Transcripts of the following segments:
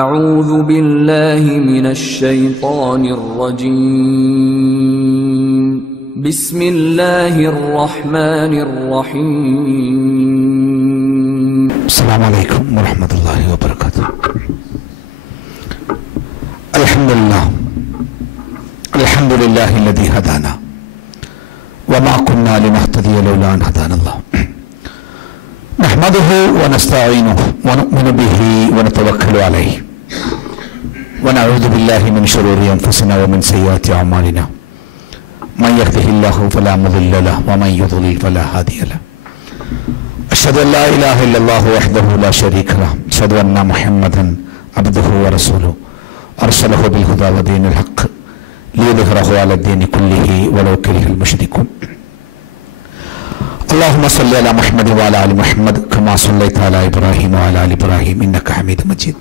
أعوذ بالله من الشيطان الرجيم بسم الله الرحمن الرحيم السلام عليكم ورحمة الله وبركاته. الحمد لله الذي هدانا وما كنا لنهتدي لولا أن هدانا الله. نحمده ونستعينه ونؤمن به ونتوكل عليه ونعوذ بالله من شرور أنفسنا ومن سيئات أعمالنا. من يهده الله فلا مضل له ومن يضلل فلا هادي له. أشهد أن لا إله إلا الله وحده لا شريك له. أشهد أن محمدا عبده ورسوله أرسله بالهدى ودين الحق ليظهره على الدين كله ولو كره المشركون. اللهم صل على محمد وعلى آل محمد كما صليت على إبراهيم وعلى آل إبراهيم إنك حميد مجيد.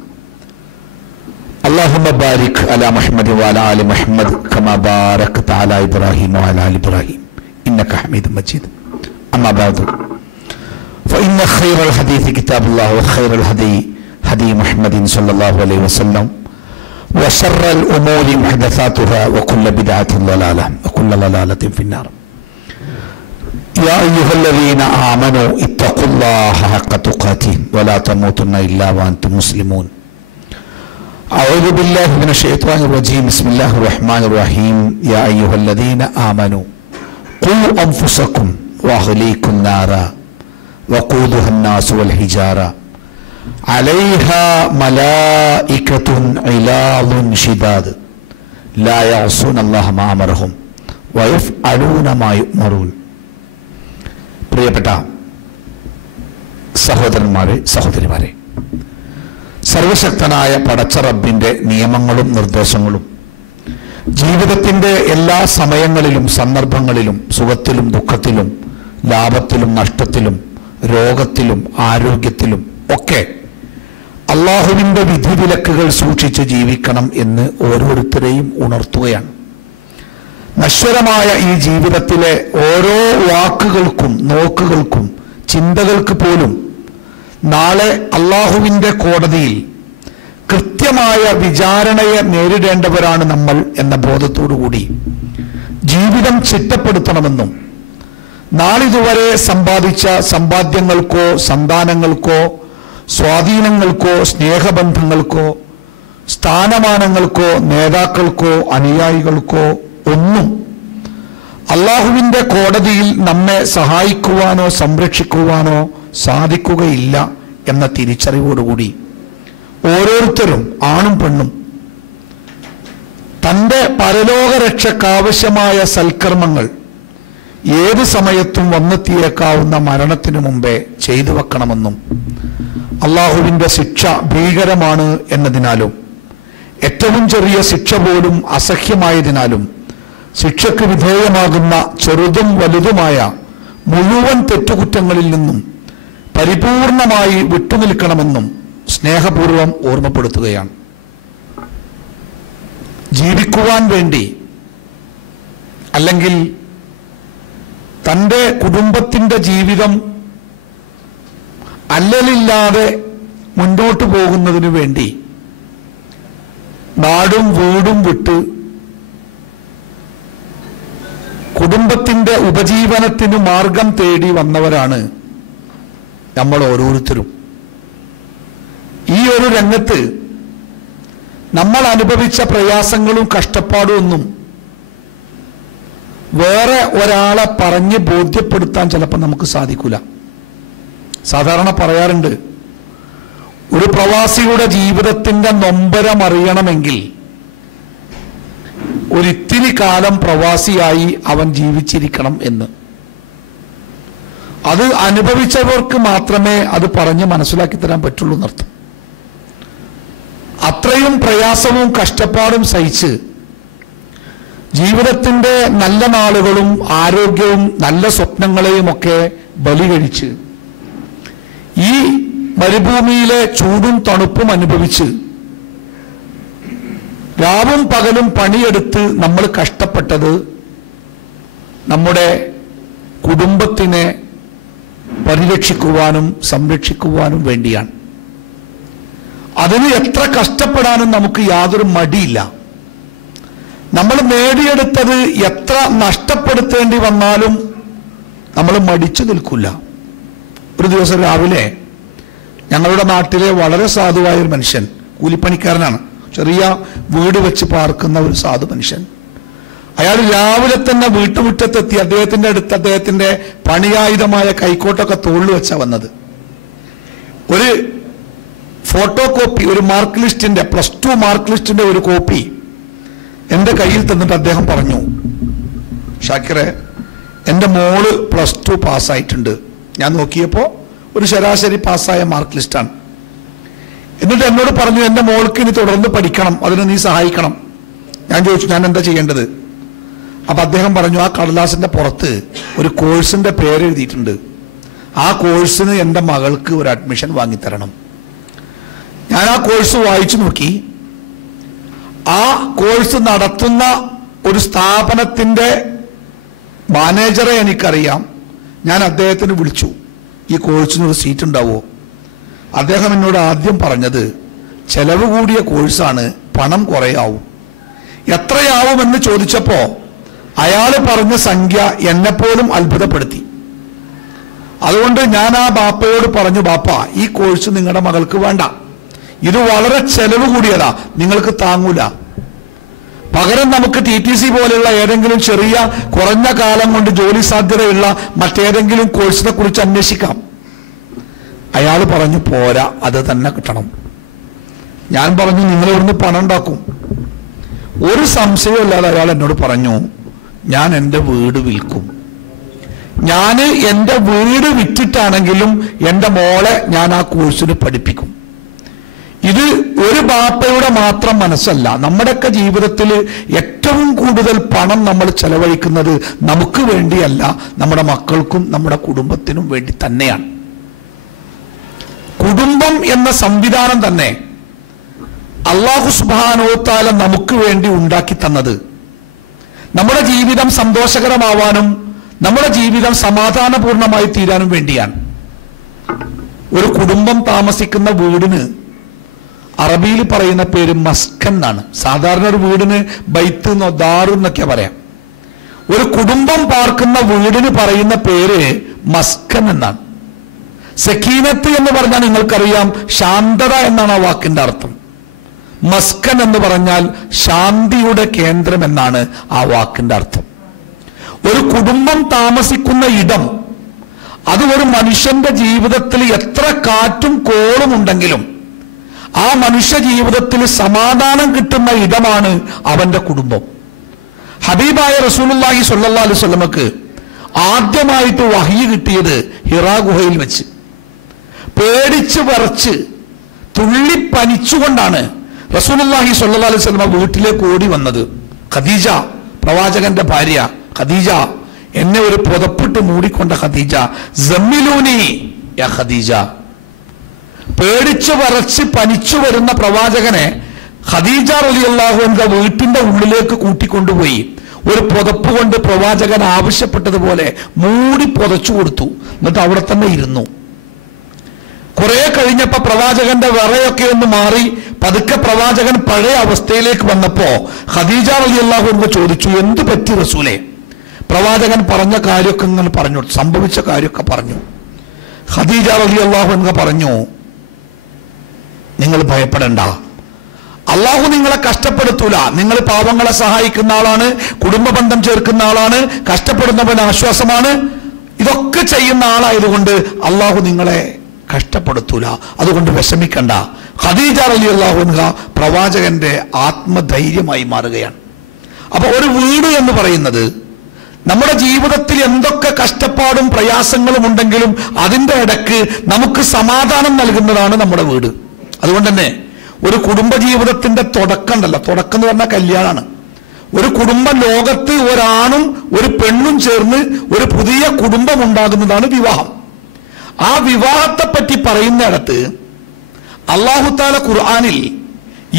اللهم بارك على محمد وعلى آل محمد كما باركت على إبراهيم وعلى آل إبراهيم إنك حميد مجيد. أما بعد فإن خير الحديث كتاب الله وخير الهدي هدي محمد صلى الله عليه وسلم وشر الأمور محدثاتها وكل بدعة ضلالة وكل ضلالة في النار. يا أيها الذين آمنوا اتقوا الله حق تقاته ولا تموتن إلا وأنتم مسلمون. أعوذ بالله من الشيطان الرجيم. بسم الله الرحمن الرحيم. يا أيها الذين آمنوا قوا أنفسكم وأهليكم نارا وقودها الناس والحجارة عليها ملائكة غلاظ شداد لا يعصون الله ما أمرهم ويفعلون ما يؤمرون. പ്രിയപ്പെട്ട സഹോദരന്മാരെ, സഹോദരിമാരെ, സർവശക്തനായ പടച്ച റബ്ബിന്റെ നിയമങ്ങളും നിർദ്ദേശങ്ങളും ജീവിതത്തിന്റെ എല്ലാ സമയങ്ങളിലും സന്ദർഭങ്ങളിലും സുഖത്തിലും ദുഃഖത്തിലും ലാഭത്തിലും നഷ്ടത്തിലും രോഗത്തിലും ആരോഗ്യത്തിലും ഒക്കെ അള്ളാഹുവിന്റെ വിധിവിലക്കുകൾ സൂക്ഷിച്ച് ജീവിക്കണം എന്ന് ഓരോരുത്തരെയും ഉണർത്തുകയാണ്. നശ്വരമായ ഈ ജീവിതത്തിലെ ഓരോ വാക്കുകൾക്കും നോക്കുകൾക്കും ചിന്തകൾക്ക് പോലും നാളെ അള്ളാഹുവിന്റെ കോടതിയിൽ കൃത്യമായ വിചാരണയെ നേരിടേണ്ടവരാണ് നമ്മൾ എന്ന ബോധത്തോടുകൂടി ജീവിതം ചിട്ടപ്പെടുത്തണമെന്നും നാളിതുവരെ സമ്പാദിച്ച സമ്പാദ്യങ്ങൾക്കോ സന്താനങ്ങൾക്കോ സ്വാധീനങ്ങൾക്കോ സ്നേഹബന്ധങ്ങൾക്കോ സ്ഥാനമാനങ്ങൾക്കോ നേതാക്കൾക്കോ അനുയായികൾക്കോ ഒന്നും അള്ളാഹുവിന്റെ കോടതിയിൽ നമ്മെ സഹായിക്കുവാനോ സംരക്ഷിക്കുവാനോ സാധിക്കുകയില്ല എന്ന തിരിച്ചറിവോടുകൂടി ഓരോരുത്തരും ആണും പെണ്ണും തൻ്റെ പരലോകരക്ഷയ്ക്കാവശ്യമായ സൽക്കർമ്മങ്ങൾ ഏത് സമയത്തും വന്നെത്തിയേക്കാവുന്ന മരണത്തിനു മുമ്പേ ചെയ്തു വെക്കണമെന്നും അള്ളാഹുവിന്റെ ശിക്ഷ ഭീകരമാണ് എന്നതിനാലും ഏറ്റവും ചെറിയ ശിക്ഷ പോലും അസഹ്യമായതിനാലും ശിക്ഷയ്ക്ക് വിധേയമാകുന്ന ചെറുതും വലുതുമായ മുഴുവൻ തെറ്റുകുറ്റങ്ങളിൽ നിന്നും പരിപൂർണമായി വിട്ടുനിൽക്കണമെന്നും സ്നേഹപൂർവം ഓർമ്മപ്പെടുത്തുകയാണ്. ജീവിക്കുവാൻ വേണ്ടി അല്ലെങ്കിൽ തൻ്റെ കുടുംബത്തിൻ്റെ ജീവിതം അല്ലലില്ലാതെ മുന്നോട്ട് പോകുന്നതിനു വേണ്ടി നാടും വീടും വിട്ട് കുടുംബത്തിൻ്റെ ഉപജീവനത്തിന് മാർഗം തേടി വന്നവരാണ് നമ്മൾ ഓരോരുത്തരും. ഈ ഒരു രംഗത്ത് നമ്മൾ അനുഭവിച്ച പ്രയാസങ്ങളും കഷ്ടപ്പാടും ഒന്നും വേറെ ഒരാളെ പറഞ്ഞ് ബോധ്യപ്പെടുത്താൻ ചിലപ്പോൾ നമുക്ക് സാധിക്കില്ല. സാധാരണ പറയാറുണ്ട്, ഒരു പ്രവാസിയുടെ ജീവിതത്തിന്റെ നൊമ്പരം അറിയണമെങ്കിൽ ഒരിത്തിരി കാലം പ്രവാസിയായി അവൻ ജീവിച്ചിരിക്കണം എന്ന്. അത് അനുഭവിച്ചവർക്ക് മാത്രമേ അത് പറഞ്ഞ് മനസ്സിലാക്കി തരാൻ പറ്റുള്ളൂ എന്നർത്ഥം. അത്രയും പ്രയാസവും കഷ്ടപ്പാടും സഹിച്ച് ജീവിതത്തിന്റെ നല്ല നാളുകളും ആരോഗ്യവും നല്ല സ്വപ്നങ്ങളെയും ഒക്കെ ബലി കഴിച്ച് ഈ മരുഭൂമിയിലെ ചൂടും തണുപ്പും അനുഭവിച്ച് രാവും പകലും പണിയെടുത്ത് നമ്മൾ കഷ്ടപ്പെട്ടത് നമ്മുടെ കുടുംബത്തിനെ പരിരക്ഷിക്കുവാനും സംരക്ഷിക്കുവാനും വേണ്ടിയാണ്. അതിന് എത്ര കഷ്ടപ്പെടാനും നമുക്ക് യാതൊരു മടിയില്ല. നമ്മൾ നേടിയെടുത്തത് എത്ര നഷ്ടപ്പെടുത്തേണ്ടി വന്നാലും നമ്മൾ മടിച്ചു നിൽക്കില്ല. ഒരു ദിവസം രാവിലെ ഞങ്ങളുടെ നാട്ടിലെ വളരെ സാധുവായ ഒരു മനുഷ്യൻ, കൂലിപ്പണിക്കാരനാണ്, ചെറിയ വീട് വെച്ച് പാർക്കുന്ന ഒരു സാധു മനുഷ്യൻ, അയാൾ രാവിലെ തന്നെ വീട്ടുമുറ്റത്തെത്തി അദ്ദേഹത്തിന്റെ അടുത്ത് അദ്ദേഹത്തിന്റെ പണിയായുധമായ കൈക്കോട്ടൊക്കെ തോളിൽ വെച്ചാ വന്നത്. ഒരു ഫോട്ടോ കോപ്പി, ഒരു മാർക്ക് ലിസ്റ്റിന്റെ +2 മാർക്ക് ലിസ്റ്റിന്റെ ഒരു കോപ്പി എന്റെ കയ്യിൽ തന്നിട്ട് അദ്ദേഹം പറഞ്ഞു, ഷാക്കിറെ, എന്റെ മോള് +2 പാസ്സായിട്ടുണ്ട്. ഞാൻ നോക്കിയപ്പോ ഒരു ശരാശരി പാസ്സായ മാർക്ക് ലിസ്റ്റാണ്. എന്നിട്ട് എന്നോട് പറഞ്ഞു, എന്റെ മോൾക്ക് ഇനി തുടർന്ന് പഠിക്കണം, അതിന് നീ സഹായിക്കണം. ഞാൻ ചോദിച്ചു, ഞാൻ എന്താ ചെയ്യേണ്ടത്? അപ്പൊ അദ്ദേഹം പറഞ്ഞു, ആ കടലാസിന്റെ പുറത്ത് ഒരു കോഴ്സിന്റെ പേര് എഴുതിയിട്ടുണ്ട്, ആ കോഴ്സിന് എന്റെ മകൾക്ക് ഒരു അഡ്മിഷൻ വാങ്ങിത്തരണം. ഞാൻ ആ കോഴ്സ് വായിച്ചു നോക്കി. ആ കോഴ്സ് നടത്തുന്ന ഒരു സ്ഥാപനത്തിന്റെ മാനേജറെ എനിക്കറിയാം. ഞാൻ അദ്ദേഹത്തിന് വിളിച്ചു, ഈ കോഴ്സിനൊരു സീറ്റ് ഉണ്ടാവോ? അദ്ദേഹം എന്നോട് ആദ്യം പറഞ്ഞത്, ചെലവ് കൂടിയ കോഴ്സാണ്, പണം കുറയാവും. എത്രയാവുമെന്ന് ചോദിച്ചപ്പോ അയാൾ പറഞ്ഞ സംഖ്യ എന്നെപ്പോലും അത്ഭുതപ്പെടുത്തി. അതുകൊണ്ട് ഞാൻ ആ ബാപ്പയോട് പറഞ്ഞു, ബാപ്പ, ഈ കോഴ്സ് നിങ്ങളുടെ മകൾക്ക് വേണ്ട, ഇത് വളരെ ചെലവ് കൂടിയതാ, നിങ്ങൾക്ക് താങ്ങൂല. പകരം നമുക്ക് TTC പോലെയുള്ള ഏതെങ്കിലും ചെറിയ കുറഞ്ഞ കാലം കൊണ്ട് ജോലി സാധ്യതയുള്ള മറ്റേതെങ്കിലും കോഴ്സിനെ കുറിച്ച് അന്വേഷിക്കാം. അയാൾ പറഞ്ഞു, പോരാ, അത് തന്നെ കിട്ടണം. ഞാൻ പറഞ്ഞു, നിങ്ങൾ ഇവിടുന്ന് പണം ഉണ്ടാക്കും. ഒരു സംശയമില്ലാതെ അയാൾ എന്നോട് പറഞ്ഞു, ഞാൻ എൻ്റെ വീട് വിൽക്കും. ഞാൻ എൻ്റെ വീട് വിറ്റിട്ടാണെങ്കിലും എൻ്റെ മോളെ ഞാൻ ആ കോഴ്സിന് പഠിപ്പിക്കും. ഇത് ഒരു ബാപ്പയുടെ മാത്രം മനസ്സല്ല. നമ്മുടെയൊക്കെ ജീവിതത്തിൽ ഏറ്റവും കൂടുതൽ പണം നമ്മൾ ചെലവഴിക്കുന്നത് നമുക്ക് വേണ്ടിയല്ല, നമ്മുടെ മക്കൾക്കും നമ്മുടെ കുടുംബത്തിനും വേണ്ടി തന്നെയാണ്. കുടുംബം എന്ന സംവിധാനം തന്നെ അല്ലാഹു സുബ്ഹാനഹു വ തആല നമുക്ക് വേണ്ടി ഉണ്ടാക്കി തന്നത് നമ്മുടെ ജീവിതം സന്തോഷകരമാവാനും നമ്മുടെ ജീവിതം സമാധാനപൂർണമായി തീരാനും വേണ്ടിയാണ്. ഒരു കുടുംബം താമസിക്കുന്ന വീടിന് അറബിയിൽ പറയുന്ന പേര് മസ്കൻ എന്നാണ്. സാധാരണ ഒരു വീടിന് ബൈത്ത് എന്നോ ദാറു എന്നൊക്കെ പറയാം. ഒരു കുടുംബം പാർക്കുന്ന വീടിന് പറയുന്ന പേര് മസ്കൻ എന്നാണ്. സക്കീനത്ത് എന്ന് പറഞ്ഞാൽ നിങ്ങൾക്കറിയാം, ശാന്തത എന്നാണ് ആ വാക്കിന്റെ അർത്ഥം. മസ്കൻ എന്ന് പറഞ്ഞാൽ ശാന്തിയുടെ കേന്ദ്രം എന്നാണ് ആ വാക്കിന്റെ അർത്ഥം. ഒരു കുടുംബം താമസിക്കുന്ന ഇടം, അത് ഒരു മനുഷ്യന്റെ ജീവിതത്തിൽ എത്ര കാറ്റും കോളും ഉണ്ടെങ്കിലും ആ മനുഷ്യ ജീവിതത്തിൽ സമാധാനം കിട്ടുന്ന ഇടമാണ് അവന്റെ കുടുംബം. ഹബീബായ റസൂലുള്ളാഹി സ്വല്ലല്ലാഹു അലൈഹി വസല്ലമക്ക് ആദ്യമായിട്ട് വഹ്യ് കിട്ടിയത് ഹിറാ ഗുഹയിൽ വെച്ച്. പേടിച്ച് വിറച്ച് തുള്ളിപ്പനിച്ചുകൊണ്ടാണ് റസൂലുള്ളാഹി സ്വല്ലല്ലാഹു അലൈഹി വസല്ലമ വീട്ടിലേക്ക് ഓടി വന്നത്. ഖദീജ, പ്രവാചകന്റെ ഭാര്യ ഖദീജ, എന്നെ ഒരു പുതപ്പിട്ട് മൂടിക്കൊണ്ട ഖദീജ, സമ്മിലൂനി യാ ഖദീജ. പേടിച്ചു വരച്ച് പനിച്ചു വരുന്ന പ്രവാചകനെ ഖദീജ റളിയല്ലാഹു അൻഹ വീട്ടിന്റെ ഉള്ളിലേക്ക് കൂട്ടിക്കൊണ്ടുപോയി ഒരു പുതപ്പ് കൊണ്ട് പ്രവാചകൻ ആവശ്യപ്പെട്ടതുപോലെ മൂടി പുതച്ചു കൊടുത്തു. എന്നിട്ട് അവിടെ തന്നെ ഇരുന്നു. കുറെ കഴിഞ്ഞപ്പോ പ്രവാചകന്റെ വിറയൊക്കെ ഒന്ന് മാറി പതുക്കെ പ്രവാചകൻ പഴയ അവസ്ഥയിലേക്ക് വന്നപ്പോ ഖദീജ റളിയല്ലാഹു അൻഹ ചോദിച്ചു, എന്ത് പറ്റി റസൂലേ? പ്രവാചകൻ പറഞ്ഞ കാര്യമൊക്കെ ഇങ്ങനെ പറഞ്ഞു, സംഭവിച്ച കാര്യമൊക്കെ പറഞ്ഞു. ഖദീജ റളിയല്ലാഹു അൻഹ പറഞ്ഞു, നിങ്ങൾ ഭയപ്പെടണ്ട, അള്ളാഹു നിങ്ങളെ കഷ്ടപ്പെടുത്തൂല. നിങ്ങൾ പാവങ്ങളെ സഹായിക്കുന്ന ആളാണ്, കുടുംബ ബന്ധം ചേർക്കുന്ന ആളാണ്, കഷ്ടപ്പെടുന്നവന് ആശ്വാസമാണ്. ഇതൊക്കെ ചെയ്യുന്ന ആളായതുകൊണ്ട് അള്ളാഹു നിങ്ങളെ കഷ്ടപ്പെടുത്തൂല, അതുകൊണ്ട് വിഷമിക്കണ്ട. ഖദീജ റളിയല്ലാഹു അൻഹ പ്രവാചകന്റെ ആത്മധൈര്യമായി മാറുകയാണ്. അപ്പൊ ഒരു വീട് എന്ന് പറയുന്നത് നമ്മുടെ ജീവിതത്തിൽ എന്തൊക്കെ കഷ്ടപ്പാടും പ്രയാസങ്ങളും ഉണ്ടെങ്കിലും അതിന്റെ ഇടയ്ക്ക് നമുക്ക് സമാധാനം നൽകുന്നതാണ് നമ്മുടെ വീട്. അതുകൊണ്ട് തന്നെ ഒരു കുടുംബ ജീവിതത്തിന്റെ തുടക്കം ഉണ്ടല്ലോ, തുടക്കം എന്ന് പറഞ്ഞാൽ കല്യാണമാണ്. ഒരു കുടുംബ ലോകത്ത് ഒരാണും ഒരു പെണ്ണും ചേർന്ന് ഒരു പുതിയ കുടുംബം ഉണ്ടാകുന്നതാണ് വിവാഹം. ആ വിവാഹത്തെ പറ്റി പറയുന്നിടത്ത് അല്ലാഹു തആല ഖുർആനിൽ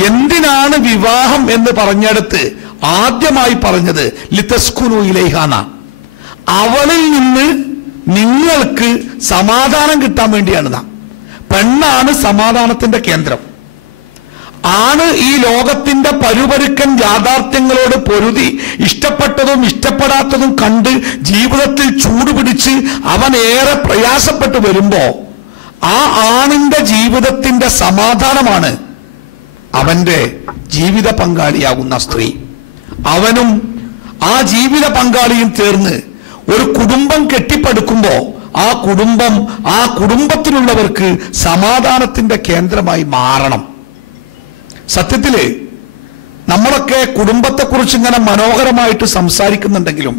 എന്തിനാണ് വിവാഹം എന്ന് പറഞ്ഞിടത്ത് ആദ്യമായി പറഞ്ഞത് ലിതസ്കുനു ഇലൈഹാന, അവളിൽ നിന്ന് നിങ്ങൾക്ക് സമാധാനം കിട്ടാൻ വേണ്ടിയാണ്. പെണ്ണാണ് സമാധാനത്തിന്റെ കേന്ദ്രം. ആണ് ഈ ലോകത്തിന്റെ പരുപരുക്കൻ യാഥാർത്ഥ്യങ്ങളോട് പൊരുതി ഇഷ്ടപ്പെട്ടതും ഇഷ്ടപ്പെടാത്തതും കണ്ട് ജീവിതത്തിൽ ചൂടുപിടിച്ച് അവൻ ഏറെ പ്രയാസപ്പെട്ടു വരുമ്പോ ആ ആണിന്റെ ജീവിതത്തിന്റെ സമാധാനമാണ് അവന്റെ ജീവിത പങ്കാളിയാകുന്ന സ്ത്രീ. അവനും ആ ജീവിത പങ്കാളിയും ചേർന്ന് ഒരു കുടുംബം കെട്ടിപ്പടുക്കുമ്പോ ആ കുടുംബത്തിലുള്ളവർക്ക് സമാധാനത്തിന്റെ കേന്ദ്രമായി മാറണം. സത്യത്തില് നമ്മളൊക്കെ കുടുംബത്തെക്കുറിച്ച് ഇങ്ങനെ മനോഹരമായിട്ട് സംസാരിക്കുന്നുണ്ടെങ്കിലും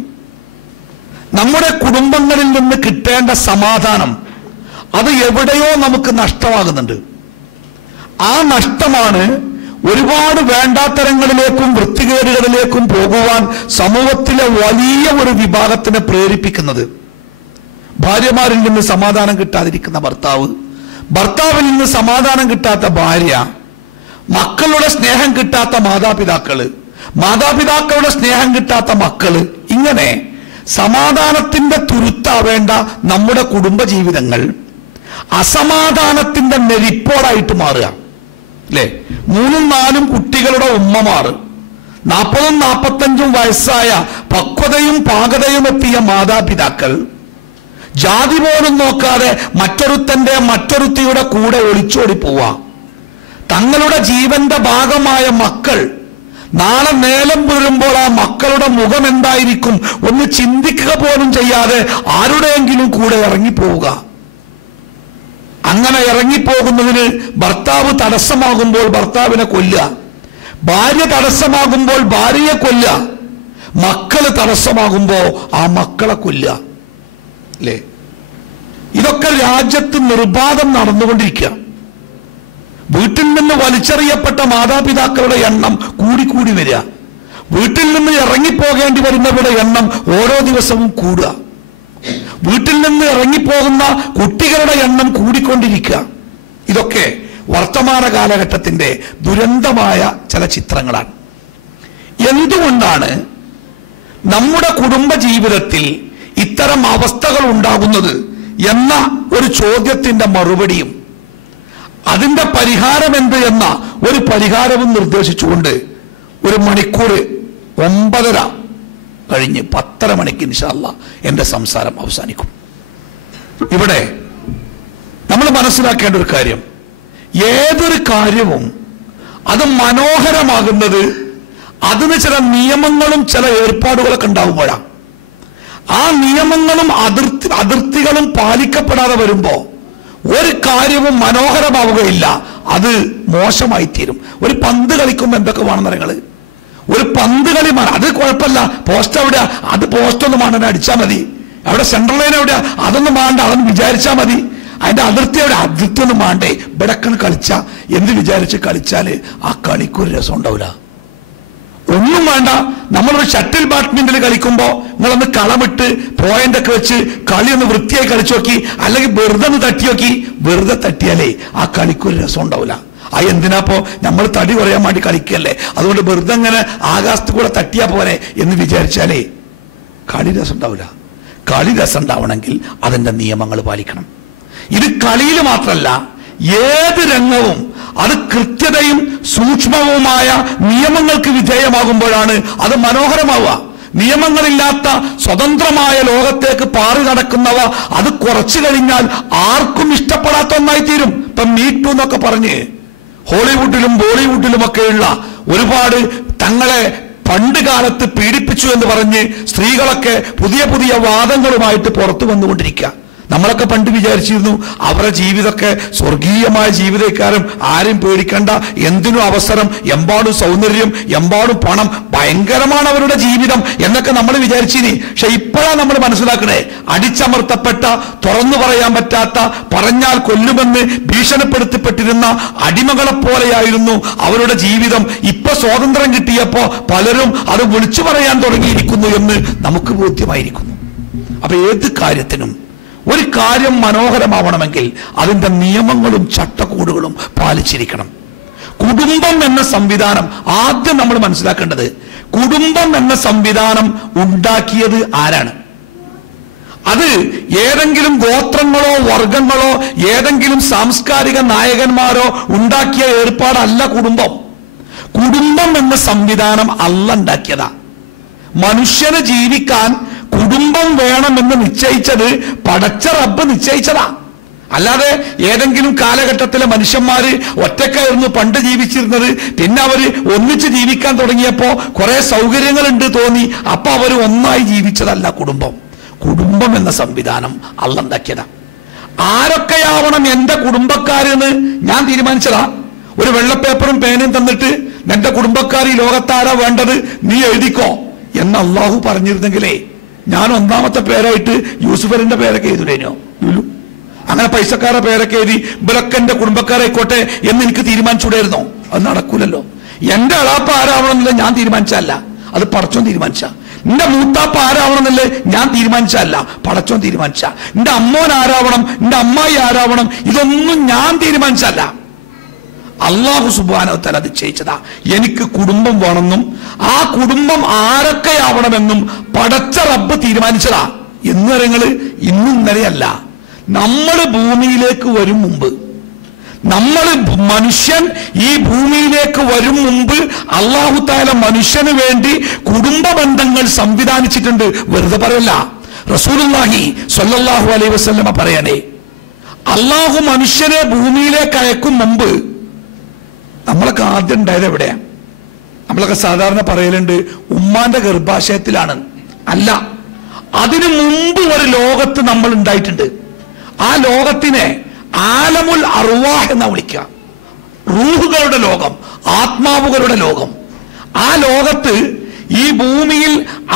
നമ്മുടെ കുടുംബങ്ങളിൽ നിന്ന് കിട്ടേണ്ട സമാധാനം അത് എവിടെയോ നമുക്ക് നഷ്ടമാകുന്നുണ്ട്. ആ നഷ്ടമാണ് ഒരുപാട് വേണ്ടാത്തരങ്ങളിലേക്കും വൃത്തികേടുകളിലേക്കും പോകുവാൻ സമൂഹത്തിലെ വലിയ ഒരു വിഭാഗത്തിനെ പ്രേരിപ്പിക്കുന്നത്. ഭാര്യമാരിൽ നിന്ന് സമാധാനം കിട്ടാതിരിക്കുന്ന ഭർത്താവിൽ നിന്ന് സമാധാനം കിട്ടാത്ത ഭാര്യ, മക്കളുടെ സ്നേഹം കിട്ടാത്ത മാതാപിതാക്കളുടെ സ്നേഹം കിട്ടാത്ത മക്കള്, ഇങ്ങനെ സമാധാനത്തിന്റെ തുരുത്താവേണ്ട നമ്മുടെ കുടുംബജീവിതങ്ങൾ അസമാധാനത്തിന്റെ നെരിപ്പോടായിട്ട് മാറുക അല്ലേ? 3-4 കുട്ടികളുടെ ഉമ്മമാർ, 40-45 വയസ്സായ പക്വതയും പാകതയും എത്തിയ മാതാപിതാക്കൾ, ജാതി പോലും നോക്കാതെ മറ്റൊരുത്തിയുടെ കൂടെ ഒളിച്ചോടി പോവാ. തങ്ങളുടെ ജീവന്റെ ഭാഗമായ മക്കൾ നാളെ നേരം വീഴുമ്പോൾ ആ മക്കളുടെ മുഖം എന്തായിരിക്കും ഒന്ന് ചിന്തിക്കുക പോലും ചെയ്യാതെ ആരുടെയെങ്കിലും കൂടെ ഇറങ്ങിപ്പോവുക. അങ്ങനെ ഇറങ്ങിപ്പോകുന്നതിന് ഭർത്താവ് തടസ്സമാകുമ്പോൾ ഭർത്താവിനെ കൊല്ലുക, ഭാര്യ തടസ്സമാകുമ്പോൾ ഭാര്യയെ കൊല്ലുക, മക്കള് തടസ്സമാകുമ്പോ ആ മക്കളെ കൊല്ലുക അല്ലേ? ഇതൊക്കെ രാജ്യത്ത് നിർബാധം നടന്നുകൊണ്ടിരിക്കുക. വീട്ടിൽ നിന്ന് വലിച്ചെറിയപ്പെട്ട മാതാപിതാക്കളുടെ എണ്ണം കൂടിക്കൂടി വരിക. വീട്ടിൽ നിന്ന് ഇറങ്ങിപ്പോകേണ്ടി വരുന്നവരുടെ എണ്ണം ഓരോ ദിവസവും കൂടുക. വീട്ടിൽ നിന്ന് ഇറങ്ങിപ്പോകുന്ന കുട്ടികളുടെ എണ്ണം കൂടിക്കൊണ്ടിരിക്കുക. ഇതൊക്കെ വർത്തമാന കാലഘട്ടത്തിന്റെ ദുരന്തമായ ചില ചിത്രങ്ങളാണ്. എന്തുകൊണ്ടാണ് നമ്മുടെ കുടുംബ ജീവിതത്തിൽ ഇത്തരം അവസ്ഥകൾ ഉണ്ടാകുന്നത് എന്ന ഒരു ചോദ്യത്തിന്റെ മറുപടിയും അതിന്റെ പരിഹാരം എന്ത് എന്ന ഒരു പരിഹാരവും നിർദ്ദേശിച്ചുകൊണ്ട് 1 മണിക്കൂർ 9:30 കഴിഞ്ഞ് 10:30 മണിക്ക് ഇൻഷാ അല്ലാഹ് എന്റെ സംസാരം അവസാനിക്കും. ഇവിടെ നമ്മൾ മനസ്സിലാക്കേണ്ട ഒരു കാര്യം, ഏതൊരു കാര്യവും അത് മനോഹരമാകുന്നത് അതിന് ചില നിയമങ്ങളും ചില ഏർപ്പാടുകളൊക്കെ ഉണ്ടാവുമ്പോഴാണ്. ആ നിയമങ്ങളും അതിർത്തികളും പാലിക്കപ്പെടാതെ വരുമ്പോ ഒരു കാര്യവും മനോഹരമാവുകയില്ല, അത് മോശമായി തീരും. ഒരു പന്ത് കളിക്കുമ്പോൾ എന്തൊക്കെ വേണം നിങ്ങള്? ഒരു പന്ത് കളി അത് കുഴപ്പമില്ല, പോസ്റ്റ് എവിടെയാ, അത് പോസ്റ്റ് ഒന്നും വേണ്ട, അടിച്ചാൽ മതി. അവിടെ സെൻട്രൽ ലൈൻ എവിടെയാ, അതൊന്നും വേണ്ട, അതൊന്നും വിചാരിച്ചാൽ മതി. അതിന്റെ അതിർത്തി എവിടെ, അതിർത്തി ഒന്നും വേണ്ടേ. ഇവിടക്കണ് കളിച്ചാ എന്ത് വിചാരിച്ച് കളിച്ചാല് ആ കളിക്കൊരു രസം ഉണ്ടാവില്ല. ഒന്നും വേണ്ട. നമ്മളൊരു ഷട്ടിൽ ബാഡ്മിന്റൺ കളിക്കുമ്പോ നിങ്ങളൊന്ന് കളമിട്ട് പോയിന്റ് ഒക്കെ വെച്ച് കളി ഒന്ന് വൃത്തിയായി കളിച്ചു നോക്കി, അല്ലെങ്കിൽ വെറുതെ ഒന്ന് തട്ടി നോക്കി. വെറുതെ തട്ടിയാലേ ആ കളിക്കൊരു രസം ഉണ്ടാവില്ല. ആ എന്തിനാപ്പോ നമ്മൾ തടി കുറയാൻ വേണ്ടി കളിക്കല്ലേ, അതുകൊണ്ട് വെറുതെ ഇങ്ങനെ ആകാശത്ത് കൂടെ തട്ടിയാ പോരെ എന്ന് വിചാരിച്ചാലേ കളി രസം ഉണ്ടാവില്ല. കളി രസം ഉണ്ടാവണമെങ്കിൽ അതിന്റെ നിയമങ്ങൾ പാലിക്കണം. ഇത് കളിയിൽ മാത്രമല്ല, ഏത് രംഗവും അത് കൃത്യതയും സൂക്ഷ്മവുമായ നിയമങ്ങൾക്ക് വിധേയമാകുമ്പോഴാണ് അത് മനോഹരമാവുക. നിയമങ്ങളില്ലാത്ത സ്വതന്ത്രമായ ലോകത്തേക്ക് പാറി നടക്കുന്നവ അത് കുറച്ചു കഴിഞ്ഞാൽ ആർക്കും ഇഷ്ടപ്പെടാത്ത ഒന്നായി തീരും. ഇപ്പൊ മീറ്റു എന്നൊക്കെ പറഞ്ഞ് ഹോളിവുഡിലും ബോളിവുഡിലുമൊക്കെയുള്ള ഒരുപാട് തങ്ങളെ പണ്ട് കാലത്ത് പീഡിപ്പിച്ചു എന്ന് പറഞ്ഞ് സ്ത്രീകളൊക്കെ പുതിയ പുതിയ വാദങ്ങളുമായിട്ട് പുറത്തു വന്നുകൊണ്ടിരിക്കുക. നമ്മളൊക്കെ പണ്ട് വിചാരിച്ചിരുന്നു അവരുടെ ജീവിതമൊക്കെ സ്വർഗീയമായ ജീവിതക്കാരും, ആരും പേടിക്കണ്ട, എന്തിനും അവസരം, എമ്പാടും സൗന്ദര്യം, എമ്പാടും പണം, ഭയങ്കരമാണ് അവരുടെ ജീവിതം എന്നൊക്കെ നമ്മൾ വിചാരിച്ചിനി. പക്ഷെ ഇപ്പോഴാണ് നമ്മൾ മനസ്സിലാക്കണേ, അടിച്ചമർത്തപ്പെട്ട, തുറന്നു പറയാൻ പറ്റാത്ത, പറഞ്ഞാൽ കൊല്ലുമെന്ന് ഭീഷണിപ്പെടുത്തപ്പെട്ടിരുന്ന അടിമകളെ പോലെയായിരുന്നു അവരുടെ ജീവിതം. ഇപ്പൊ സ്വാതന്ത്ര്യം കിട്ടിയപ്പോ പലരും അത് വിളിച്ചു പറയാൻ തുടങ്ങിയിരിക്കുന്നു എന്ന് നമുക്ക് ബോധ്യമായിരിക്കുന്നു. അപ്പൊ ഏത് കാര്യത്തിനും ഒരു കാര്യം മനോഹരമാവണമെങ്കിൽ അതിന്റെ നിയമങ്ങളും ചട്ടക്കൂടുകളും പാലിച്ചിരിക്കണം. കുടുംബം എന്ന സംവിധാനം ആദ്യം നമ്മൾ മനസ്സിലാക്കേണ്ടത്, കുടുംബം എന്ന സംവിധാനം ഉണ്ടാക്കിയത് ആരാണ്? അത് ഏതെങ്കിലും ഗോത്രങ്ങളോ വർഗങ്ങളോ ഏതെങ്കിലും സാംസ്കാരിക നായകന്മാരോ ഉണ്ടാക്കിയ ഏർപ്പാടല്ല കുടുംബം. കുടുംബം എന്ന സംവിധാനം അല്ലാഹ് ഉണ്ടാക്കിയതാ. മനുഷ്യന് ജീവിക്കാൻ കുടുംബം വേണമെന്ന് നിശ്ചയിച്ചത് പടച്ച റബ്ബ് നിശ്ചയിച്ചതാ. അല്ലാതെ ഏതെങ്കിലും കാലഘട്ടത്തിലെ മനുഷ്യന്മാര് ഒറ്റക്കായിരുന്നു പണ്ട് ജീവിച്ചിരുന്നത്. പിന്നെ അവര് ഒന്നിച്ച് ജീവിക്കാൻ തുടങ്ങിയപ്പോ കുറെ സൗകര്യങ്ങളുണ്ട് തോന്നി, അപ്പൊ അവര് ഒന്നായി ജീവിച്ചതല്ല കുടുംബം. കുടുംബം എന്ന സംവിധാനം അല്ലാഹ് ഉണ്ടാക്കിയതാ. ആരൊക്കെയാവണം എന്റെ കുടുംബക്കാരെന്ന് ഞാൻ തീരുമാനിച്ചതാ. ഒരു വെള്ളപ്പേപ്പറും പേനയും തന്നിട്ട് എന്റെ കുടുംബക്കാർ ഈ ലോകത്താരാ വേണ്ടത് നീ എഴുതിക്കോ എന്ന് അള്ളാഹു പറഞ്ഞിരുന്നെങ്കിലേ ഞാൻ ഒന്നാമത്തെ പേരായിട്ട് യൂസുഫലിന്റെ പേരൊക്കെ എഴുതുലേനോ? അങ്ങനെ പൈസക്കാരുടെ പേരൊക്കെ എഴുതി ഇവരൊക്കെ എന്റെ കുടുംബക്കാരായിക്കോട്ടെ എന്ന് എനിക്ക് തീരുമാനിച്ചുകൂടായിരുന്നോ? അത് നടക്കൂലല്ലോ. എന്റെ അളാപ്പ ആരാവണമെന്നില്ല ഞാൻ തീരുമാനിച്ചല്ല, അത് പടച്ചോൻ തീരുമാനിച്ച. എന്റെ മൂത്താപ്പ ആരാവണമെന്നല്ലേ ഞാൻ തീരുമാനിച്ചല്ല, പടച്ചോൻ തീരുമാനിച്ച. എന്റെ അമ്മോൻ ആരാവണം, എന്റെ അമ്മായി ആരാവണം, ഇതൊന്നും ഞാൻ തീരുമാനിച്ചല്ല, അള്ളാഹു സുബ്ഹാനഹു വ തആല നിശ്ചയിച്ചതാ. എനിക്ക് കുടുംബം വേണമെന്നും ആ കുടുംബം ആരൊക്കെയാവണമെന്നും പടച്ച റബ്ബ് തീരുമാനിച്ചതാ. എന്ന് പറയുന്നത് ഇന്നും ഇന്നലെയല്ല. നമ്മൾ ഭൂമിയിലേക്ക് വരും മുമ്പ്, മനുഷ്യൻ ഈ ഭൂമിയിലേക്ക് വരും മുമ്പ് അല്ലാഹു തആല മനുഷ്യന് വേണ്ടി കുടുംബ ബന്ധങ്ങൾ സംവിധാനിച്ചിട്ടുണ്ട്. വെറുതെ പറയല്ല. റസൂലുള്ളാഹി സ്വല്ലല്ലാഹു അലൈഹി വസല്ലമ പറയണേ, അള്ളാഹു മനുഷ്യനെ ഭൂമിയിലേക്ക് അയക്കും മുമ്പ് നമ്മളൊക്കെ ആദ്യം ഉണ്ടായത് എവിടെയാ? നമ്മളൊക്കെ സാധാരണ പറയലുണ്ട് ഉമ്മാന്റെ ഗർഭാശയത്തിലാണ്. അല്ല, അതിനു മുമ്പ് ഒരു ലോകത്ത് നമ്മൾ ഉണ്ടായിട്ടുണ്ട്. ആ ലോകത്തിനെ ആലമുൽ അർവാഹ് എന്നാ വിളിക്കുക. റൂഹുകളുടെ ലോകം, ആത്മാവുകളുടെ ലോകം. ആ ലോകത്ത് ഈ ഭൂമിയിൽ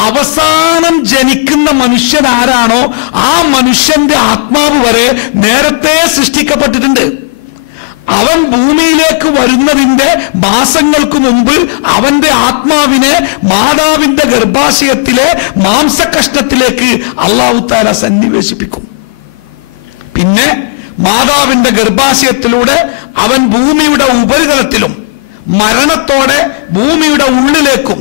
അവസാനം ജനിക്കുന്ന മനുഷ്യൻ ആരാണോ ആ മനുഷ്യന്റെ ആത്മാവ് വരെ നേരത്തെ സൃഷ്ടിക്കപ്പെട്ടിട്ടുണ്ട്. അവൻ ഭൂമിയിലേക്ക് വരുന്നതിന്റെ മാസങ്ങൾക്ക് മുമ്പ് അവന്റെ ആത്മാവിനെ മാതാവിന്റെ ഗർഭാശയത്തിലെ മാംസകഷ്ണത്തിലേക്ക് അല്ലാഹു തആല സന്നിവേശിപ്പിക്കും. പിന്നെ മാതാവിന്റെ ഗർഭാശയത്തിലൂടെ അവൻ ഭൂമിയുടെ ഉപരിതലത്തിലും മരണത്തോടെ ഭൂമിയുടെ ഉള്ളിലേക്കും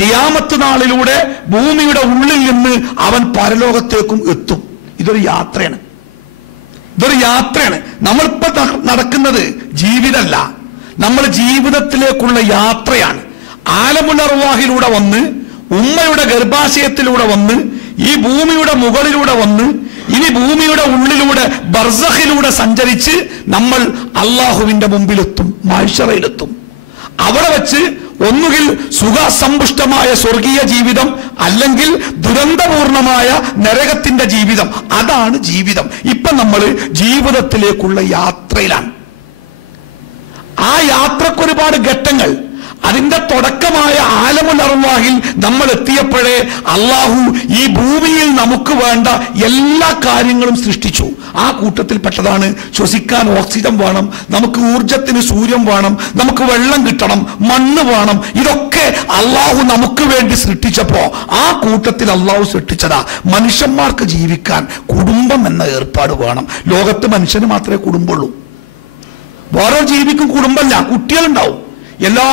ഖിയാമത്ത് നാളിലൂടെ ഭൂമിയുടെ ഉള്ളിൽ നിന്ന് അവൻ പരലോകത്തേക്കും എത്തും. ഇതൊരു യാത്രയാണ്. നമ്മളിപ്പോ നടക്കുന്നത് ജീവിതമല്ല, നമ്മൾ ജീവിതത്തിലേക്കുള്ള യാത്രയാണ്. ആലമുൽ അർവാഹിലൂടെ വന്ന് ഉമ്മയുടെ ഗർഭാശയത്തിലൂടെ വന്ന് ഈ ഭൂമിയുടെ മുകളിലൂടെ വന്ന് ഇനി ഭൂമിയുടെ ഉള്ളിലൂടെ ബർസഖിലൂടെ സഞ്ചരിച്ച് നമ്മൾ അള്ളാഹുവിന്റെ മുമ്പിലെത്തും, മഹ്ശറയിലെത്തും. അവിടെ വെച്ച് ഒന്നുകിൽ സുഖസമ്പുഷ്ടമായ സ്വർഗീയ ജീവിതം, അല്ലെങ്കിൽ ദുരന്തപൂർണമായ നരകത്തിന്റെ ജീവിതം. അതാണ് ജീവിതം. ഇപ്പൊ നമ്മൾ ജീവിതത്തിലേക്കുള്ള യാത്രയിലാണ്. ആ യാത്രക്കൊരുപാട് ഘട്ടങ്ങൾ. അതിന്റെ തുടക്കമായ ആലമുൽ അർവാഹിൽ നമ്മൾ എത്തിയപ്പോഴേ അള്ളാഹു ഈ ഭൂമിയിൽ നമുക്ക് വേണ്ട എല്ലാ കാര്യങ്ങളും സൃഷ്ടിച്ചു. ആ കൂട്ടത്തിൽപ്പെട്ടതാണ് ശ്വസിക്കാൻ ഓക്സിജൻ വേണം, നമുക്ക് ഊർജത്തിന് സൂര്യൻ വേണം, നമുക്ക് വെള്ളം കിട്ടണം, മണ്ണ് വേണം. ഇതൊക്കെ അള്ളാഹു നമുക്ക് വേണ്ടി സൃഷ്ടിച്ചപ്പോ ആ കൂട്ടത്തിൽ അള്ളാഹു സൃഷ്ടിച്ചതാ മനുഷ്യന്മാർക്ക് ജീവിക്കാൻ കുടുംബം എന്ന ഏർപ്പാട് വേണം. ലോകത്ത് മനുഷ്യന് മാത്രമേ കുടുംബമുള്ളൂ. വേറെ ജീവിക്കും കുടുംബമല്ല. കുട്ടികളുണ്ടാവും, എല്ലാ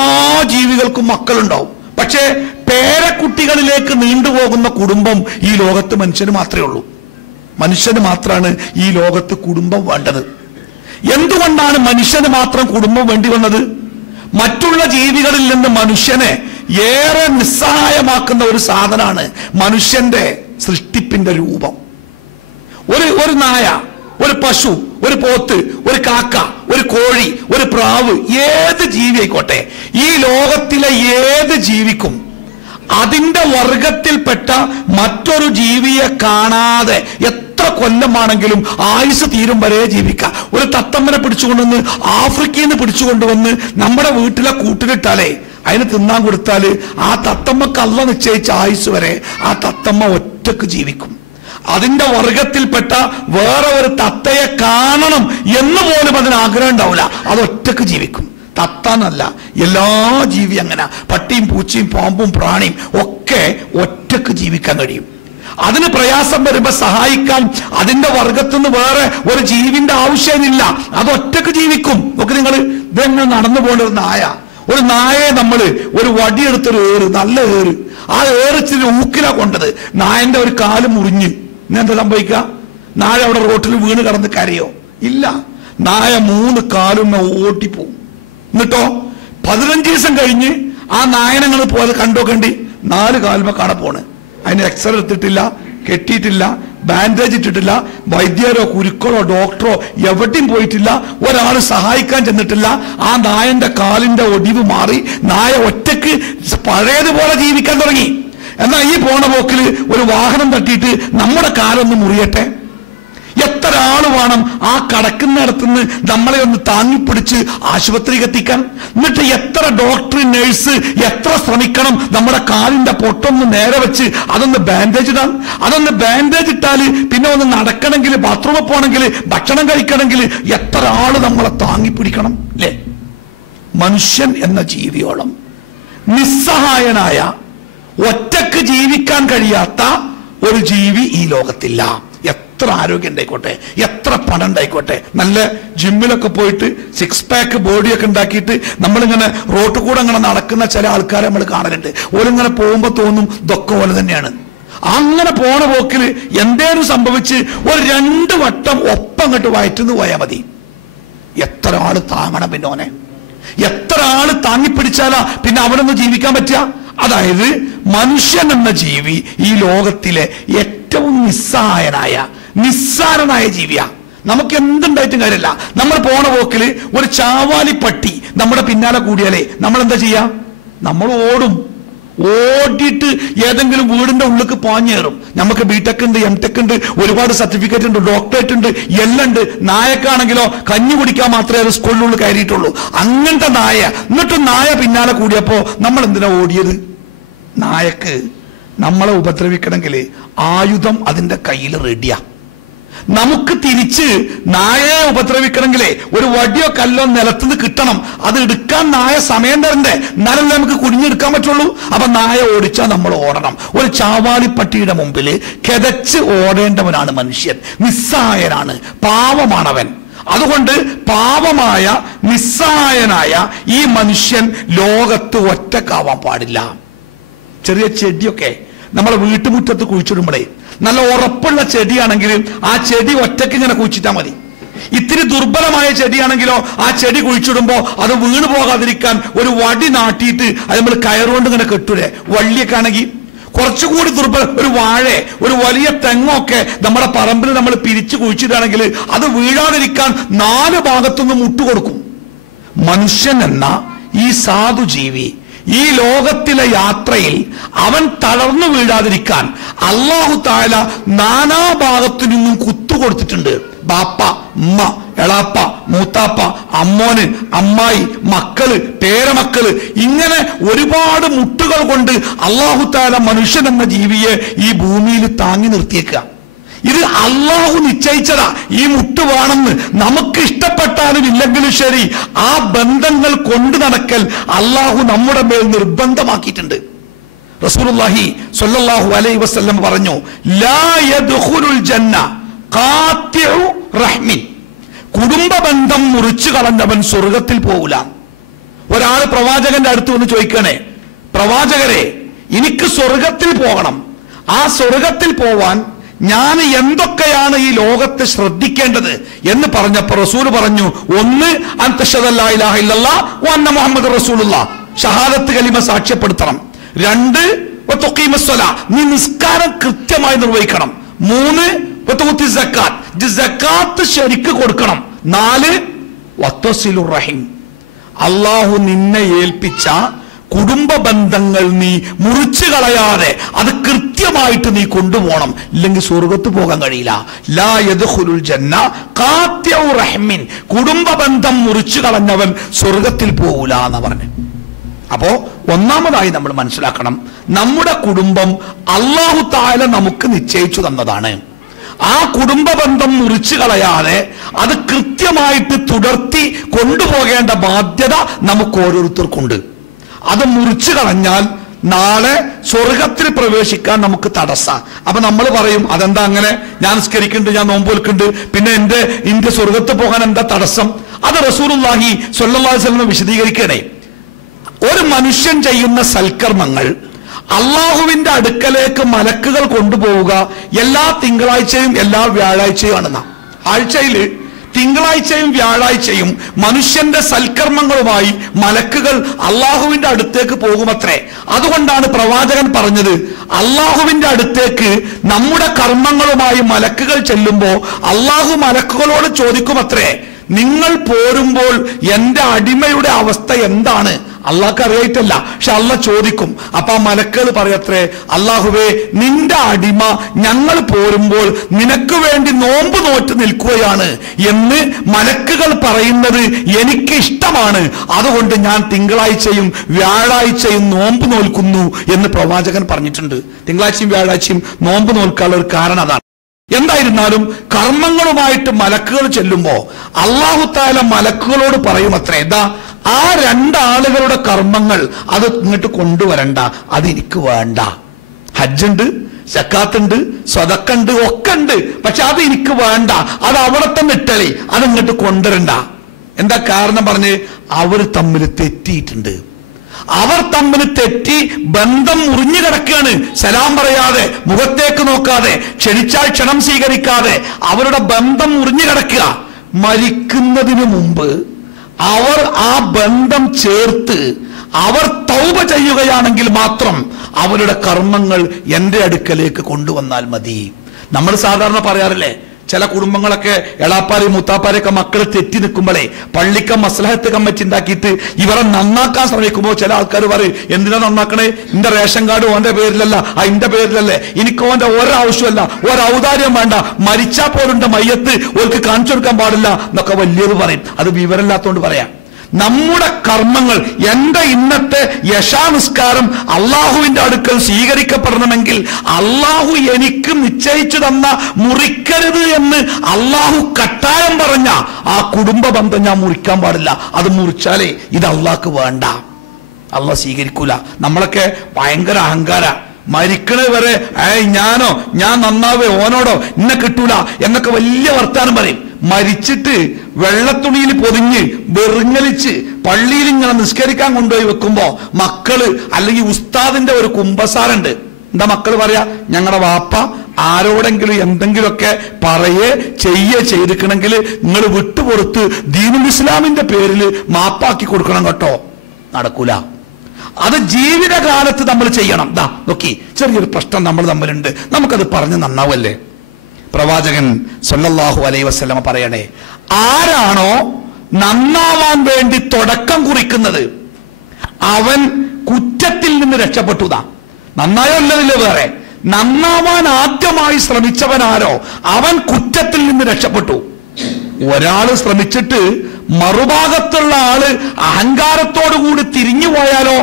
ജീവികൾക്കും മക്കളുണ്ടാവും. പക്ഷേ പേരക്കുട്ടികളിലേക്ക് നീണ്ടുപോകുന്ന കുടുംബം ഈ ലോകത്ത് മനുഷ്യന് മാത്രമേ ഉള്ളൂ. മനുഷ്യന് മാത്രമാണ് ഈ ലോകത്ത് കുടുംബം വേണ്ടത്. എന്തുകൊണ്ടാണ് മനുഷ്യന് മാത്രം കുടുംബം വേണ്ടി വന്നത്? മറ്റുള്ള ജീവികളിൽ നിന്ന് മനുഷ്യനെ ഏറെ നിസ്സഹായമാക്കുന്ന ഒരു സാധനമാണ് മനുഷ്യന്റെ സൃഷ്ടിപ്പിന്റെ രൂപം. ഒരു നായ, ഒരു പശു, ഒരു പോത്ത്, ഒരു കാക്ക, ഒരു കോഴി, ഒരു പ്രാവ്, ഏത് ജീവി ആയിക്കോട്ടെ, ഈ ലോകത്തിലെ ഏത് ജീവിക്കും അതിന്റെ വർഗത്തിൽപ്പെട്ട മറ്റൊരു ജീവിയെ കാണാതെ എത്ര കൊല്ലമാണെങ്കിലും ആയുസ് തീരും വരെ ജീവിക്കാം. ഒരു തത്തമ്മനെ പിടിച്ചുകൊണ്ടുവന്ന് ആഫ്രിക്കയിൽ നിന്ന് പിടിച്ചുകൊണ്ടുവന്ന് നമ്മുടെ വീട്ടിലെ കൂട്ടിലിട്ടാലേ അതിന് തിന്നാൻ കൊടുത്താല് ആ തത്തമ്മക്ക് അല്ലാഹ് നിശ്ചയിച്ച ആയുസ് വരെ ആ തത്തമ്മ ഒറ്റക്ക് ജീവിക്കും. അതിന്റെ വർഗത്തിൽപ്പെട്ട വേറെ ഒരു തത്തയെ കാണണം എന്ന് പോലും അതിന് ആഗ്രഹം ഉണ്ടാവില്ല. അത് ഒറ്റക്ക് ജീവിക്കും. തത്താന്നല്ല, എല്ലാ ജീവി അങ്ങനെ. പട്ടിയും പൂച്ചയും പാമ്പും പ്രാണിയും ഒക്കെ ഒറ്റക്ക് ജീവിക്കാൻ കഴിയും. അതിന് പ്രയാസം വരുമ്പോ സഹായിക്കാൻ അതിന്റെ വർഗത്തുനിന്ന് വേറെ ഒരു ജീവിന്റെ ആവശ്യമില്ല. അത് ഒറ്റക്ക് ജീവിക്കും. നോക്ക് നിങ്ങൾ, ഇതെങ്ങനെ നടന്നു പോകേണ്ട ഒരു നായയെ നമ്മള് ഒരു വടിയെടുത്തൊരു ഏറ്, നല്ല ഏറ്, ആ ഏറിച്ചിരി ഊക്കിലാ കൊണ്ടത്. നായന്റെ ഒരു കാല് മുറിഞ്ഞ് എന്താ സംഭവിക്കുക? നായ അവിടെ റോട്ടിൽ വീണ് കിടന്ന് കരയോ? ഇല്ല. നായ 3 കാലും ഓട്ടിപ്പോവും. എന്നിട്ടോ 15 ദിവസം കഴിഞ്ഞ് ആ നായനങ്ങൾ പോലെ കണ്ടി 4 കാലുമ കാണാൻ പോണ്. അതിന് എക്സ്റേ എടുത്തിട്ടില്ല, കെട്ടിയിട്ടില്ല, ബാൻഡേജ് ഇട്ടിട്ടില്ല, വൈദ്യരോ കുരുക്കളോ ഡോക്ടറോ എവിടെയും പോയിട്ടില്ല, ഒരാൾ സഹായിക്കാൻ ചെന്നിട്ടില്ല. ആ നായന്റെ കാലിന്റെ ഒടിവ് മാറി നായ ഒറ്റക്ക് പഴയതുപോലെ ജീവിക്കാൻ തുടങ്ങി. എന്നാൽ ഈ പോണ പോക്കിൽ ഒരു വാഹനം തട്ടിയിട്ട് നമ്മുടെ കാലൊന്ന് മുറിയട്ടെ, എത്ര ആള് വേണം ആ കടക്കുന്നിടത്തുനിന്ന് നമ്മളെ ഒന്ന് താങ്ങിപ്പിടിച്ച് ആശുപത്രിക്ക് എത്തിക്കാൻ? എന്നിട്ട് എത്ര ഡോക്ടർ, നഴ്സ് എത്ര ശ്രമിക്കണം നമ്മുടെ കാലിന്റെ പൊട്ടൊന്ന് നേരെ വെച്ച് അതൊന്ന് ബാൻഡേജ് ഇടാൻ. അതൊന്ന് ബാൻഡേജ് ഇട്ടാല് പിന്നെ ഒന്ന് നടക്കണമെങ്കിൽ, ബാത്റൂമിൽ പോകണമെങ്കിൽ, ഭക്ഷണം കഴിക്കണമെങ്കിൽ എത്ര ആള് നമ്മളെ താങ്ങിപ്പിടിക്കണം അല്ലേ? മനുഷ്യൻ എന്ന ജീവിയോളം നിസ്സഹായനായ, ഒറ്റക്ക് ജീവിക്കാൻ കഴിയാത്ത ഒരു ജീവി ഈ ലോകത്തില്ല. എത്ര ആരോഗ്യം ഉണ്ടായിക്കോട്ടെ, എത്ര പണം ഉണ്ടായിക്കോട്ടെ, നല്ല ജിമ്മിലൊക്കെ പോയിട്ട് 6 പാക്ക് ബോഡിയൊക്കെ ഉണ്ടാക്കിയിട്ട് നമ്മളിങ്ങനെ റോട്ടിൽ കൂടെ അങ്ങനെ നടക്കുന്ന ചില ആൾക്കാരെ നമ്മൾ കാണലുണ്ട്. ഓലിങ്ങനെ പോകുമ്പോൾ തോന്നും ഇതൊക്കെ പോലെ തന്നെയാണ്. അങ്ങനെ പോണ പോക്കില് എന്തേലും സംഭവിച്ച് ഒരു 2 വട്ടം ഒപ്പം അങ്ങോട്ട് വയറ്റുന്നു പോയാൽ മതി. എത്ര ആള് താങ്ങണം പിന്നെ ഓനെ? എത്ര ആള് താങ്ങിപ്പിടിച്ചാലാ പിന്നെ അവിടെ നിന്ന് ജീവിക്കാൻ പറ്റുക? അതായത് മനുഷ്യൻ എന്ന ജീവി ഈ ലോകത്തിലെ ഏറ്റവും നിസ്സാരനായ ജീവിയാ. നമുക്ക് എന്തുണ്ടായിട്ടും കാര്യമില്ല. നമ്മൾ പോണ പോക്കില് ഒരു ചാവാലി പട്ടി നമ്മുടെ പിന്നാലെ കൂടിയാലേ നമ്മൾ എന്താ ചെയ്യാ? നമ്മൾ ഓടിയിട്ട് ഏതെങ്കിലും വീടിന്റെ ഉള്ളിലേക്ക് പാഞ്ഞേറും. നമുക്ക് ബിടെക് ഉണ്ട്, എംടെക് ഉണ്ട്, ഒരുപാട് സർട്ടിഫിക്കറ്റ് ഉണ്ട്, ഡോക്ടറേറ്റ് ഉണ്ട്, എല്ലാം ഉണ്ട്. നായക്കാണെങ്കിലോ കഞ്ഞി കുടിക്കാൻ മാത്രമേ അത് സ്കൂളിനുള്ളിൽ കയറിയിട്ടുള്ളൂ. അങ്ങനത്തെ നായ. എന്നിട്ടും നായ പിന്നാലെ കൂടിയപ്പോ നമ്മൾ എന്തിനാ ഓടിയത്? നായക്ക് നമ്മളെ ഉപദ്രവിക്കണമെങ്കിൽ ആയുധം അതിന്റെ കയ്യിൽ റെഡിയാ. നമുക്ക് തിരിച്ച് നായയെ ഉപദ്രവിക്കണമെങ്കിലേ ഒരു വടിയോ കല്ലോ നിലത്തുനിന്ന് കിട്ടണം. അത് എടുക്കാൻ നായ സമയം തരണ്ടേ, എന്നാലല്ലേ നമുക്ക് കുനിഞ്ഞെടുക്കാൻ പറ്റുള്ളൂ. അപ്പൊ നായ ഓടിച്ചാൽ നമ്മൾ ഓടണം. ഒരു ചാവാളിപ്പട്ടിയുടെ മുമ്പിൽ കിതച്ച് ഓടേണ്ടവനാണ് മനുഷ്യൻ. നിസ്സഹായനാണ്, പാവമാണവൻ. അതുകൊണ്ട് പാവമായ നിസ്സഹായനായ ഈ മനുഷ്യൻ ലോകത്ത് ഒറ്റക്കാവാൻ പാടില്ല. ചെറിയ ചെടിയൊക്കെ നമ്മളെ വീട്ടുമുറ്റത്ത് കുഴിച്ചിടുമ്പോഴേ നല്ല ഉറപ്പുള്ള ചെടിയാണെങ്കിൽ ആ ചെടി ഒറ്റക്ക് ഇങ്ങനെ കുഴിച്ചിട്ടാൽ മതി. ഇത്തിരി ദുർബലമായ ചെടിയാണെങ്കിലോ ആ ചെടി കുഴിച്ചിടുമ്പോ അത് വീണു പോകാതിരിക്കാൻ ഒരു വടി നാട്ടിയിട്ട് അത് നമ്മൾ കയറുകൊണ്ട് ഇങ്ങനെ കെട്ടൂലേ? വള്ളിയൊക്കെ ആണെങ്കിൽ കുറച്ചുകൂടി ദുർബലം, ഒരു വാഴ, ഒരു വലിയ തെങ്ങൊക്കെ നമ്മുടെ പറമ്പിൽ നമ്മൾ പിരിച്ചു കുഴിച്ചിട്ടാണെങ്കിൽ അത് വീഴാതിരിക്കാൻ 4 ഭാഗത്തുനിന്ന് മുട്ടുകൊടുക്കും. മനുഷ്യൻ എന്ന ഈ സാധുജീവി ഈ ലോകത്തിലെ യാത്രയിൽ അവൻ തളർന്നു വീഴാതിരിക്കാൻ അല്ലാഹു തആല നാനാഭാഗത്തു നിന്നും കുത്തുകൊടുത്തിട്ടുണ്ട്. ബാപ്പ, ഉമ്മ, എളാപ്പ, മൂത്താപ്പ, അമ്മോന്, അമ്മായി, മക്കള്, പേരമക്കള്, ഇങ്ങനെ ഒരുപാട് മുട്ടുകൾ കൊണ്ട് അല്ലാഹു തആല മനുഷ്യൻ എന്ന ജീവിയെ ഈ ഭൂമിയിൽ താങ്ങി നിർത്തിയേക്കുക. ഇത് അള്ളാഹു നിശ്ചയിച്ചതാ. ഈ മുട്ട് വേണമെന്ന് നമുക്ക് ഇഷ്ടപ്പെട്ടാലും ഇല്ലെങ്കിലും ശരി, ആ ബന്ധങ്ങൾ കൊണ്ടു നടക്കൽ അള്ളാഹു നമ്മുടെ മേൽ നിർബന്ധമാക്കിയിട്ടുണ്ട്. റസൂലുള്ളാഹി സ്വല്ലല്ലാഹു അലൈഹി വസല്ലം പറഞ്ഞു, ലാ യദ്ഖുലുൽ ജന്ന ഖാത്തിഉ റഹ്മിൻ. കുടുംബ ബന്ധം മുറിച്ചു കളഞ്ഞവൻ സ്വർഗത്തിൽ പോകൂല. ഒരാൾ പ്രവാചകന്റെ അടുത്ത് വന്ന് ചോദിക്കണേ, പ്രവാചകരെ, എനിക്ക് സ്വർഗത്തിൽ പോകണം, ആ സ്വർഗത്തിൽ പോവാൻ ഞാൻ എന്തൊക്കെയാണ് ഈ ലോകത്ത് ശ്രദ്ധിക്കേണ്ടത് എന്ന് പറഞ്ഞപ്പോ റസൂൽ പറഞ്ഞു, 1 അൻ തശ്ഹദ ലാ ഇലാഹ ഇല്ലല്ലാഹ് വ അന്ന മുഹമ്മദ് റസൂലുള്ളാഹ്, ഷഹാദത്ത് കലിമ സാക്ഷ്യപ്പെടുത്തണം. 2 വ തുഖീമസ് സ്വലാ, നീ നിസ്കാരം കൃത്യമായി നിർവഹിക്കണം. 3 വ തുഅതി സക്കാത്ത്, സക്കാത്ത് ശരിക്ക് കൊടുക്കണം. 4 വത്തസിലുർ റഹീം, അല്ലാഹു നിന്നെ ഏൽപ്പിച്ച കുടുംബ ബന്ധങ്ങൾ നീ മുറിച്ചു കളയാതെ അത് കൃത്യമായിട്ട് നീ കൊണ്ടുപോകണം, ഇല്ലെങ്കിൽ സ്വർഗത്ത് പോകാൻ കഴിയില്ല. ലാ യദ്ഖുലുൽ ജന്ന ഖാത്തിഉ റഹ്മിൻ, കുടുംബ ബന്ധം മുറിച്ചു കളഞ്ഞവൻ സ്വർഗത്തിൽ പോകൂല എന്ന് പറഞ്ഞു. അപ്പോ ഒന്നാമതായി നമ്മൾ മനസ്സിലാക്കണം, നമ്മുടെ കുടുംബം അല്ലാഹു തആല നമുക്ക് നിശ്ചയിച്ചു തന്നതാണ്. ആ കുടുംബ ബന്ധം മുറിച്ചു കളയാതെ അത് കൃത്യമായിട്ട് തുടർത്തി കൊണ്ടുപോകേണ്ട ബാധ്യത നമുക്ക് ഓരോരുത്തർക്കുണ്ട്. അത് മുറിച്ചു കളഞ്ഞാൽ നാളെ സ്വർഗത്തിൽ പ്രവേശിക്കാൻ നമുക്ക് തടസ്സം. അപ്പൊ നമ്മൾ പറയും, അതെന്താ അങ്ങനെ? ഞാൻ നിസ്കരിക്കുന്നുണ്ട്, ഞാൻ നോമ്പ് വെക്കുന്നുണ്ട്, പിന്നെ എന്റെ സ്വർഗത്ത് പോകാൻ എന്താ തടസ്സം? അത് റസൂലുള്ളാഹി സ്വല്ലല്ലാഹു അലൈഹി വസല്ലം വിശദീകരിക്കണേ. ഒരു മനുഷ്യൻ ചെയ്യുന്ന സൽക്കർമ്മങ്ങൾ അള്ളാഹുവിന്റെ അടുക്കലേക്ക് മലക്കുകൾ കൊണ്ടുപോവുക എല്ലാ തിങ്കളാഴ്ചയും എല്ലാ വ്യാഴാഴ്ചയും ആണെന്ന. ആഴ്ചയിൽ തിങ്കളാഴ്ചയും വ്യാഴാഴ്ചയും മനുഷ്യന്റെ സൽക്കർമ്മങ്ങളുമായി മലക്കുകൾ അള്ളാഹുവിന്റെ അടുത്തേക്ക് പോകുമത്രേ. അതുകൊണ്ടാണ് പ്രവാചകൻ പറഞ്ഞത്, അള്ളാഹുവിന്റെ അടുത്തേക്ക് നമ്മുടെ കർമ്മങ്ങളുമായി മലക്കുകൾ ചെല്ലുമ്പോ അള്ളാഹു മലക്കുകളോട് ചോദിക്കുമത്രേ, നിങ്ങൾ പോരുമ്പോൾ എന്റെ അടിമയുടെ അവസ്ഥ എന്താണ്? അള്ളാഹ്ക്ക് അറിയായിട്ടല്ല, പക്ഷെ അള്ളാഹ് ചോദിക്കും. അപ്പൊ ആ മലക്കുകൾ പറയത്രേ, അള്ളാഹുവേ, നിന്റെ അടിമ ഞങ്ങൾ പോരുമ്പോൾ നിനക്ക് വേണ്ടി നോമ്പ് നോറ്റ് നിൽക്കുകയാണ് എന്ന് മലക്കുകൾ പറയുന്നത് എനിക്ക് ഇഷ്ടമാണ്. അതുകൊണ്ട് ഞാൻ തിങ്കളാഴ്ചയും വ്യാഴാഴ്ചയും നോമ്പ് നോൽക്കുന്നു എന്ന് പ്രവാചകൻ പറഞ്ഞിട്ടുണ്ട്. തിങ്കളാഴ്ചയും വ്യാഴാഴ്ചയും നോമ്പ് നോൽക്കാനുള്ള ഒരു കാരണം അതാണ്. എന്തായിരുന്നാലും കർമ്മങ്ങളുമായിട്ട് മലക്കുകൾ ചെല്ലുമ്പോ അല്ലാഹു തആല മലക്കുകളോട് പറയുമത്രേ, ദാ ആ രണ്ടാളുകളുടെ കർമ്മങ്ങൾ അത് ഇങ്ങോട്ട് കൊണ്ടുവരണ്ട, അതെനിക്ക് വേണ്ട. ഹജ്ജുണ്ട്, സക്കാത്തുണ്ട്, സ്വതക്കുണ്ട്, ഒക്കെ ഉണ്ട്, പക്ഷെ അത് എനിക്ക് വേണ്ട, അത് അവിടെ തന്നെ ഇട്ടളി, അത് ഇങ്ങോട്ട് കൊണ്ടുവരണ്ട. എന്താ കാരണം പറഞ്ഞ്? അവർ തമ്മിൽ തെറ്റിയിട്ടുണ്ട്. അവർ തമ്മിൽ തെറ്റി ബന്ധം മുറിഞ്ഞു കിടക്കുകയാണ്. സലാം പറയാതെ, മുഖത്തേക്ക് നോക്കാതെ, ക്ഷണിച്ചാൽ ക്ഷണം സ്വീകരിക്കാതെ അവരുടെ ബന്ധം മുറിഞ്ഞു കിടക്കുക. മരിക്കുന്നതിന് മുമ്പ് അവർ ആ ബന്ധം ചേർത്ത് അവർ തൗബ ചെയ്യുകയാണെങ്കിൽ മാത്രം അവരുടെ കർമ്മങ്ങൾ എന്റെ അടുക്കലേക്ക് കൊണ്ടുവന്നാൽ മതി. നമ്മൾ സാധാരണ പറയാറില്ലേ, ചില കുടുംബങ്ങളൊക്കെ എളാപ്പാരി മൂത്താപ്പാരെയൊക്കെ മക്കൾ തെറ്റി നിൽക്കുമ്പോഴേ പള്ളിക്ക മസ്ലഹത്ത് കമ്മിറ്റി ഉണ്ടാക്കിയിട്ട് ഇവരെ നന്നാക്കാൻ ശ്രമിക്കുമ്പോൾ ചില ആൾക്കാർ പറയും, എന്തിനാ നന്നാക്കണേ? എന്റെ റേഷൻ കാർഡ് ഓന്റെ പേരിലല്ല, എന്റെ പേരിലല്ലേ, എനിക്ക് ഓന്റെ ഒരാവശ്യമല്ല, ഒരൗദാര്യം വേണ്ട, മരിച്ചാ പോലുണ്ട് മയ്യത്ത് ഓർക്ക് കാണിച്ചു കൊടുക്കാൻ പാടില്ല എന്നൊക്കെ വലിയത് പറയും. അത് വിവരമില്ലാത്തോണ്ട് പറയാം. നമ്മുടെ കർമ്മങ്ങൾ, എന്റെ ഇന്നത്തെ യശാനിസ്കാരം അള്ളാഹുവിന്റെ അടുക്കൽ സ്വീകരിക്കപ്പെടണമെങ്കിൽ അള്ളാഹു എനിക്ക് നിശ്ചയിച്ചു തന്ന മുറിക്കരുത് എന്ന് അള്ളാഹു കട്ടായം പറഞ്ഞ ആ കുടുംബ ബന്ധം ഞാൻ മുറിക്കാൻ പാടില്ല. അത് മുറിച്ചാലേ ഇത് അള്ളാഹ്ക്ക് വേണ്ട, അള്ളാഹ് സ്വീകരിക്കൂല. നമ്മളൊക്കെ ഭയങ്കര അഹങ്കാര, മരിക്കണത് വരെ ഞാൻ നന്നാവേ, ഓനോടോ ഇന്നെ കിട്ടൂല എന്നൊക്കെ വലിയ വർത്താനം പറയും. മരിച്ചിട്ട് വെള്ളത്തുണിയിൽ പൊതിഞ്ഞ് വെറുങ്ങലിച്ച് പള്ളിയിൽ ഇങ്ങനെ നിസ്കരിക്കാൻ കൊണ്ടുപോയി വെക്കുമ്പോ മക്കള് അല്ലെങ്കിൽ ഉസ്താദിന്റെ ഒരു കുമ്പസാരുണ്ട്. എന്താ മക്കള് പറയാ? ഞങ്ങളുടെ വാപ്പ ആരോടെങ്കിലും എന്തെങ്കിലുമൊക്കെ ചെയ്തിക്കണമെങ്കിൽ നിങ്ങൾ വിട്ടുപുറത്ത് ദീനുൽ ഇസ്ലാമിന്റെ പേരിൽ മാപ്പാക്കി കൊടുക്കണം കേട്ടോ. നടക്കൂല. അത് ജീവിതകാലത്ത് നമ്മൾ ചെയ്യണം. ദാ നോക്കി, ചെറിയൊരു പ്രശ്നം നമ്മൾ തമ്മിലുണ്ട്, നമുക്കത് പറഞ്ഞ് നന്നാവല്ലേ? പ്രവാചകൻ സല്ലല്ലാഹു അലൈഹി വസല്ലമ പറയണേ, ആരാണോ നന്നാവാൻ വേണ്ടി തുടക്കം കുറിക്കുന്നത് അവൻ കുറ്റത്തിൽ നിന്ന് രക്ഷപ്പെട്ടു. നന്നായോ അല്ലതില്ല, വേറെ നന്നാവാൻ ആദ്യമായി ശ്രമിച്ചവനാരോ അവൻ കുറ്റത്തിൽ നിന്ന് രക്ഷപ്പെട്ടു. ഒരാള് ശ്രമിച്ചിട്ട് മറുഭാഗത്തുള്ള ആള് അഹങ്കാരത്തോടുകൂടി തിരിഞ്ഞു പോയാലോ?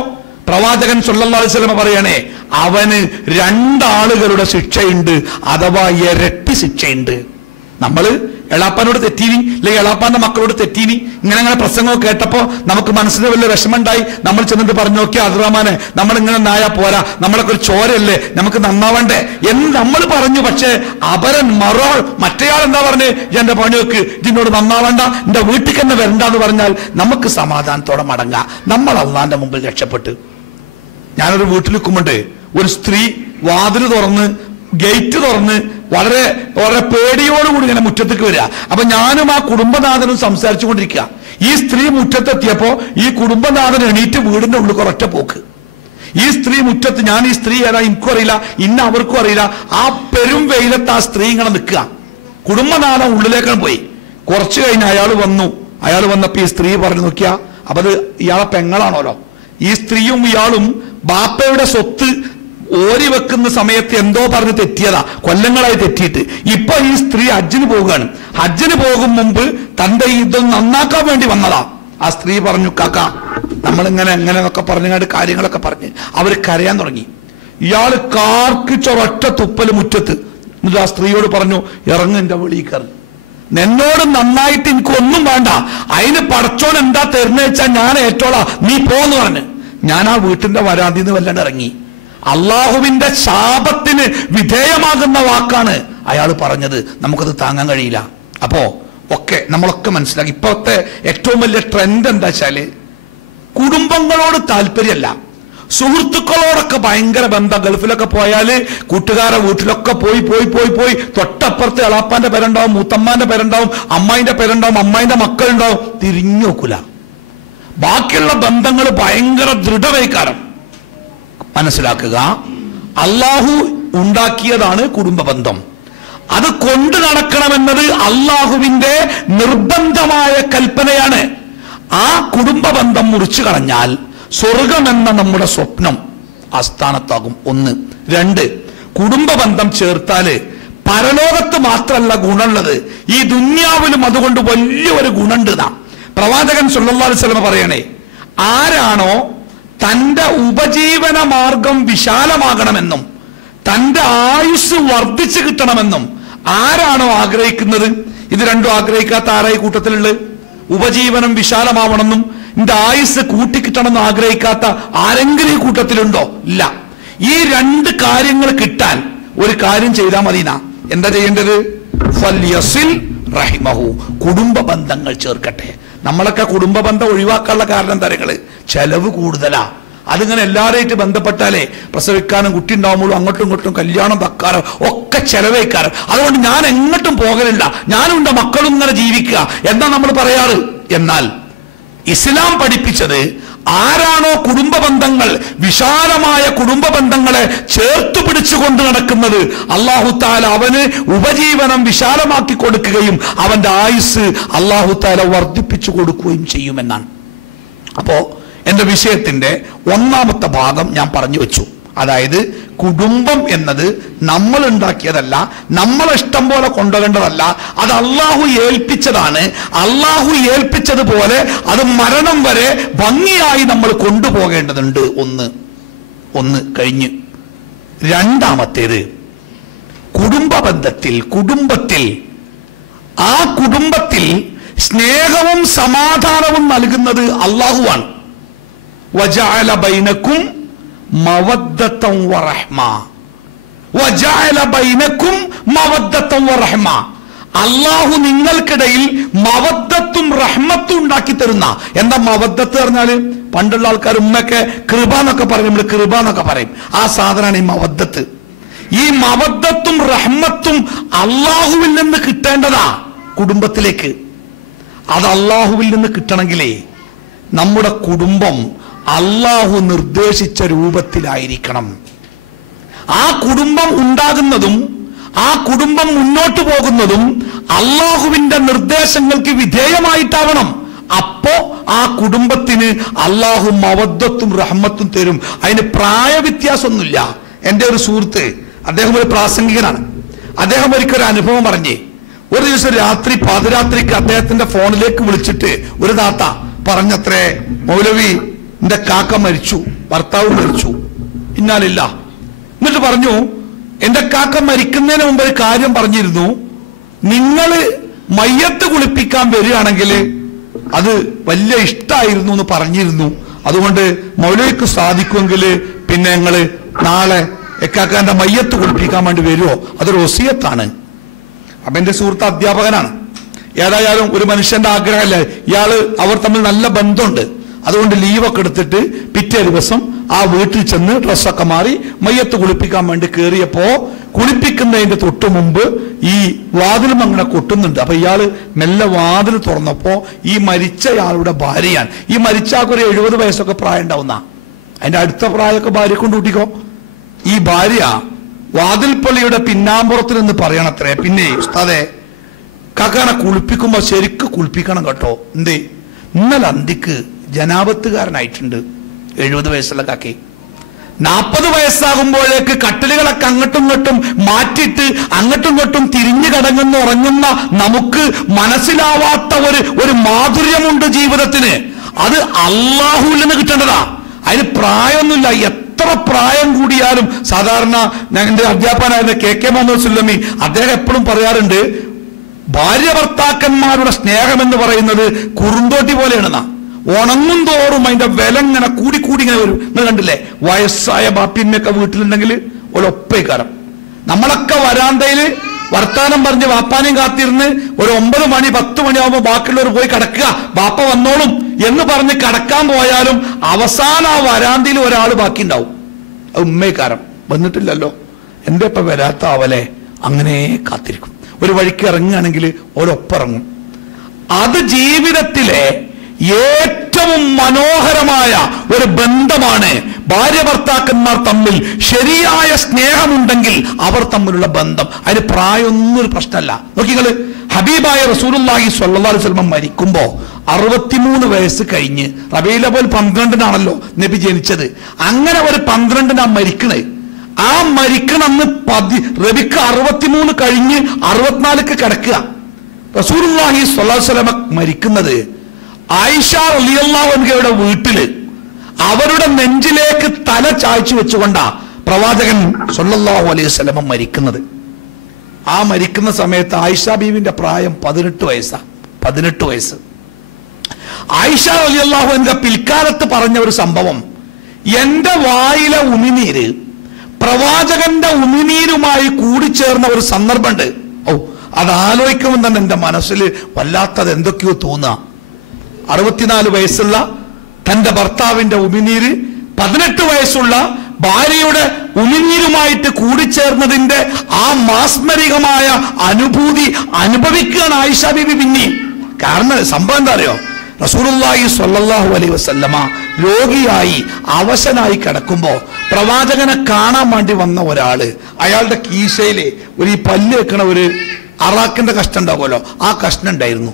പ്രവാചകൻ സല്ലല്ലാഹു അലൈഹി വസല്ലം പറയണേ, അവന് രണ്ടാളുകളുടെ ശിക്ഷയുണ്ട്, അഥവാ ഇരട്ടി ശിക്ഷയുണ്ട്. നമ്മള് എളാപ്പാനോട് തെറ്റീനി, അല്ലെങ്കിൽ എളാപ്പാന്റെ മക്കളോട് തെറ്റീനി, ഇങ്ങനെ പ്രസംഗം കേട്ടപ്പോ നമുക്ക് മനസ്സിന് വലിയ വിഷമമുണ്ടായി. നമ്മൾ ചെന്നിട്ട് പറഞ്ഞു, നോക്കിയാ അബ്ദുറഹ്മാനെ, നമ്മൾ ഇങ്ങനെ നായാ പോരാ, നമ്മളൊക്കെ ഒരു ചോരയല്ലേ, നമുക്ക് നന്നാവണ്ടേ എന്ന് നമ്മൾ പറഞ്ഞു. പക്ഷെ അപരൻ മറ്റേയാൾ എന്താ പറഞ്ഞ്, എന്റെ പണി വെക്ക്, ഇതിനോട് നന്നാവണ്ട, എന്റെ വീട്ടിൽ തന്നെ വരണ്ടെന്ന് പറഞ്ഞാൽ നമുക്ക് സമാധാനത്തോടെ മടങ്ങാം. നമ്മൾ അള്ളാന്റെ മുമ്പിൽ രക്ഷപ്പെട്ട്. ഞാനൊരു വീട്ടിൽ നിൽക്കുമ്പോണ്ട് ഒരു സ്ത്രീ വാതില് തുറന്ന് ഗേറ്റ് തുറന്ന് വളരെ വളരെ പേടിയോടുകൂടി ഇങ്ങനെ മുറ്റത്തേക്ക് വരിക. അപ്പൊ ഞാനും ആ കുടുംബനാഥനും സംസാരിച്ചു കൊണ്ടിരിക്കുക. ഈ സ്ത്രീ മുറ്റത്തെത്തിയപ്പോ ഈ കുടുംബനാഥൻ എണീറ്റ് വീടിന്റെ ഉള്ളിൽ കുറച്ച പോക്ക്. ഈ സ്ത്രീ മുറ്റത്ത്, ഞാൻ ഈ സ്ത്രീ ഏതാ എനിക്കും അറിയില്ല, ഇന്ന അവർക്കും അറിയില്ല. ആ പെരും വെയിലത്ത് ആ സ്ത്രീ ഇങ്ങനെ നിൽക്കുക. കുടുംബനാഥൻ ഉള്ളിലേക്കാണ് പോയി. കുറച്ചു കഴിഞ്ഞ് അയാൾ വന്നപ്പോ ഈ സ്ത്രീ പറഞ്ഞു, നോക്കിയാ അപ്പൊ അത് ഇയാളെ പെങ്ങളാണോലോ. ഈ സ്ത്രീയും ഇയാളും ബാപ്പയുടെ സ്വത്ത് ഓരി വെക്കുന്ന സമയത്ത് എന്തോ പറഞ്ഞ് തെറ്റിയതാ, കൊല്ലങ്ങളായി തെറ്റിയിട്ട്. ഇപ്പൊ ഈ സ്ത്രീ ഹജ്ജിന് പോവുകയാണ്. ഹജ്ജിന് പോകും മുമ്പ് തന്റെ ഇതൊന്നും നന്നാക്കാൻ വേണ്ടി വന്നതാ. ആ സ്ത്രീ പറഞ്ഞു, കാക്ക നമ്മളിങ്ങനെ എന്നൊക്കെ പറഞ്ഞാണ്ട് കാര്യങ്ങളൊക്കെ പറഞ്ഞ് അവര് കരയാൻ തുടങ്ങി. ഇയാള് കാർക്കിച്ചൊരൊറ്റ തുപ്പല് മുറ്റത്ത്. എന്നിട്ട് ആ സ്ത്രീയോട് പറഞ്ഞു, ഇറങ്ങ് എന്റെ വെളിയിൽ കയറി, എന്നോട് നന്നായിട്ട് എനിക്കൊന്നും വേണ്ട, അതിന് പടച്ചോൻ എന്താ തരുന്ന വെച്ചാൽ ഞാൻ ഏറ്റോളാ, നീ പോന്ന് പറഞ്ഞ് ഞാൻ ആ വീട്ടിന്റെ വരാതിന്ന് വല്ലാണ്ട് ഇറങ്ങി. അള്ളാഹുവിന്റെ ശാപത്തിന് വിധേയമാകുന്ന വാക്കാണ് അയാൾ പറഞ്ഞത്. നമുക്കത് താങ്ങാൻ കഴിയില്ല. അപ്പോ നമ്മളൊക്കെ മനസ്സിലാക്കി. ഇപ്പോഴത്തെ ഏറ്റവും വലിയ ട്രെൻഡ് എന്താ വെച്ചാല് കുടുംബങ്ങളോട് താല്പര്യമല്ല, സുഹൃത്തുക്കളോടൊക്കെ ഭയങ്കര ബന്ധം. ഗൾഫിലൊക്കെ പോയാല് കൂട്ടുകാരെ വീട്ടിലൊക്കെ പോയി തൊട്ടപ്പുറത്ത് എളാപ്പാന്റെ പേരുണ്ടാവും, മൂത്തമ്മാന്റെ പേരുണ്ടാവും, അമ്മായിന്റെ പേരുണ്ടാവും, അമ്മായിന്റെ മക്കളുണ്ടാവും. തിരിഞ്ഞു നോക്കൂല. ബാക്കിയുള്ള ബന്ധങ്ങൾ ഭയങ്കര ദൃഢവൈകാരം. മനസ്സിലാക്കുക, അള്ളാഹു ഉണ്ടാക്കിയതാണ് കുടുംബ ബന്ധം. അത് കൊണ്ടു നടക്കണമെന്നത് അള്ളാഹുവിന്റെ നിർബന്ധമായ കൽപ്പനയാണ്. ആ കുടുംബ ബന്ധം മുറിച്ചു കളഞ്ഞാൽ സ്വർഗമെന്ന നമ്മുടെ സ്വപ്നം ആസ്ഥാനത്താകും. 1. 2, കുടുംബ ബന്ധം ചേർത്താല് പരലോകത്ത് മാത്രമല്ല ഗുണമുള്ളത്, ഈ ദുന്യാവിലും അതുകൊണ്ട് വലിയൊരു ഗുണമുണ്ട്. പ്രവാചകൻ സല്ലല്ലാഹു അലൈഹി വസല്ലം പറയണേ, ആരാണോ തന്റെ ഉപജീവന മാർഗം വിശാലമാകണമെന്നും തന്റെ ആയുസ് വർദ്ധിച്ചു കിട്ടണമെന്നും ആരാണോ ആഗ്രഹിക്കുന്നത്, ഇത് രണ്ടും ആഗ്രഹിക്കാത്ത ആരായി കൂട്ടത്തിലുള്ളത്? ഉപജീവനം വിശാലമാവണമെന്നും എന്റെ ആയുസ് കൂട്ടിക്കിട്ടണമെന്നും ആഗ്രഹിക്കാത്ത ആരെങ്കിലും ഈ കൂട്ടത്തിലുണ്ടോ? ഇല്ല. ഈ 2 കാര്യങ്ങൾ കിട്ടാൻ ഒരു കാര്യം ചെയ്താൽ മതിന. എന്താ ചെയ്യേണ്ടത്? ഫൽയസിൽ റഹിമഹു, കുടുംബ ബന്ധങ്ങൾ ചേർക്കട്ടെ. നമ്മളൊക്കെ കുടുംബ ബന്ധം ഒഴിവാക്കാനുള്ള കാരണം തരങ്ങള് ചെലവ് കൂടുതലാ. അതിങ്ങനെ എല്ലാവരുമായിട്ട് ബന്ധപ്പെട്ടാലേ പ്രസവിക്കാനും കുട്ടി ഉണ്ടാവുമ്പോഴും അങ്ങോട്ടും ഇങ്ങോട്ടും കല്യാണം തക്കാരം ഒക്കെ ചെലവേക്കാരം. അതുകൊണ്ട് ഞാൻ എങ്ങോട്ടും പോകലില്ല, ഞാനും എന്റെ മക്കളും ഇങ്ങനെ ജീവിക്കുക എന്നാ നമ്മൾ പറയാറ്. എന്നാൽ ഇസ്ലാം പഠിപ്പിച്ചത്, ആരാണോ കുടുംബ ബന്ധങ്ങൾ, വിശാലമായ കുടുംബ ബന്ധങ്ങളെ ചേർത്തു പിടിച്ചുകൊണ്ട് നടക്കുന്നത്, അല്ലാഹു തആല അവന് ഉപജീവനം വിശാലമാക്കി കൊടുക്കുകയും അവന്റെ ആയുസ് അല്ലാഹു തആല വർദ്ധിപ്പിച്ചു കൊടുക്കുകയും ചെയ്യുമെന്നാണ്. അപ്പോ എന്റെ വിഷയത്തിന്റെ 1ാമത്തെ ഭാഗം ഞാൻ പറഞ്ഞു വെച്ചു. അതായത് കുടുംബം എന്നത് നമ്മൾ ഉണ്ടാക്കിയതല്ല, നമ്മളെ ഇഷ്ടം പോലെ കൊണ്ടുപോകേണ്ടതല്ല, അത് അള്ളാഹു ഏൽപ്പിച്ചതാണ്. അള്ളാഹു ഏൽപ്പിച്ചതുപോലെ അത് മരണം വരെ ഭംഗിയായി നമ്മൾ കൊണ്ടുപോകേണ്ടതുണ്ട്. ഒന്ന് കഴിഞ്ഞ്. 2ാമത്തേത്, കുടുംബത്തിൽ ആ കുടുംബത്തിൽ സ്നേഹവും സമാധാനവും നൽകുന്നത് അള്ളാഹുവാണ്. വജഅല ബൈനക്കും മവദ്ദത്തൻ വറഹ്മ, വജഅല ബൈനക്കും മവദ്ദത്തൻ വറഹ്മ. അള്ളാഹു നിങ്ങൾക്കിടയിൽ മവദ്ദത്തും റഹ്മത്തും ഉണ്ടാക്കി തരുന്ന. എന്താ മവദ്ദത്ത് പറഞ്ഞാല്? പണ്ടുള്ള ആൾക്കാർ ഉമ്മയൊക്കെ കൃപ എന്നൊക്കെ പറയും, നമ്മൾ കൃപ എന്നൊക്കെ പറയും. ആ സാധനമാണ് ഈ മവദ്ദത്ത്. ഈ മവദ്ദത്തും റഹ്മത്തും അള്ളാഹുവിൽ നിന്ന് കിട്ടേണ്ടതാ കുടുംബത്തിലേക്ക്. അത് അള്ളാഹുവിൽ നിന്ന് കിട്ടണമെങ്കിലേ നമ്മുടെ കുടുംബം അള്ളാഹു നിർദ്ദേശിച്ച രൂപത്തിലായിരിക്കണം. ആ കുടുംബം ഉണ്ടാകുന്നതും ആ കുടുംബം മുന്നോട്ട് പോകുന്നതും അള്ളാഹുവിന്റെ നിർദ്ദേശങ്ങൾക്ക് വിധേയമായിട്ടാവണം. അപ്പോ ആ കുടുംബത്തിന് അള്ളാഹു മവദ്ദത്തും റഹ്മത്തും തരും. അതിന് പ്രായവ്യത്യാസമൊന്നുമില്ല. എൻ്റെ ഒരു സുഹൃത്ത്, അദ്ദേഹം ഒരു പ്രാസംഗികനാണ്. അദ്ദേഹം ഒരിക്കലൊരു അനുഭവം പറഞ്ഞേ. ഒരു ദിവസം രാത്രി പാതിരാത്രിക്ക് അദ്ദേഹത്തിന്റെ ഫോണിലേക്ക് വിളിച്ചിട്ട് ഒരു താത്ത പറഞ്ഞത്രേ, മൗലവി എന്റെ കാക്ക മരിച്ചു, ഭർത്താവ് മരിച്ചു, ഇന്നാലില്ല. എന്നിട്ട് പറഞ്ഞു, എന്റെ കാക്ക മരിക്കുന്നതിന് മുമ്പ് ഒരു കാര്യം പറഞ്ഞിരുന്നു, നിങ്ങള് മയ്യത്ത് കുളിപ്പിക്കാൻ വരികയാണെങ്കിൽ അത് വലിയ ഇഷ്ടമായിരുന്നു എന്ന് പറഞ്ഞിരുന്നു. അതുകൊണ്ട് മൗലവിക്ക് സാധിക്കുമെങ്കിൽ പിന്നെ ഞങ്ങള് നാളെ എക്കാക്കാന്റെ മയ്യത്ത് കുളിപ്പിക്കാൻ വേണ്ടി വരുമോ? അതൊരു വസിയത്താണ്. അപ്പൊ എന്റെ സുഹൃത്ത് അധ്യാപകനാണ്. ഏതായാലും ഒരു മനുഷ്യന്റെ ആഗ്രഹമല്ലേ, അവർ തമ്മിൽ നല്ല ബന്ധമുണ്ട്. അതുകൊണ്ട് ലീവൊക്കെ എടുത്തിട്ട് പിറ്റേ ദിവസം ആ വീട്ടിൽ ചെന്ന് ഡ്രസ്സൊക്കെ മാറി മയ്യത്ത് കുളിപ്പിക്കാൻ വേണ്ടി കയറിയപ്പോ കുളിപ്പിക്കുന്നതിന്റെ തൊട്ടു മുമ്പ് ഈ വാതിലും അങ്ങനെ കൊട്ടുന്നുണ്ട്. അപ്പൊ ഇയാള് മെല്ലെ വാതിൽ തുറന്നപ്പോ ഈ മരിച്ചയാളുടെ ഭാര്യയാണ്. ഈ മരിച്ച ആൾക്കൊരു 70 വയസ്സൊക്കെ പ്രായം ഉണ്ടാവുന്ന, അതിന്റെ അടുത്ത പ്രായമൊക്കെ ഭാര്യ കൊണ്ട് കൂട്ടിക്കോ. ഈ ഭാര്യ വാതിൽപ്പള്ളിയുടെ പിന്നാമ്പുറത്ത് നിന്ന് പറയണത്രേ, പിന്നെ ഉസ്താദേ കാക്കാനെ കുളിപ്പിക്കുമ്പോ ശരിക്ക് കുളിപ്പിക്കണം കേട്ടോ. എന്തേ? ഇന്നലെ അന്തിക്ക് ജനാപത്തുകാരനായിട്ടുണ്ട് 70 വയസ്സുള്ള കാക്കി. 40 വയസ്സാകുമ്പോഴേക്ക് കട്ടിലുകളൊക്കെ അങ്ങോട്ടും ഇങ്ങോട്ടും മാറ്റിയിട്ട് അങ്ങോട്ടും ഇങ്ങോട്ടും തിരിഞ്ഞു കടങ്ങുന്ന ഉറങ്ങുന്ന നമുക്ക് മനസ്സിലാവാത്ത ഒരു മാധുര്യമുണ്ട് ജീവിതത്തിന്. അത് അള്ളാഹുവിൽ നിന്ന് കിട്ടേണ്ടതാ. അതിന് പ്രായമൊന്നുമില്ല. എത്ര പ്രായം കൂടിയാലും, സാധാരണ എന്റെ അധ്യാപകനായിരുന്ന KK മുഹമ്മദ് സുല്ലമി അദ്ദേഹം എപ്പോഴും പറയാറുണ്ട്, ഭാര്യ ഭർത്താക്കന്മാരുടെ സ്നേഹം എന്ന് പറയുന്നത് കുറുന്തോട്ടി പോലെയാണെന്നാ. ഉണങ്ങും തോറും അതിന്റെ വില ഇങ്ങനെ കൂടി ഇങ്ങനെ വരും. നിങ്ങൾ കണ്ടില്ലേ, വയസ്സായ ബാപ്പിയമ്മയൊക്കെ വീട്ടിലുണ്ടെങ്കിൽ ഒരൊപ്പേക്കാരം. നമ്മളൊക്കെ വരാന്തയില് വർത്താനം പറഞ്ഞ് വാപ്പാനെയും കാത്തിരുന്ന് ഒരു 9 മണി 10 മണിയാവുമ്പോൾ ബാക്കിയുള്ളവർ പോയി കിടക്കുക, ബാപ്പ വന്നോളും എന്ന് പറഞ്ഞ് കിടക്കാൻ പോയാലും അവസാനം ആ വരാന്തിയിൽ ഒരാൾ ബാക്കി ഉണ്ടാവും. അത് ഉമ്മേക്കാരം വന്നിട്ടില്ലല്ലോ, എന്റെ ഇപ്പൊ വരാത്ത ആവലെ, അങ്ങനെ കാത്തിരിക്കും. ഒരു വഴിക്ക് ഇറങ്ങുകയാണെങ്കിൽ ഒരൊപ്പിറങ്ങും. അത് ജീവിതത്തിലെ ഏറ്റവും മനോഹരമായ ഒരു ബന്ധമാണ്. ഭാര്യ ഭർത്താക്കന്മാർ തമ്മിൽ ശരിയായ സ്നേഹമുണ്ടെങ്കിൽ അവർ തമ്മിലുള്ള ബന്ധം, അതിന് പ്രായമൊന്നും ഒരു പ്രശ്നമല്ല. നോക്കിങ്ങള്, ഹബീബായ റസൂലുള്ളാഹി സ്വല്ലല്ലാഹു അലൈഹി വസല്ലം മരിക്കുമ്പോ 63 വയസ്സ് കഴിഞ്ഞ്, റബീഉൽ അവ്വൽ 12-നാണല്ലോ നബി ജനിച്ചത്. അങ്ങനെ ഒരു 12-നാ മരിക്കണേ. ആ മരിക്കണമെന്ന് റബിക്ക് 63 കഴിഞ്ഞ് 64 കിടക്കുക. റസൂലുള്ളാഹി സ്വല്ലല്ലാഹു അലൈഹി വസല്ലം മരിക്കുന്നത് ആയിഷ റളിയല്ലാഹു അൻഹയുടെ വീട്ടില് അവരുടെ നെഞ്ചിലേക്ക് തല ചായ്ച്ചു വെച്ചുകൊണ്ടാ പ്രവാചകൻ സ്വല്ലല്ലാഹു അലൈഹി വസല്ലം മരിക്കുന്നത്. ആ മരിക്കുന്ന സമയത്ത് ആയിഷ ബീവിന്റെ പ്രായം 18 വയസ്സാ. 18 വയസ്സ്. ആയിഷ റളിയല്ലാഹു അൻഹ പിൽക്കാലത്ത് പറഞ്ഞ ഒരു സംഭവം, എന്റെ വായിലെ ഉമിനീര് പ്രവാചകന്റെ ഉമിനീരുമായി കൂടിച്ചേർന്ന ഒരു സന്ദർഭമുണ്ട്. അതാലോചിക്കുമ്പോൾ തന്നെ എന്റെ മനസ്സിൽ വല്ലാത്തത് എന്തൊക്കെയോ തോന്നാ. 64 വയസ്സുള്ള തന്റെ ഭർത്താവിന്റെ ഉമിനീര് 18 വയസ്സുള്ള ഭാര്യയുടെ ഉമിനീരുമായിട്ട് കൂടിച്ചേർന്നതിന്റെ ആ മാസ്മരികമായ അനുഭൂതി അനുഭവിക്കുകയാണ് ആയിഷ ബീബി. പിന്നെ കാരണം സംഭവം എന്താ അറിയോ, റസൂലുള്ളാഹി സ്വല്ലല്ലാഹു അലൈഹി വസല്ലമ രോഗിയായി അവശനായി കിടക്കുമ്പോ പ്രവാചകനെ കാണാൻ വേണ്ടി വന്ന ഒരാള്, അയാളുടെ കീശയില് ഒരു ഈ പല്ല് വെക്കണ ഒരു അറാക്കിന്റെ കഷ്ണം ഉണ്ടാവുമല്ലോ, ആ കഷ്ണം ഉണ്ടായിരുന്നു.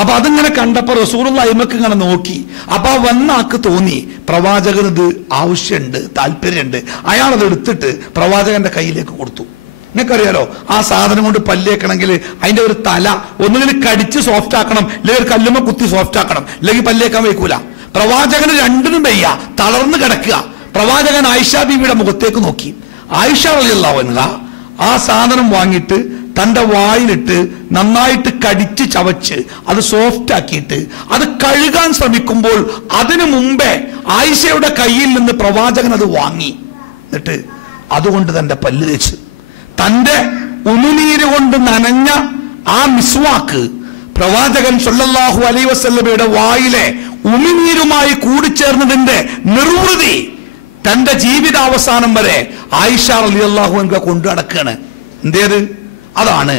അപ്പൊ അതിങ്ങനെ കണ്ടപ്പോ റസൂലുള്ളാഹി അയ്മക്ക് ഇങ്ങനെ നോക്കി. അപ്പൊ ആ വന്ന ആൾക്ക് തോന്നി പ്രവാചകന് ഇത് ആവശ്യമുണ്ട്, താല്പര്യമുണ്ട്. അയാൾ അത് എടുത്തിട്ട് പ്രവാചകന്റെ കയ്യിലേക്ക് കൊടുത്തു. നിങ്ങൾക്കറിയാലോ, ആ സാധനം കൊണ്ട് പല്ലേക്കണമെങ്കിൽ അതിന്റെ ഒരു തല ഒന്നുകിൽ കടിച്ച് സോഫ്റ്റ് ആക്കണം, അല്ലെങ്കിൽ ഒരു കല്ലുമ്മ കുത്തി സോഫ്റ്റ് ആക്കണം, അല്ലെങ്കിൽ പല്ലേക്കാൻ വയ്ക്കൂല. പ്രവാചകന് രണ്ടിനും വയ്യ, തളർന്നു കിടക്കുക. പ്രവാചകൻ ആയിഷ ബീവിയുടെ മുഖത്തേക്ക് നോക്കി. ആയിഷ റളിയല്ലാഹു അൻഹ ആ സാധനം വാങ്ങിയിട്ട് തന്റെ വായിലിട്ട് നന്നായിട്ട് കടിച്ച് ചവച്ച് അത് സോഫ്റ്റ് ആക്കിയിട്ട് അത് കഴുകാൻ ശ്രമിക്കുമ്പോൾ അതിനു മുമ്പേ ആയിഷയുടെ കയ്യിൽ നിന്ന് പ്രവാചകൻ അത് വാങ്ങി. എന്നിട്ട് അതുകൊണ്ട് തന്റെ പല്ല് തേച്ച്, തന്റെ ഉമിനീര് കൊണ്ട് നനഞ്ഞ ആ മിസ്വാക്ക് പ്രവാചകൻ സ്വല്ലല്ലാഹു അലൈഹി വസല്ലമയുടെ വായിലെ ഉമിനീരുമായി കൂടിച്ചേർന്നതിന്റെ നിർവൃതി തന്റെ ജീവിതാവസാനം വരെ ആയിഷ റളിയല്ലാഹു അൻഹ കൊണ്ടു നടക്കുകയാണ്. എന്തേത്? അതാണ്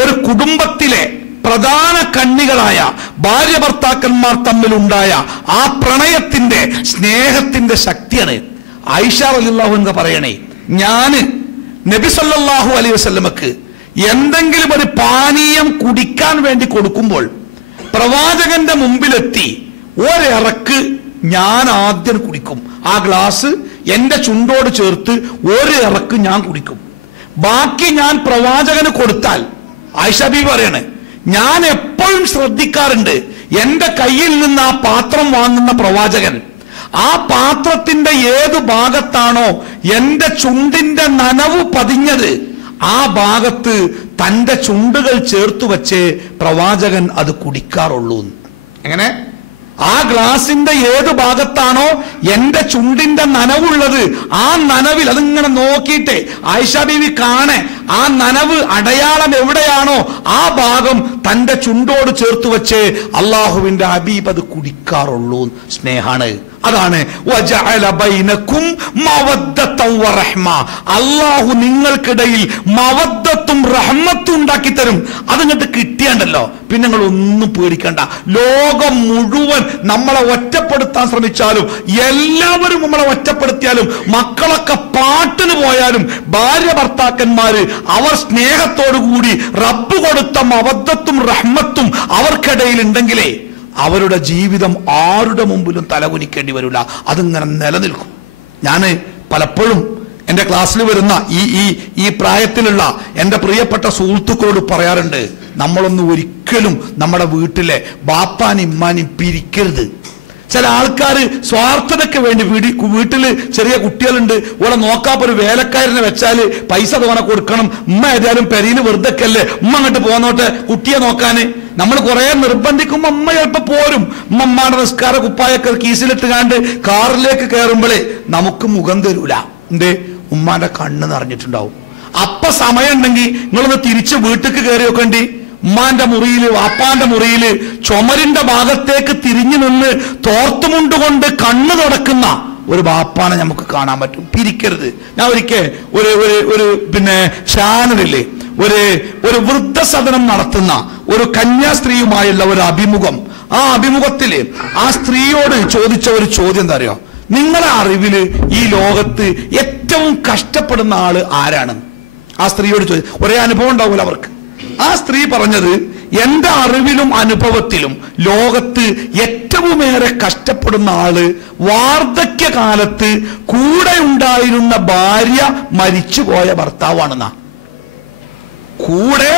ഒരു കുടുംബത്തിലെ പ്രധാന കണ്ണികളായ ഭാര്യ ഭർത്താക്കന്മാർ തമ്മിലുണ്ടായ ആ പ്രണയത്തിന്റെ സ്നേഹത്തിന്റെ ശക്തിയാണ്. ആയിഷ റളിയല്ലാഹു അൻഹ പറയണേ, ഞാന് നബി സല്ലല്ലാഹു അലൈഹി വസല്ലമക്ക് എന്തെങ്കിലും ഒരു പാനീയം കുടിക്കാൻ വേണ്ടി കൊടുക്കുമ്പോൾ പ്രവാചകന്റെ മുമ്പിലെത്തി ഒരിറക്ക് ഞാൻ ആദ്യം കുടിക്കും. ആ ഗ്ലാസ് എന്റെ ചുണ്ടോട് ചേർത്ത് ഒരു ഇറക്ക് ഞാൻ കുടിക്കും. ബാക്കി ഞാൻ പ്രവാചകന് കൊടുത്താൽ, ആയിഷ ബീവി പറയണേ, ഞാൻ എപ്പോഴും ശ്രദ്ധിക്കാറുണ്ട് എന്റെ കയ്യിൽ നിന്ന് ആ പാത്രം വാങ്ങുന്ന പ്രവാചകൻ ആ പാത്രത്തിന്റെ ഏത് ഭാഗത്താണോ എന്റെ ചുണ്ടിന്റെ നനവ് പതിഞ്ഞത് ആ ഭാഗത്ത് തന്റെ ചുണ്ടുകൾ ചേർത്തു വച്ച് പ്രവാചകൻ അത് കുടിക്കാറുള്ളൂ. എങ്ങനെ? ആ ഗ്ലാസിന്റെ ഏത് ഭാഗത്താണോ എന്റെ ചുണ്ടിന്റെ നനവുള്ളത് ആ നനവിൽ അതിങ്ങനെ നോക്കിയിട്ട് ആയിഷ ബീവി കാണെ ആ നനവ് അടയാളം എവിടെയാണോ ആ ഭാഗം തന്റെ ചുണ്ടോട് ചേർത്ത് വെച്ച് അള്ളാഹുവിന്റെ ഹബീബ് അത് കുടിക്കാറുള്ളൂ. സ്നേഹാണ്. അതാണ് അള്ളാഹു നിങ്ങൾക്കിടയിൽ മവദ്ദത്തും റഹ്മത്തും ഉണ്ടാക്കി തരും. അതിങ്ങോട്ട് കിട്ടിയാണ്ടല്ലോ പിന്നെ നിങ്ങൾ ഒന്നും പേടിക്കണ്ട. ലോകം മുഴുവൻ നമ്മളെ ഒറ്റപ്പെടുത്താൻ ശ്രമിച്ചാലും, എല്ലാവരും നമ്മളെ ഒറ്റപ്പെടുത്തിയാലും, മക്കളൊക്കെ പാട്ടിന് പോയാലും, ഭാര്യ ഭർത്താക്കന്മാര് അവർ സ്നേഹത്തോടു കൂടി റബ്ബ് കൊടുത്ത മവദ്ദത്തും റഹ്മത്തും അവർക്കിടയിൽ ഉണ്ടെങ്കിലേ അവരുടെ ജീവിതം ആരുടെ മുമ്പിലും തലകുനിക്കേണ്ടി വരില്ല. അതിങ്ങനെ നിലനിൽക്കും. ഞാൻ പലപ്പോഴും എൻ്റെ ക്ലാസ്സിൽ വരുന്ന ഈ പ്രായത്തിലുള്ള എൻ്റെ പ്രിയപ്പെട്ട സുഹൃത്തുക്കളോട് പറയാറുണ്ട്, നമ്മളൊന്നും ഒരിക്കലും നമ്മുടെ വീട്ടിലെ ബാപ്പാനും ഇമ്മാനും പിരിക്കരുത്. ചില ആൾക്കാർ സ്വാർത്ഥതയ്ക്ക് വേണ്ടി വീട്ടില് ചെറിയ കുട്ടികളുണ്ട്, ഇവിടെ നോക്കാപ്പോ ഒരു വേലക്കാരനെ വെച്ചാല് പൈസ തോനെ കൊടുക്കണം, ഉമ്മ ഏതായാലും പെരയില് വെറുതെക്കല്ലേ, ഉമ്മ അങ്ങോട്ട് പോന്നോട്ടെ കുട്ടിയെ നോക്കാന്. നമ്മൾ കുറെ നിർബന്ധിക്കുമ്പോ അമ്മ ചിലപ്പോ പോരും. ഉമ്മയുടെ നിസ്കാര കുപ്പായൊക്കെ കീസിലിട്ട് കാണ്ട് കാറിലേക്ക് കയറുമ്പോഴേ നമുക്ക് മുഖം തരൂല. എന്തേ? ഉമ്മാന്റെ കണ്ണ് നിറഞ്ഞിട്ടുണ്ടാവും. അപ്പ സമയം ഉണ്ടെങ്കിൽ നിങ്ങളൊന്ന് തിരിച്ച് വീട്ടിലേക്ക് കയറി വെക്കണ്ടി. ഉമ്മാന്റെ മുറിയില് വാപ്പാന്റെ മുറിയില് ചുമരിന്റെ ഭാഗത്തേക്ക് തിരിഞ്ഞു നിന്ന് തോർത്തുമുണ്ടുകൊണ്ട് കണ്ണു തുടക്കുന്ന ഒരു ബാപ്പാനെ നമുക്ക് കാണാൻ പറ്റും. പിരിക്കരുത്. ഞാൻ ഒരിക്കൽ ഒരു ചാനലില് ഒരു വൃദ്ധസദനം നടത്തുന്ന ഒരു കന്യാസ്ത്രീയുമായുള്ള ഒരു അഭിമുഖം. ആ അഭിമുഖത്തില് ആ സ്ത്രീയോട് ചോദിച്ച ഒരു ചോദ്യം എന്താ അറിയോ? നിങ്ങളുടെ അറിവില് ഈ ലോകത്ത് ഏറ്റവും കഷ്ടപ്പെടുന്ന ആള് ആരാണ്? ആ സ്ത്രീയോട് ചോദിച്ചു. ഒരേ അനുഭവം ഉണ്ടാവൂല അവർക്ക്. ആ സ്ത്രീ പറഞ്ഞത്, എന്റെ അറിവിലും അനുഭവത്തിലും ലോകത്ത് ഏറ്റവുമേറെ കഷ്ടപ്പെടുന്ന ആള് വാർദ്ധക്യകാലത്ത് കൂടെ ഉണ്ടായിരുന്ന ഭാര്യ മരിച്ചുപോയ ഭർത്താവാണെന്നാ. കൂടെ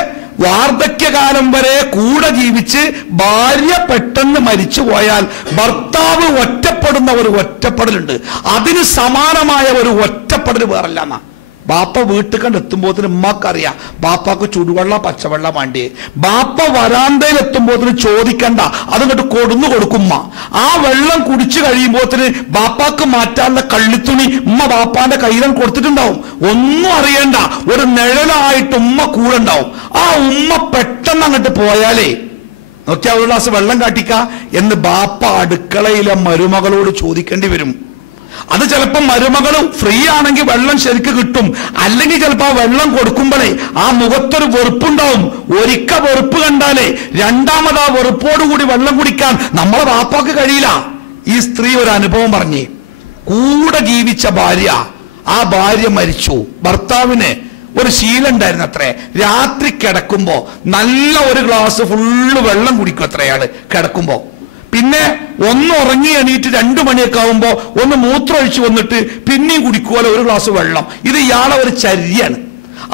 വാർദ്ധക്യകാലം വരെ കൂടെ ജീവിച്ച് ഭാര്യ പെട്ടെന്ന് മരിച്ചു പോയാൽ ഭർത്താവ് ഒറ്റപ്പെടുന്ന ഒരു ഒറ്റപ്പെടലുണ്ട്. അതിന് സമാനമായ ഒരു ഒറ്റപ്പെടൽ വേറല്ല എന്നാ. ബാപ്പ വീട്ടിൽ കണ്ടെത്തുമ്പോത്തിന് ഉമ്മക്കറിയാം ബാപ്പാക്ക് ചുടുവെള്ള പച്ചവെള്ള വേണ്ടി. ബാപ്പ വരാന്തയിൽ എത്തുമ്പോത്തിന് ചോദിക്കണ്ട, അതങ്ങോട്ട് കൊടുന്നു കൊടുക്കുമ്മ. ആ വെള്ളം കുടിച്ചു കഴിയുമ്പോത്തിന് ബാപ്പാക്ക് മാറ്റാനുള്ള കള്ളിത്തുണി ഉമ്മ ബാപ്പാന്റെ കയ്യിലും കൊടുത്തിട്ടുണ്ടാവും. ഒന്നും അറിയണ്ട, ഒരു നിഴലായിട്ട് ഉമ്മ കൂടെ ഉണ്ടാവും. ആ ഉമ്മ പെട്ടെന്ന് അങ്ങോട്ട് പോയാലേ നോക്കിയാ ഒരു ഗ്ലാസ് വെള്ളം കാട്ടിക്ക എന്ന് ബാപ്പ അടുക്കളയിലെ മരുമകളോട് ചോദിക്കേണ്ടി വരും. അത് ചിലപ്പോൾ മരുമകൾ ഫ്രീ ആണെങ്കിൽ വെള്ളം ശരിക്ക് കിട്ടും, അല്ലെങ്കിൽ ചിലപ്പോൾ ആ വെള്ളം കൊടുക്കുമ്പോഴേ ആ മുഖത്തൊരു വെറുപ്പുണ്ടാവും. ഒരിക്കൽ വെറുപ്പ് കണ്ടാലേ രണ്ടാമത് ആ വെറുപ്പോടുകൂടി വെള്ളം കുടിക്കാൻ നമ്മളെ ബാപ്പാക്ക് കഴിയില്ല. ഈ സ്ത്രീ ഒരു അനുഭവം പറഞ്ഞേ. കൂടെ ജീവിച്ച ഭാര്യ, ആ ഭാര്യ മരിച്ചു. ഭർത്താവിന് ഒരു ശീലം ഉണ്ടായിരുന്നു അത്രേ, രാത്രി കിടക്കുമ്പോ നല്ല ഒരു ഗ്ലാസ് ഫുള്ള് വെള്ളം കുടിക്കും അത്ര അയാള് കിടക്കുമ്പോ. പിന്നെ ഒന്ന് ഉറങ്ങി എണീറ്റ് 2 മണിയൊക്കെ ആവുമ്പോ ഒന്ന് മൂത്രമൊഴിച്ചു വന്നിട്ട് പിന്നെയും കുടിക്കുമല്ലോ ഒരു ഗ്ലാസ് വെള്ളം. ഇത് ഇയാളെ ഒരു ചര്യയാണ്.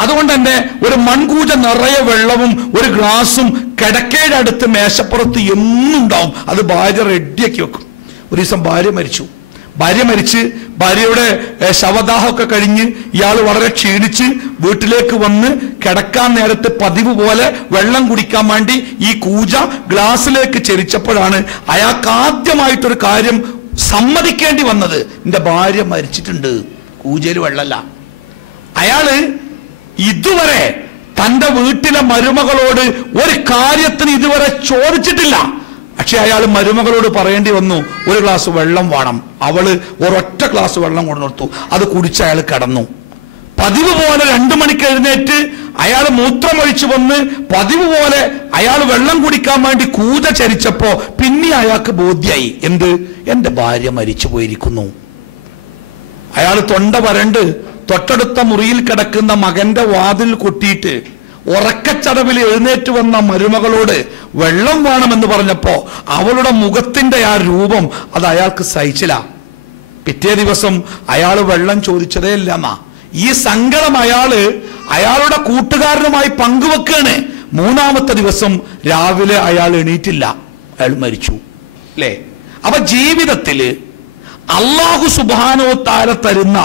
അതുകൊണ്ട് തന്നെ ഒരു മൺകൂജ നിറയെ വെള്ളവും ഒരു ഗ്ലാസും കിടക്കയുടെ അടുത്ത് മേശപ്പുറത്ത് എന്നും ഉണ്ടാവും. അത് ഭാര്യ റെഡിയാക്കി വെക്കും. ഒരു ദിവസം ഭാര്യ മരിച്ച് ഭാര്യയുടെ ശവദാഹമൊക്കെ കഴിഞ്ഞ് ഇയാൾ വളരെ ക്ഷീണിച്ച് വീട്ടിലേക്ക് വന്ന് കിടക്കാൻ നേരത്ത് പതിവ് പോലെ വെള്ളം കുടിക്കാൻ വേണ്ടി ഈ കൂജ ഗ്ലാസ്സിലേക്ക് ചെരിച്ചപ്പോഴാണ് അയാൾക്ക് ആദ്യമായിട്ടൊരു കാര്യം സമ്മതിക്കേണ്ടി വന്നത്. എന്റെ ഭാര്യ മരിച്ചിട്ടുണ്ട്, കൂജയിൽ വെള്ളമല്ല. അയാള് ഇതുവരെ തന്റെ വീട്ടിലെ മരുമകളോട് ഒരു കാര്യത്തിന് ഇതുവരെ ചോദിച്ചിട്ടില്ല. പക്ഷെ അയാൾ മരുമകളോട് പറയേണ്ടി വന്നു, ഒരു ഗ്ലാസ് വെള്ളം വേണം. അവള് ഒരൊറ്റ ഗ്ലാസ് വെള്ളം കൊണ്ടുകൊടുത്തു. അത് കുടിച്ച് അയാൾ കിടന്നു. പതിവ് പോലെ 2 മണിക്ക് എഴുന്നേറ്റ് അയാൾ മൂത്രമൊഴിച്ചു വന്ന് പതിവ് പോലെ അയാൾ വെള്ളം കുടിക്കാൻ വേണ്ടി കൂജ ചരിച്ചപ്പോ പിന്നെ അയാൾക്ക് ബോധ്യായി, എന്ത്, എന്റെ ഭാര്യ മരിച്ചു പോയിരിക്കുന്നു. അയാൾ തൊണ്ട വരണ്ട് തൊട്ടടുത്ത മുറിയിൽ കിടക്കുന്ന മകന്റെ വാതിൽ കൊട്ടിയിട്ട് ഉറക്കച്ചടവിൽ എഴുന്നേറ്റ് വന്ന മരുമകളോട് വെള്ളം വേണമെന്ന് പറഞ്ഞപ്പോ അവളുടെ മുഖത്തിന്റെ ആ രൂപം അത് അയാൾക്ക് സഹിച്ചില്ല. പിറ്റേ ദിവസം അയാൾ വെള്ളം ചോദിച്ചതേ ഇല്ല എന്നാ. ഈ സങ്കടം അയാളുടെ കൂട്ടുകാരനുമായി പങ്കുവെക്കാണ്. 3-ാമത്തെ ദിവസം രാവിലെ അയാൾ എണീറ്റില്ല, അയാൾ മരിച്ചു. അല്ലേ? അപ്പൊ ജീവിതത്തില് അല്ലാഹു സുബ്ഹാനഹു വ തആല തരുന്ന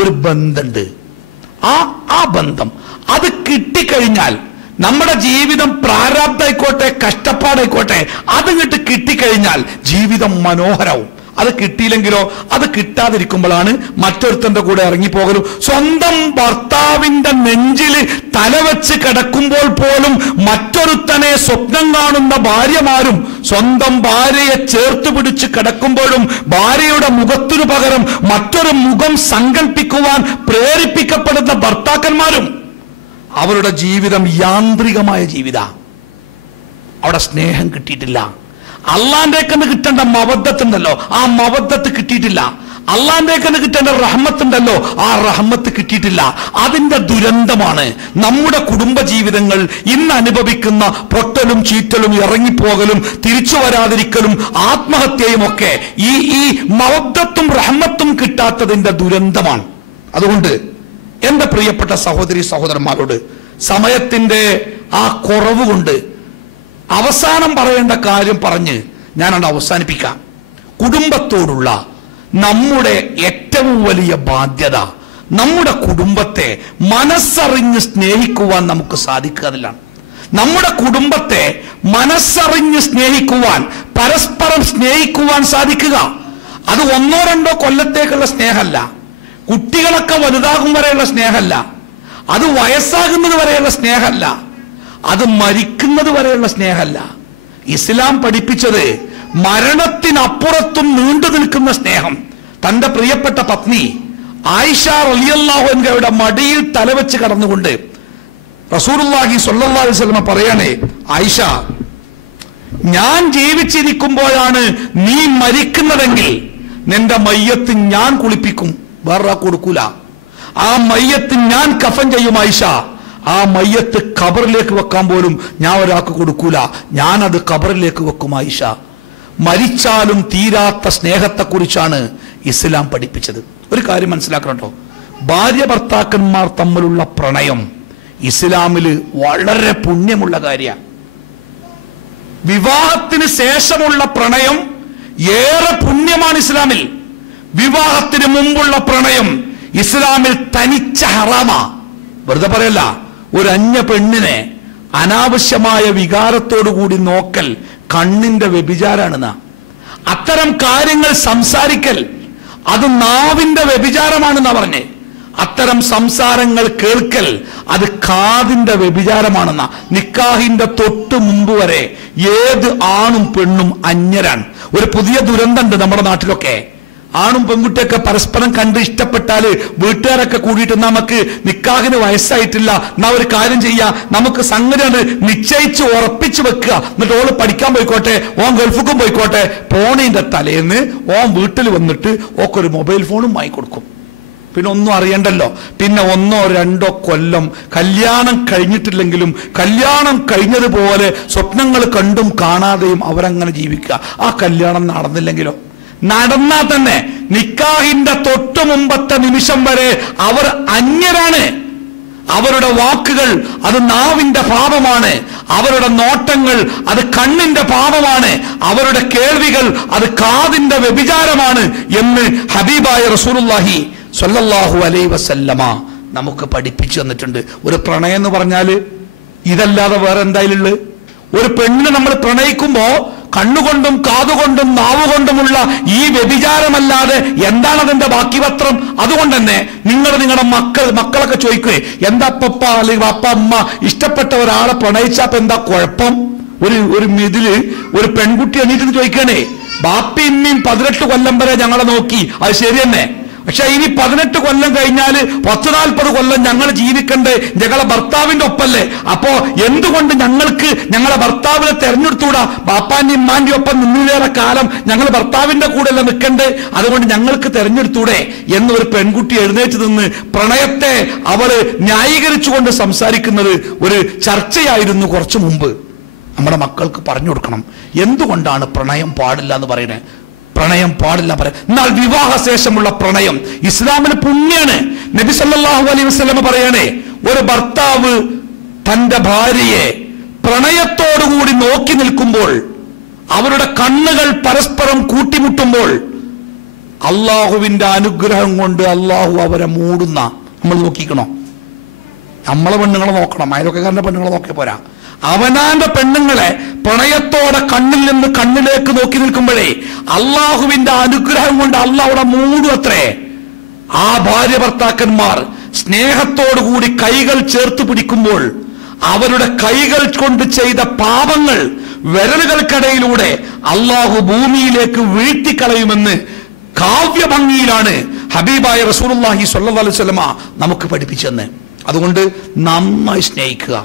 ഒരു ബന്ധമുണ്ട്. ആ ബന്ധം അത് കിട്ടിക്കഴിഞ്ഞാൽ നമ്മുടെ ജീവിതം പ്രാരാബ്ധായിക്കോട്ടെ കഷ്ടപ്പാടായിക്കോട്ടെ അതിങ്ങോട്ട് കിട്ടിക്കഴിഞ്ഞാൽ ജീവിതം മനോഹരവും. അത് കിട്ടിയില്ലെങ്കിലോ, അത് കിട്ടാതിരിക്കുമ്പോഴാണ് മറ്റൊരുത്തന്റെ കൂടെ ഇറങ്ങിപ്പോകലും. സ്വന്തം ഭർത്താവിന്റെ നെഞ്ചില് തലവെച്ച് കിടക്കുമ്പോൾ പോലും മറ്റൊരുത്തനെ സ്വപ്നം കാണുന്ന ഭാര്യമാരും സ്വന്തം ഭാര്യയെ ചേർത്ത് പിടിച്ച് കിടക്കുമ്പോഴും ഭാര്യയുടെ മുഖത്തിനു പകരം മറ്റൊരു മുഖം സങ്കല്പിക്കുവാൻ പ്രേരിപ്പിക്കപ്പെടുന്ന ഭർത്താക്കന്മാരും അവരുടെ ജീവിതം യാന്ത്രികമായ ജീവിത. അവിടെ സ്നേഹം കിട്ടിയിട്ടില്ല. അള്ളാന്റെക്കന്ന് കിട്ടേണ്ട മവദ്ദത്തുണ്ടല്ലോ, ആ മവദ്ദത്ത് കിട്ടിയിട്ടില്ല. അള്ളാന്റെക്കന്ന് കിട്ടേണ്ട റഹ്മത്തുണ്ടല്ലോ, ആ റഹ്മത്ത് കിട്ടിയിട്ടില്ല. അതിന്റെ ദുരന്തമാണ് നമ്മുടെ കുടുംബ ജീവിതങ്ങൾ ഇന്ന് അനുഭവിക്കുന്ന പൊട്ടലും ചീറ്റലും ഇറങ്ങിപ്പോകലും തിരിച്ചു വരാതിരിക്കലും ആത്മഹത്യയും ഒക്കെ ഈ മവദ്ദത്തും റഹ്മത്തും കിട്ടാത്തതിന്റെ ദുരന്തമാണ്. അതുകൊണ്ട് എന്റെ പ്രിയപ്പെട്ട സഹോദരി സഹോദരന്മാരോട് സമയത്തിന്റെ ആ കുറവ് കൊണ്ട് അവസാനം പറയേണ്ട കാര്യം പറഞ്ഞ് ഞാനത് അവസാനിപ്പിക്കാം. കുടുംബത്തോടുള്ള നമ്മുടെ ഏറ്റവും വലിയ ബാധ്യത നമ്മുടെ കുടുംബത്തെ മനസ്സറിഞ്ഞ് സ്നേഹിക്കുവാൻ നമുക്ക് സാധിക്കാതില്ലാണ്. നമ്മുടെ കുടുംബത്തെ മനസ്സറിഞ്ഞ് സ്നേഹിക്കുവാൻ, പരസ്പരം സ്നേഹിക്കുവാൻ സാധിക്കുക. അത് 1-2 കൊല്ലത്തേക്കുള്ള സ്നേഹമല്ല, കുട്ടികളൊക്കെ വലുതാകും വരെയുള്ള സ്നേഹമല്ല. അത് വയസ്സാകുന്നത് വരെയുള്ള സ്നേഹമല്ല, അത് മരിക്കുന്നത് വരെയുള്ള സ്നേഹമല്ല. ഇസ്ലാം പഠിപ്പിച്ചത് മരണത്തിനപ്പുറത്തും നീണ്ടു നിൽക്കുന്ന സ്നേഹം. തന്റെ പ്രിയപ്പെട്ട പത്നി ആയിഷ റളിയല്ലാഹു അൻഹയുടെ മടിയിൽ തലവെച്ച് കടന്നുകൊണ്ട് റസൂലുള്ളാഹി സ്വല്ലല്ലാഹു അലൈഹി വസല്ലം പറയണേ, ആയിഷ, ഞാൻ ജീവിച്ചിരിക്കുമ്പോഴാണ് നീ മരിക്കുന്നതെങ്കിൽ നിന്റെ മയ്യത്ത് ഞാൻ കുളിപ്പിക്കും, വേറെ കൊടുക്കൂല. ആ മയ്യത്ത് ഞാൻ കഫൻ ചെയ്യും ആയിഷ. ആ മയ്യത്ത് ഖബറിലേക്ക് വെക്കാൻ പോലും ഞാൻ ഒരാൾക്ക് കൊടുക്കൂല, ഞാനത് ഖബറിലേക്ക് വെക്കും ആയിഷ. മരിച്ചാലും തീരാത്ത സ്നേഹത്തെക്കുറിച്ചാണ് ഇസ്ലാം പഠിപ്പിച്ചത്. ഒരു കാര്യം മനസ്സിലാക്കണം കേട്ടോ, ഭാര്യ ഭർത്താക്കന്മാർ തമ്മിലുള്ള പ്രണയം ഇസ്ലാമില് വളരെ പുണ്യമുള്ള കാര്യമാണ്. വിവാഹത്തിന് ശേഷമുള്ള പ്രണയം ഏറെ പുണ്യമാണ് ഇസ്ലാമിൽ. വിവാഹത്തിന് മുമ്പുള്ള പ്രണയം ഇസ്ലാമിൽ തനിച്ച ഹറാമാ. വെറുതെ പറയല്ല, ഒരു അന്യ പെണ്ണിനെ അനാവശ്യമായ വികാരത്തോടു കൂടി നോക്കൽ കണ്ണിന്റെ വ്യഭിചാരാണെന്നാ. അത്തരം കാര്യങ്ങൾ സംസാരിക്കൽ അത് നാവിന്റെ വ്യഭിചാരമാണെന്നാ പറഞ്ഞേ. അത്തരം സംസാരങ്ങൾ കേൾക്കൽ അത് കാതിന്റെ വ്യഭിചാരമാണെന്ന. നിക്കാഹിന്റെ തൊട്ട് മുമ്പ് വരെ ഏത് ആണും പെണ്ണും അന്യരാണ്. ഒരു പുതിയ ദുരന്തമുണ്ട് നമ്മുടെ നാട്ടിലൊക്കെ. ആണും പെൺകുട്ടിയൊക്കെ പരസ്പരം കണ്ട് ഇഷ്ടപ്പെട്ടാല് വീട്ടുകാരൊക്കെ കൂടിയിട്ട് നമുക്ക് നിക്കാഹിന് വയസ്സായിട്ടില്ല, എന്നാ ഒരു കാര്യം ചെയ്യാം, നമുക്ക് സംഗതി നിശ്ചയിച്ച് ഉറപ്പിച്ചു വെക്കുക, എന്നിട്ട് ഓള് പഠിക്കാൻ പോയിക്കോട്ടെ, ഓൻ ഗൾഫുക്കും പോയിക്കോട്ടെ. പോണീന്റെ തലേന്ന് ഓൻ വീട്ടിൽ വന്നിട്ട് ഓക്കൊരു മൊബൈൽ ഫോണും വാങ്ങിക്കൊടുക്കും. പിന്നെ ഒന്നും അറിയണ്ടല്ലോ. പിന്നെ 1 or 2 കൊല്ലം കല്യാണം കഴിഞ്ഞിട്ടില്ലെങ്കിലും കല്യാണം കഴിഞ്ഞതുപോലെ സ്വപ്നങ്ങൾ കണ്ടും കാണാതെയും അവരങ്ങനെ ജീവിക്കുക. ആ കല്യാണം നടന്നില്ലെങ്കിലോ? നടന്നാൽ തന്നെ നിക്കാഹിന്റെ തൊട്ടു മുമ്പത്തെ നിമിഷം വരെ അവർ അന്യരാണ്. അവരുടെ വാക്കുകൾ അത് നാവിന്റെ പാപമാണ്, അവരുടെ നോട്ടങ്ങൾ അത് കണ്ണിന്റെ പാപമാണ്, അവരുടെ കേൾവികൾ അത് കാതിന്റെ വ്യഭിചാരമാണ് എന്ന് ഹബീബായ റസൂലുള്ളാഹി സ്വല്ലല്ലാഹു അലൈഹി വസല്ലമ നമുക്ക് പഠിപ്പിച്ചു തന്നിട്ടുണ്ട്. ഒരു പ്രണയം എന്ന് പറഞ്ഞാല് ഇതല്ലാതെ വേറെ എന്തായാലും ഒരു പെണ്ണിനെ നമ്മൾ പ്രണയിക്കുമ്പോ കണ്ണുകൊണ്ടും കാതുകൊണ്ടും നാവുകൊണ്ടുമുള്ള ഈ വ്യഭിചാരമല്ലാതെ എന്താണ് അതിന്റെ ബാക്കി പത്രം? അതുകൊണ്ട് തന്നെ നിങ്ങളുടെ മക്കളൊക്കെ ചോദിക്കുകയെ, എന്താ പപ്പ അല്ലെങ്കിൽ അപ്പ അമ്മ ഇഷ്ടപ്പെട്ട ഒരാളെ പ്രണയിച്ചപ്പോ എന്താ കുഴപ്പം? ഒരു ഇതില് ഒരു പെൺകുട്ടി എണീറ്റ് ചോദിക്കണേ, ബാപ്പി ഇമ്മയും 18 കൊല്ലം വരെ ഞങ്ങളെ നോക്കി, അത് ശരി തന്നെ, പക്ഷെ ഇനി 18 കൊല്ലം കഴിഞ്ഞാല് 10-40 കൊല്ലം ഞങ്ങൾ ജീവിക്കണ്ടേ ഞങ്ങളെ ഭർത്താവിന്റെ ഒപ്പല്ലേ? അപ്പോ എന്തുകൊണ്ട് ഞങ്ങൾക്ക് ഞങ്ങളെ ഭർത്താവിനെ തെരഞ്ഞെടുത്തൂടാ? ബാപ്പാന്റെ ഇമ്മാന്റെ ഒപ്പം നിന്നിലേറെ കാലം ഞങ്ങൾ ഭർത്താവിന്റെ കൂടെ അല്ല നിൽക്കണ്ടേ, അതുകൊണ്ട് ഞങ്ങൾക്ക് തെരഞ്ഞെടുത്തൂടെ എന്നൊരു പെൺകുട്ടി എഴുന്നേറ്റ് നിന്ന് പ്രണയത്തെ അവള് ന്യായീകരിച്ചുകൊണ്ട് സംസാരിക്കുന്നത് ഒരു ചർച്ചയായിരുന്നു കുറച്ചു മുമ്പ്. നമ്മുടെ മക്കൾക്ക് പറഞ്ഞു കൊടുക്കണം എന്തുകൊണ്ടാണ് പ്രണയം പാടില്ല എന്ന് പറയുന്നത്. പ്രണയം പാടില്ല പറയാം. എന്നാൽ വിവാഹശേഷമുള്ള പ്രണയം ഇസ്ലാമിന് പുണ്യാണ്. നബി സല്ലല്ലാഹു അലൈഹി വസല്ലം പറയണേ, ഒരു ഭർത്താവ് തന്റെ ഭാര്യയെ പ്രണയത്തോടുകൂടി നോക്കി നിൽക്കുമ്പോൾ, അവരുടെ കണ്ണുകൾ പരസ്പരം കൂട്ടിമുട്ടുമ്പോൾ അള്ളാഹുവിന്റെ അനുഗ്രഹം കൊണ്ട് അള്ളാഹു അവരെ മൂടുന്ന. നമ്മൾ നോക്കിക്കണോ? നമ്മളെ പെണ്ണുങ്ങളെ നോക്കണം, അയൽവക്കക്കാരന്റെ പെണ്ണുങ്ങളെ നോക്കിയ പോരാ. അവനാന്റെ പെണ്ണുങ്ങളെ പ്രണയത്തോടെ കണ്ണിൽ നിന്ന് കണ്ണിലേക്ക് നോക്കി നിൽക്കുമ്പോഴേ അള്ളാഹുവിന്റെ അനുഗ്രഹം കൊണ്ട് അള്ളാഹ് അവിടെ മൂടും അത്രേ. ആ ഭാര്യ ഭർത്താക്കന്മാർ സ്നേഹത്തോടുകൂടി കൈകൾ ചേർത്ത് പിടിക്കുമ്പോൾ അവരുടെ കൈകൾ കൊണ്ട് ചെയ്ത പാപങ്ങൾ വിരലുകൾക്കിടയിലൂടെ അള്ളാഹു ഭൂമിയിലേക്ക് വീഴ്ത്തിക്കളയുമെന്ന് കാവ്യഭംഗിയിലാണ് ഹബീബായ റസൂലുള്ളാഹി സ്വല്ലല്ലാഹു അലൈഹി വസല്ലമ നമുക്ക് പഠിപ്പിച്ചെന്ന്. അതുകൊണ്ട് നന്നായി സ്നേഹിക്കുക,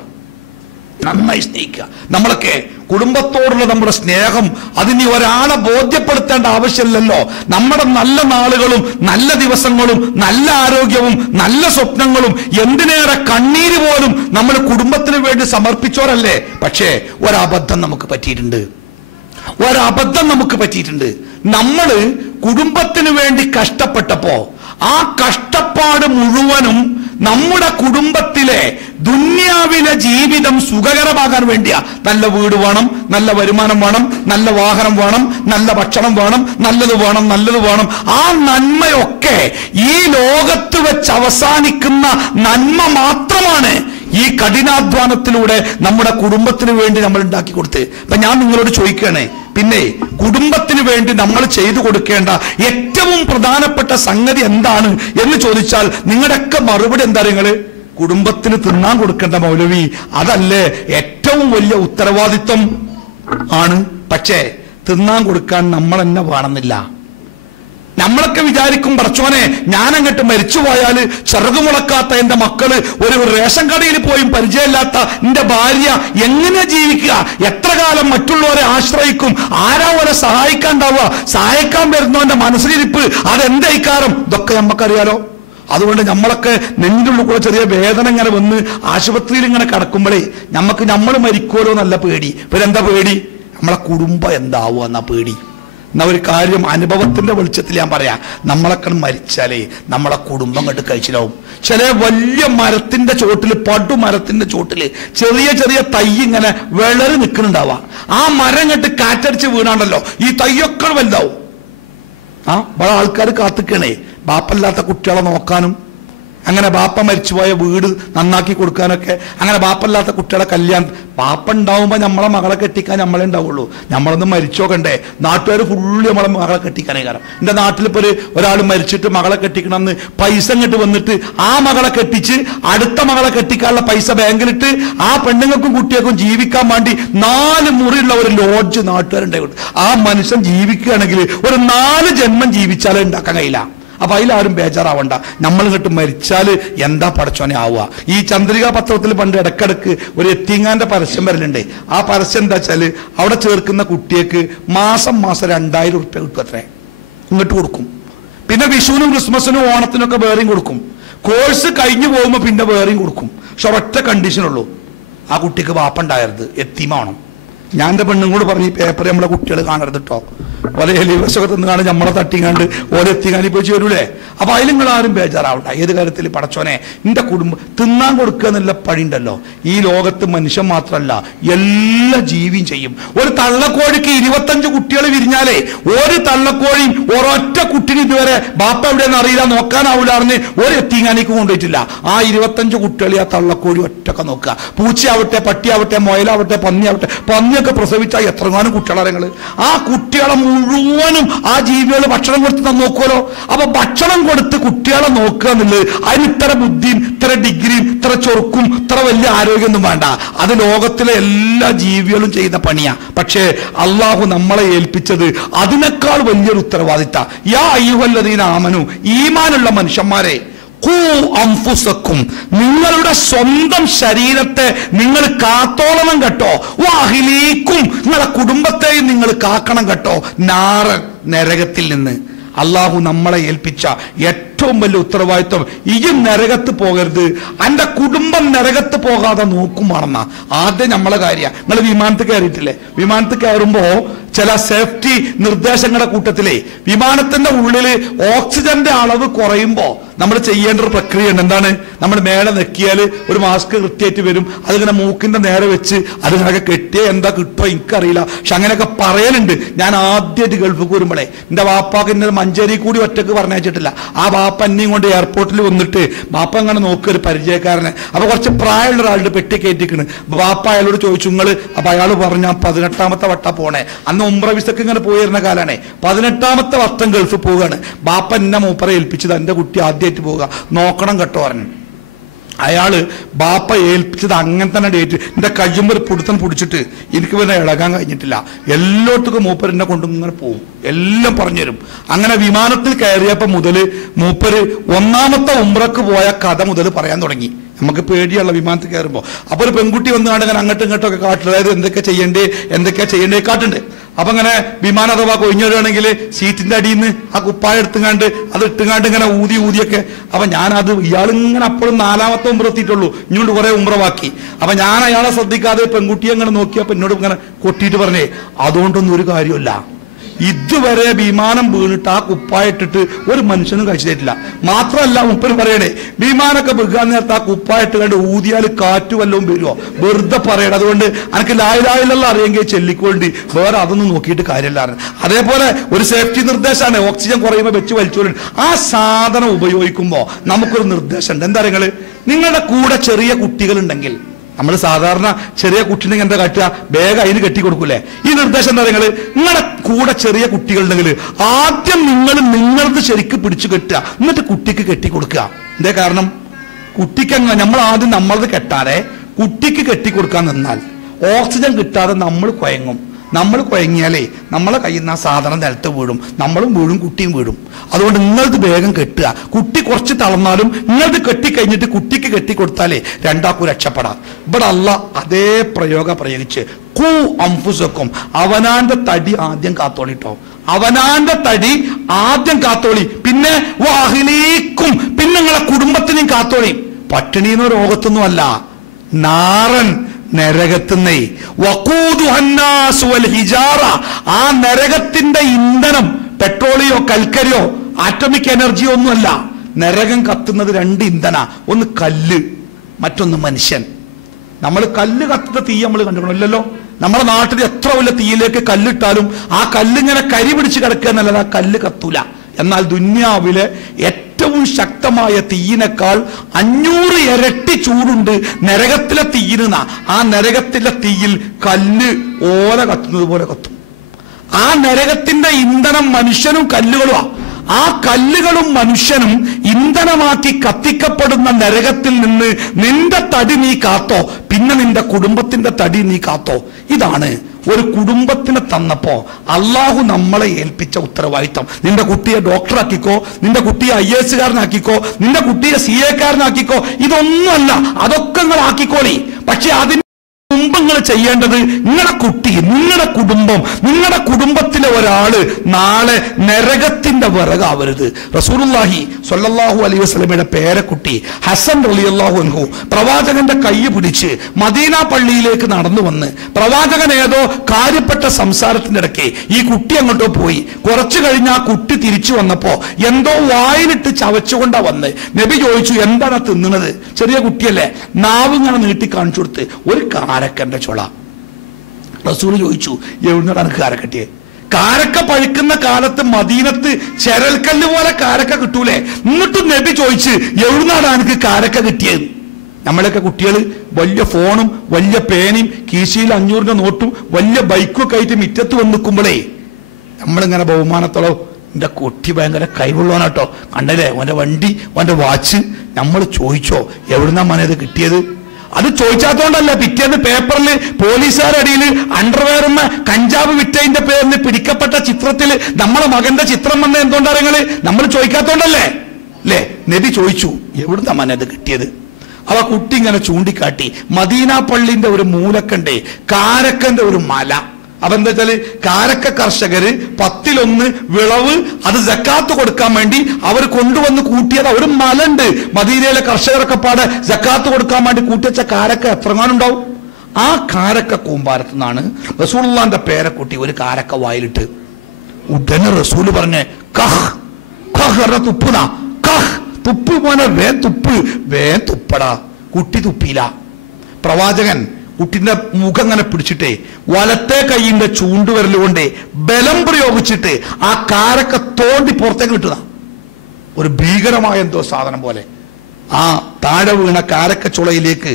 നന്നായി സ്നേഹിക്കുക. നമ്മളൊക്കെ കുടുംബത്തോടുള്ള നമ്മുടെ സ്നേഹം അതിനി ഒരാളെ ബോധ്യപ്പെടുത്തേണ്ട ആവശ്യമില്ലല്ലോ. നമ്മുടെ നല്ല നാളുകളും നല്ല ദിവസങ്ങളും നല്ല ആരോഗ്യവും നല്ല സ്വപ്നങ്ങളും എന്തിനേറെ കണ്ണീര് പോലും നമ്മൾ കുടുംബത്തിന് വേണ്ടി സമർപ്പിച്ചോരല്ലേ. പക്ഷേ ഒരബദ്ധം നമുക്ക് പറ്റിയിട്ടുണ്ട്, നമ്മള് കുടുംബത്തിന് വേണ്ടി കഷ്ടപ്പെട്ടപ്പോ ആ കഷ്ടപ്പാട് മുഴുവനും നമ്മുടെ കുടുംബത്തിലെ ദുന്യാവിലെ ജീവിതം സുഖകരമാകാൻ വേണ്ടിയാ. നല്ല വീട് വേണം, നല്ല വരുമാനം വേണം, നല്ല വാഹനം വേണം, നല്ല ഭക്ഷണം വേണം, നല്ലത് വേണം. ആ നന്മയൊക്കെ ഈ ലോകത്ത് വെച്ച് അവസാനിക്കുന്ന നന്മ മാത്രമാണ് ഈ കഠിനാധ്വാനത്തിലൂടെ നമ്മുടെ കുടുംബത്തിന് വേണ്ടി നമ്മൾ ഉണ്ടാക്കി കൊടുത്ത്. അപ്പൊ ഞാൻ നിങ്ങളോട് ചോദിക്കുകയാണേ, പിന്നെ കുടുംബത്തിന് വേണ്ടി നമ്മൾ ചെയ്തു കൊടുക്കേണ്ട ഏറ്റവും പ്രധാനപ്പെട്ട സംഗതി എന്താണ് എന്ന് ചോദിച്ചാൽ നിങ്ങളുടെയൊക്കെ മറുപടി എന്താ? കുടുംബത്തിന് തിന്നാൻ കൊടുക്കേണ്ട മൗലവി, അതല്ലേ ഏറ്റവും വലിയ ഉത്തരവാദിത്വം ആണ്. പക്ഷേ തിന്നാൻ കൊടുക്കാൻ നമ്മൾ തന്നെ വേണമെന്നില്ല. നമ്മളൊക്കെ വിചാരിക്കും, പടച്ചോനെ ഞാനങ്ങോട്ട് മരിച്ചു പോയാൽ ചിറകുമുളക്കാത്ത എന്റെ മക്കള്, ഒരു റേഷൻ കടയിൽ പോയും പരിചയമില്ലാത്ത എന്റെ ഭാര്യ എങ്ങനെ ജീവിക്കുക, എത്ര കാലം മറ്റുള്ളവരെ ആശ്രയിക്കും, ആരാ പോലെ സഹായിക്കാൻ ഉണ്ടാവുക, സഹായിക്കാൻ വരുന്നവന്റെ മനസ്സിലിരിപ്പ് അതെന്തായിക്കാരം, ഇതൊക്കെ നമുക്കറിയാലോ. അതുകൊണ്ട് നമ്മളൊക്കെ നെഞ്ചിൻ്റെ ഉള്ളിൽ കൂടെ ചെറിയ വേദന ഇങ്ങനെ വന്ന് ആശുപത്രിയിൽ ഇങ്ങനെ കിടക്കുമ്പോഴേ നമ്മൾ മരിക്കുമല്ലോ എന്നല്ല പേടി. ഇവരെന്താ പേടി? നമ്മളെ കുടുംബം എന്താവുക എന്നാ പേടി. എന്നാ ഒരു കാര്യം അനുഭവത്തിന്റെ വെളിച്ചത്തിൽ ഞാൻ പറയാം, നമ്മളൊക്കെ മരിച്ചാലേ നമ്മളെ കുടുംബം കണ്ട് കഴിച്ചിലാവും. ചില വലിയ മരത്തിന്റെ ചോട്ടില്, പടുമരത്തിന്റെ ചോട്ടില് ചെറിയ ചെറിയ തൈ ഇങ്ങനെ വിളറി നിൽക്കുന്നുണ്ടാവുക. ആ മരം കണ്ട് കാറ്റടിച്ച് വീണാണ്ടല്ലോ ഈ തൈയൊക്കെ വലുതാവും. ഇവിടെ ആൾക്കാർ കാത്തിക്കണേ ബാപ്പല്ലാത്ത കുട്ടികളെ നോക്കാനും, അങ്ങനെ ബാപ്പ മരിച്ചുപോയ വീട് നന്നാക്കി കൊടുക്കാനൊക്കെ, അങ്ങനെ ബാപ്പല്ലാത്ത കുട്ടികളെ കല്യാണം. ബാപ്പ ഉണ്ടാവുമ്പോൾ നമ്മളെ മകളെ കെട്ടിക്കാൻ നമ്മളെ ഉണ്ടാവുള്ളൂ. നമ്മളൊന്നും മരിച്ചോക്കണ്ടേ? നാട്ടുകാർ ഫുള്ള് നമ്മളെ മകളെ കെട്ടിക്കാനേ. കാരണം എൻ്റെ നാട്ടിലിപ്പോൾ ഒരാൾ മരിച്ചിട്ട് മകളെ കെട്ടിക്കണമെന്ന് പൈസ ഇങ്ങോട്ട് വന്നിട്ട് ആ മകളെ കെട്ടിച്ച് അടുത്ത മകളെ കെട്ടിക്കാനുള്ള പൈസ ബാങ്കിലിട്ട് ആ പെണ്ണുങ്ങൾക്കും കുട്ടികൾക്കും ജീവിക്കാൻ വേണ്ടി 4 മുറിയുള്ള ഒരു ലോഡ്ജ് നാട്ടുകാരുണ്ടായിട്ട് ആ മനുഷ്യൻ ജീവിക്കുകയാണെങ്കിൽ ഒരു 4 ജന്മം ജീവിച്ചാലേ ഉണ്ടാക്കാൻ കഴിയില്ല. അപ്പൊ അതിലാരും ബേജാറാവണ്ട. നമ്മൾ ഇങ്ങോട്ട് മരിച്ചാല് എന്താ പടച്ചോനെ ആവുക. ഈ ചന്ദ്രിക പത്രത്തിൽ പണ്ട് ഇടക്കിടക്ക് ഒരു എത്തിങ്ങാന്റെ പരസ്യം വരലുണ്ട്. ആ പരസ്യം എന്താ വെച്ചാല് അവിടെ ചേർക്കുന്ന കുട്ടിയേക്ക് മാസം 2000 ഉറുപ്പ്യ കിട്ടും. അത്രേ ഇങ്ങോട്ട് കൊടുക്കും. പിന്നെ വിഷുവിനും ക്രിസ്മസിനും ഓണത്തിനൊക്കെ വേറെയും കൊടുക്കും. കോഴ്സ് കഴിഞ്ഞു പോകുമ്പോൾ പിന്നെ വേറെയും കൊടുക്കും. പക്ഷെ ഒരൊറ്റ കണ്ടീഷനുള്ളൂ, ആ കുട്ടിക്ക് വാപ്പുണ്ടാകരുത്, എത്തിമാണം. ഞാൻ എൻ്റെ പെണ്ണും കൂടെ പറഞ്ഞു, ഈ പേപ്പർ നമ്മളെ കുട്ടികൾ കാണരുത് കേട്ടോ, ഓരോ എലിവശമൊക്കെ തിന്നുകാണ്ട് നമ്മളെ തട്ടിക്കാണ്ട് ഓരോ എത്തിക്കാണ്ടി പോയി വരൂലേ. അപ്പൊ അതിൽ നിങ്ങൾ ആരും ബേജാറാവണ്ട. ഏത് കാര്യത്തിൽ പടച്ചോനെ എന്റെ കുടുംബം തിന്നാൻ കൊടുക്കുക എന്നുള്ള പണിയുണ്ടല്ലോ. ഈ ലോകത്ത് മനുഷ്യൻ മാത്രമല്ല എല്ലാ ജീവിയും ചെയ്യും. ഒരു തള്ളക്കോഴിക്ക് 25 കുട്ടികൾ വിരിഞ്ഞാലേ ഒരു തള്ളക്കോഴിയും ഒരൊറ്റ കുട്ടിന് ഇതുവരെ ബാപ്പ എവിടെയെന്ന് അറിയില്ല, നോക്കാനാവില്ല അറിഞ്ഞ് ഒരു എത്തിങ്ങാനിക്ക് കൊണ്ടുപോയിട്ടില്ല. ആ 25 കുട്ടികളെ ആ തള്ളക്കോഴി ഒറ്റക്കെ നോക്കുക. പൂച്ചയാവട്ടെ, പട്ടിയാവട്ടെ, മുയലാവട്ടെ, പന്നിയാവട്ടെ. പന്നിയൊക്കെ പ്രസവിച്ചാൽ എത്രങ്ങാനും കുട്ടികളെ ആ കുട്ടികളെ മുഴുവനും ആ ജീവികൾ ഭക്ഷണം കൊടുത്ത് നോക്കുമല്ലോ. അപ്പൊ ഭക്ഷണം കൊടുത്ത് കുട്ടികളെ നോക്കുക എന്നുള്ളത് അതിന് ഇത്ര ബുദ്ധിയും ഇത്ര ഡിഗ്രിയും ഇത്ര ചൊറുക്കും ഇത്ര വലിയ ആരോഗ്യമൊന്നും വേണ്ട. അത് ലോകത്തിലെ എല്ലാ ജീവികളും ചെയ്യുന്ന പണിയാ. പക്ഷേ അള്ളാഹു നമ്മളെ ഏൽപ്പിച്ചത് അതിനേക്കാൾ വലിയൊരു ഉത്തരവാദിത്ത. യാ അയ്യുഹല്ലദീന ആമനു, ഈമാനുള്ള മനുഷ്യന്മാരെ, അംഫുസക്കും, നിങ്ങളുടെ സ്വന്തം ശരീരത്തെ നിങ്ങൾ കാത്തോളണം കേട്ടോ. വാഹിലീക്കും, നിങ്ങളുടെ കുടുംബത്തെയും നിങ്ങൾ കാക്കണം കേട്ടോ, നരകത്തിൽ നിന്ന്. അള്ളാഹു നമ്മളെ ഏൽപ്പിച്ച ഏറ്റവും വലിയ ഉത്തരവാദിത്വം ഈ നരകത്ത് പോകരുത്, എന്റെ കുടുംബം നരകത്ത് പോകാതെ നോക്കുമാണെന്ന ആദ്യം നമ്മളെ കാര്യം. നിങ്ങൾ വിമാനത്തിൽ കയറിയിട്ടില്ലേ? വിമാനത്തിൽ കയറുമ്പോ ചില സേഫ്റ്റി നിർദ്ദേശങ്ങളുടെ കൂട്ടത്തിലേ വിമാനത്തിന്റെ ഉള്ളിൽ ഓക്സിജന്റെ അളവ് കുറയുമ്പോ നമ്മൾ ചെയ്യേണ്ട ഒരു പ്രക്രിയ ഉണ്ട്. എന്താണ്? നമ്മൾ മേലെ നെക്കിയാൽ ഒരു മാസ്ക് കൃത്യമായിട്ട് വരും. അതിങ്ങനെ മൂക്കിന്റെ നേരെ വെച്ച് അതിങ്ങനെ കെട്ടിയ എന്താ കിട്ടുമോ എനിക്കറിയില്ല, പക്ഷെ അങ്ങനെയൊക്കെ പറയലുണ്ട്. ഞാൻ ആദ്യമായിട്ട് ഗൾഫിൽ വരുമ്പോഴേ എന്റെ വാപ്പാക്ക് ഇന്ന മഞ്ചേരി കൂടി ഒറ്റക്ക് പറഞ്ഞയച്ചിട്ടില്ല. ആ ബാപ്പ എന്നെയും കൊണ്ട് എയർപോർട്ടിൽ വന്നിട്ട് ബാപ്പ അങ്ങനെ നോക്കുക, ഒരു പരിചയക്കാരനെ. അപ്പൊ കുറച്ച് പ്രായമുള്ള ഒരാളുടെ പെട്ടി കയറ്റിക്കണ്. ബാപ്പ അയാളോട് ചോദിച്ചു നിങ്ങള്. അപ്പൊ അയാൾ പറഞ്ഞ 18ാമത്തെ വട്ട പോണേ. അന്ന് ഉംറ വിസക്ക് ഇങ്ങനെ പോയിരുന്ന കാലാണ്. 18ാമത്തെ വട്ടം ഗൾഫിൽ പോവുകയാണ്. ബാപ്പ എന്നെ മൂപ്പറെ ഏൽപ്പിച്ചത് എന്റെ കുട്ടി ആദ്യമായിട്ട് പോവുക, നോക്കണം കേട്ടോ പറഞ്ഞു. അയാള് ബാപ്പ ഏൽപ്പിച്ചത് അങ്ങനെ തന്നെ ഡേറ്റ്. എന്റെ കയ്യുമ്പൊരു പിടുത്തം പിടിച്ചിട്ട് എനിക്ക് പിന്നെ ഇളകാൻ കഴിഞ്ഞിട്ടില്ല. എല്ലായിടത്തും മൂപ്പരെന്നെ കൊണ്ട് ഇങ്ങനെ പോവും, എല്ലാം പറഞ്ഞുതരും. അങ്ങനെ വിമാനത്തിൽ കയറിയപ്പോ മുതല് മൂപ്പര് 1ാമത്തെ ഉംറക്ക് പോയ കഥ മുതൽ പറയാൻ തുടങ്ങി. നമുക്ക് പേടിയുള്ള വിമാനത്തിൽ കയറുമ്പോ. അപ്പൊ ഒരു പെൺകുട്ടി വന്ന് കാണുക അങ്ങോട്ടും ഇങ്ങോട്ടും ഒക്കെ കാട്ടില്ല, അതായത് എന്തൊക്കെയാ ചെയ്യേണ്ടേ കാട്ടുണ്ട്. അപ്പൊ അങ്ങനെ വിമാനം അഥവാ കൊഴിഞ്ഞൊരുവാണെങ്കിൽ സീറ്റിന്റെ അടിയിൽ നിന്ന് ആ കുപ്പായ എടുത്തുകാണ്ട് അത് ഇട്ടുകാണ്ട് ഇങ്ങനെ ഊതിയൊക്കെ. അപ്പൊ ഞാനത് ഇയാളിങ്ങനെ അപ്പോഴും 4ാമത്തെ ഉംറ എത്തിയിട്ടുള്ളൂ, ഇങ്ങോട്ട് കുറെ ഉംറ ബാക്കി. അപ്പൊ ഞാൻ അയാളെ ശ്രദ്ധിക്കാതെ പെൺകുട്ടിയെ അങ്ങനെ നോക്കിയപ്പോ എന്നോട് ഇങ്ങനെ കൊട്ടിയിട്ട് പറഞ്ഞേ അതുകൊണ്ടൊന്നും ഒരു കാര്യമില്ല, ഇതുവരെ വിമാനം വീണിട്ട് ആ കുപ്പായിട്ടിട്ട് ഒരു മനുഷ്യനും കഴിച്ചിട്ടില്ല. മാത്രമല്ല മുപ്പര് പറയണേ വിമാനമൊക്കെ വീഴാൻ നേരത്തെ ആ കുപ്പായിട്ട് കണ്ട് ഊതിയാൽ കാറ്റ് വല്ലതും വരുമോ, വെറുതെ പറയണേ. അതുകൊണ്ട് എനിക്ക് ലായിലായിലുള്ള അറിയെങ്കിൽ ചെല്ലിക്കൊണ്ട് വേറെ അതൊന്നും നോക്കിയിട്ട് കാര്യമില്ല. അതേപോലെ ഒരു സേഫ്റ്റി നിർദ്ദേശമാണ്, ഓക്സിജൻ കുറയുമ്പോൾ വെച്ച് വലിച്ചോളൂ. ആ സാധനം ഉപയോഗിക്കുമ്പോൾ നമുക്കൊരു നിർദ്ദേശമുണ്ട്. എന്താ നിങ്ങൾ നിങ്ങളുടെ കൂടെ ചെറിയ കുട്ടികളുണ്ടെങ്കിൽ, നമ്മൾ സാധാരണ ചെറിയ കുട്ടിനെങ്കിൽ എന്താ കാട്ടുക, വേഗം അതിന് കെട്ടിക്കൊടുക്കൂലേ. ഈ നിർദ്ദേശം എന്താ? നിങ്ങളുടെ കൂടെ ചെറിയ കുട്ടികളുണ്ടെങ്കിൽ ആദ്യം നിങ്ങളത് ശരിക്കും പിടിച്ചു കെട്ടുക, എന്നിട്ട് കുട്ടിക്ക് കെട്ടിക്കൊടുക്കുക. എന്തേ കാരണം? കുട്ടിക്ക് നമ്മൾ ആദ്യം നമ്മളത് കെട്ടാതെ കുട്ടിക്ക് കെട്ടിക്കൊടുക്കാൻ നിന്നാൽ ഓക്സിജൻ കിട്ടാതെ നമ്മൾ കുഴങ്ങും. നമ്മൾ കുഴങ്ങിയാലേ നമ്മളെ കയ്യിൽ നിന്ന് ആ സാധനം നിലത്ത് വീഴും, നമ്മളും വീഴും, കുട്ടിയും വീഴും. അതുകൊണ്ട് നിങ്ങളത് വേഗം കെട്ടുക. കുട്ടി കുറച്ച് തളർന്നാലും നിങ്ങളത് കെട്ടിക്കഴിഞ്ഞിട്ട് കുട്ടിക്ക് കെട്ടിക്കൊടുത്താലേ രണ്ടാൾക്കും രക്ഷപ്പെടാം. ഇവിടെ അല്ലാഹ് അതേ പ്രയോഗിച്ച് ഖൂ അൻഫുസക്കും, അവനാന്റെ തടി ആദ്യം കാത്തോളിട്ടോ, അവനാന്റെ തടി ആദ്യം കാത്തോളി, പിന്നെ വഅഹ്ലീക്കും, പിന്നെ നിങ്ങളെ കുടുംബത്തിനെയും കാത്തോളി. പട്ടിണിന്നോ രോഗത്തൊന്നും അല്ല, നാറൻ നരകത്തുന്നേ. ആ നരകത്തിന്റെ ഇന്ധനം പെട്രോളിയോ കൽക്കരിയോ ആറ്റോമിക് എനർജിയോ ഒന്നുമല്ല. നരകം കത്തുന്നത് രണ്ട് ഇന്ധന, ഒന്ന് കല്ല്, മറ്റൊന്ന് മനുഷ്യൻ. നമ്മൾ കല്ല് കത്തുന്ന തീ നമ്മൾ കണ്ടിട്ടുണ്ടല്ലോ. നമ്മുടെ നാട്ടിൽ എത്ര വലിയ തീയിലേക്ക് കല്ലിട്ടാലും ആ കല്ലിങ്ങനെ കരി പിടിച്ച് കിടക്കുക എന്നല്ലാതെ ആ കല്ല് കത്തൂല. എന്നാൽ ദുന്യാവിലെ ഏറ്റവും ശക്തമായ തീയിനേക്കാൾ 500 ഇരട്ടി ചൂടുണ്ട് നരകത്തിലെ തീയിന്. ആ നരകത്തിലെ തീയിൽ കല്ല് ഓല കത്തുന്നത് പോലെ കത്തും. ആ നരകത്തിന്റെ ഇന്ധനം മനുഷ്യനും കല്ലുകളുമാണ്. ആ കല്ലുകളും മനുഷ്യനും ഇന്ധനമാക്കി കത്തിക്കപ്പെടുന്ന നരകത്തിൽ നിന്ന് നിന്റെ തടി നീ കാത്തോ, പിന്നെ നിന്റെ കുടുംബത്തിന്റെ തടി നീ കാത്തോ. ഇതാണ് ഒരു കുടുംബത്തിനെ തന്നപ്പോ അള്ളാഹു നമ്മളെ ഏൽപ്പിച്ച ഉത്തരവാദിത്തം. നിന്റെ കുട്ടിയെ ഡോക്ടറാക്കിക്കോ, നിന്റെ കുട്ടിയെ IAS കാരനാക്കിക്കോ, നിന്റെ കുട്ടിയെ CA കാരനാക്കിക്കോ, ഇതൊന്നുമല്ല. അതൊക്കെ നിങ്ങൾ ആക്കിക്കോളി. പക്ഷെ അതിന് മുമ്പ് നിങ്ങൾ ചെയ്യേണ്ടത് നിങ്ങളുടെ കുട്ടി, നിങ്ങളുടെ കുടുംബം, നിങ്ങളുടെ കുടുംബത്തിലെ ഒരാള് നാളെ നരകത്തിന്റെ വിറകാവരുത്. റസൂലുള്ളാഹി സ്വല്ലല്ലാഹു അലൈഹി വസല്ലമയുടെ പേരക്കുട്ടി ഹസൻ റളിയല്ലാഹു അൻഹു പ്രവാചകന്റെ കൈ പിടിച്ച് മദീന പള്ളിയിലേക്ക് നടന്നു വന്ന്, പ്രവാചകൻ ഏതോ കാര്യപ്പെട്ട സംസാരത്തിന്റെ ഇടയ്ക്ക് ഈ കുട്ടി അങ്ങോട്ടോ പോയി. കുറച്ചു കഴിഞ്ഞ് ആ കുട്ടി തിരിച്ചു വന്നപ്പോ എന്തോ വായിലിട്ട് ചവച്ചുകൊണ്ടാ വന്ന്. നബി ചോദിച്ചു, എന്താണ് തിന്നുന്നത്? ചെറിയ കുട്ടിയല്ലേ. നാവ് ഇങ്ങനെ നീട്ടി കാണിച്ചു കൊടുത്ത്, ഒരു കാരക്കന്റെ ചുള. റസൂൽ ചോദിച്ചു, എവിടുന്നാണ് കാരക്കട്ടിയെ? കാരക്ക പഴുക്കുന്ന കാലത്ത് മദീനത്ത് ചെരൽക്കല്ല് പോലെ കാരക്ക കിട്ടൂലേ? എന്നിട്ടും നബി ചോദിച്ച്, എവിടുന്നാണ് എനിക്ക് കാരക്ക കിട്ടിയത്? നമ്മളൊക്കെ കുട്ടികൾ വലിയ ഫോണും വലിയ പേനയും കീശയിൽ 500 നോട്ടും വലിയ ബൈക്കും ഒക്കെ ആയിട്ട് മിറ്റത്ത് വന്ന് നിൽക്കുമ്പോഴേ നമ്മളിങ്ങനെ ബഹുമാനത്തോളോ, എന്റെ കുട്ടി ഭയങ്കര കൈവുള്ളവനാട്ടോ, കണ്ടല്ലേ ഓന്റെ വണ്ടി, ഓന്റെ വാച്ച്. നമ്മൾ ചോദിച്ചോ, എവിടുന്നാ മനത് കിട്ടിയത്? അത് ചോദിച്ചാത്തോണ്ടല്ല പിറ്റേന്ന് പേപ്പറിൽ പോലീസുകാരടിയിൽ അണ്ടർവെയറുന്ന കഞ്ചാവ് വിറ്റതിന്റെ പേരിന് പിടിക്കപ്പെട്ട ചിത്രത്തിൽ നമ്മളെ മകന്റെ ചിത്രം വന്ന എന്തുകൊണ്ടാണ് നിങ്ങള്? നമ്മൾ ചോദിക്കാത്തോണ്ടല്ലേ അല്ലേ? നബി ചോദിച്ചു, എവിടുന്നാ മനത് കിട്ടിയത്? അവ കുട്ടി ഇങ്ങനെ ചൂണ്ടിക്കാട്ടി, മദീന പള്ളിന്റെ ഒരു മൂലക്കണ്ടേ കാരക്കന്റെ ഒരു മല. അതെന്താ വെച്ചാല് കാരക്ക കർഷകര് 10-1 വിളവ് അത് സക്കാത്ത് കൊടുക്കാൻ വേണ്ടി അവർ കൊണ്ടുവന്ന് കൂട്ടിയത് ഒരു മലണ്ട്. മദീനയിലെ കർഷകരൊക്കെ പാടെ സക്കാത്ത് കൊടുക്കാൻ വേണ്ടി കൂട്ടിവെച്ച കാരക്ക എത്രങ്ങാനുണ്ടാവും? ആ കാരക്ക കൂമ്പാരത്തു നിന്നാണ് റസൂലുള്ളാഹിന്റെ പേരക്കുട്ടി ഒരു കാരക്ക വായിലിട്ട്. ഉടനെ റസൂല് പറഞ്ഞ്, കഹ് കഹ് തുപ്പുന, കഹ് തുപ്പ് മോനെ, വേ തുപ്പടാ. കുട്ടി തുപ്പിയില്ല. പ്രവാചകൻ കുട്ടിന്റെ മുഖം അങ്ങനെ പിടിച്ചിട്ടേ വലത്തെ കൈയിന്റെ ചൂണ്ടുവിരലുകൊണ്ട് ബലം പ്രയോഗിച്ചിട്ട് ആ കാരക്ക തോണ്ടി പുറത്തേക്ക് കിട്ടുക. ഒരു ഭീകരമായ എന്തോ സാധനം പോലെ ആ താഴെ വീണ കാരക്ക ചുളയിലേക്ക്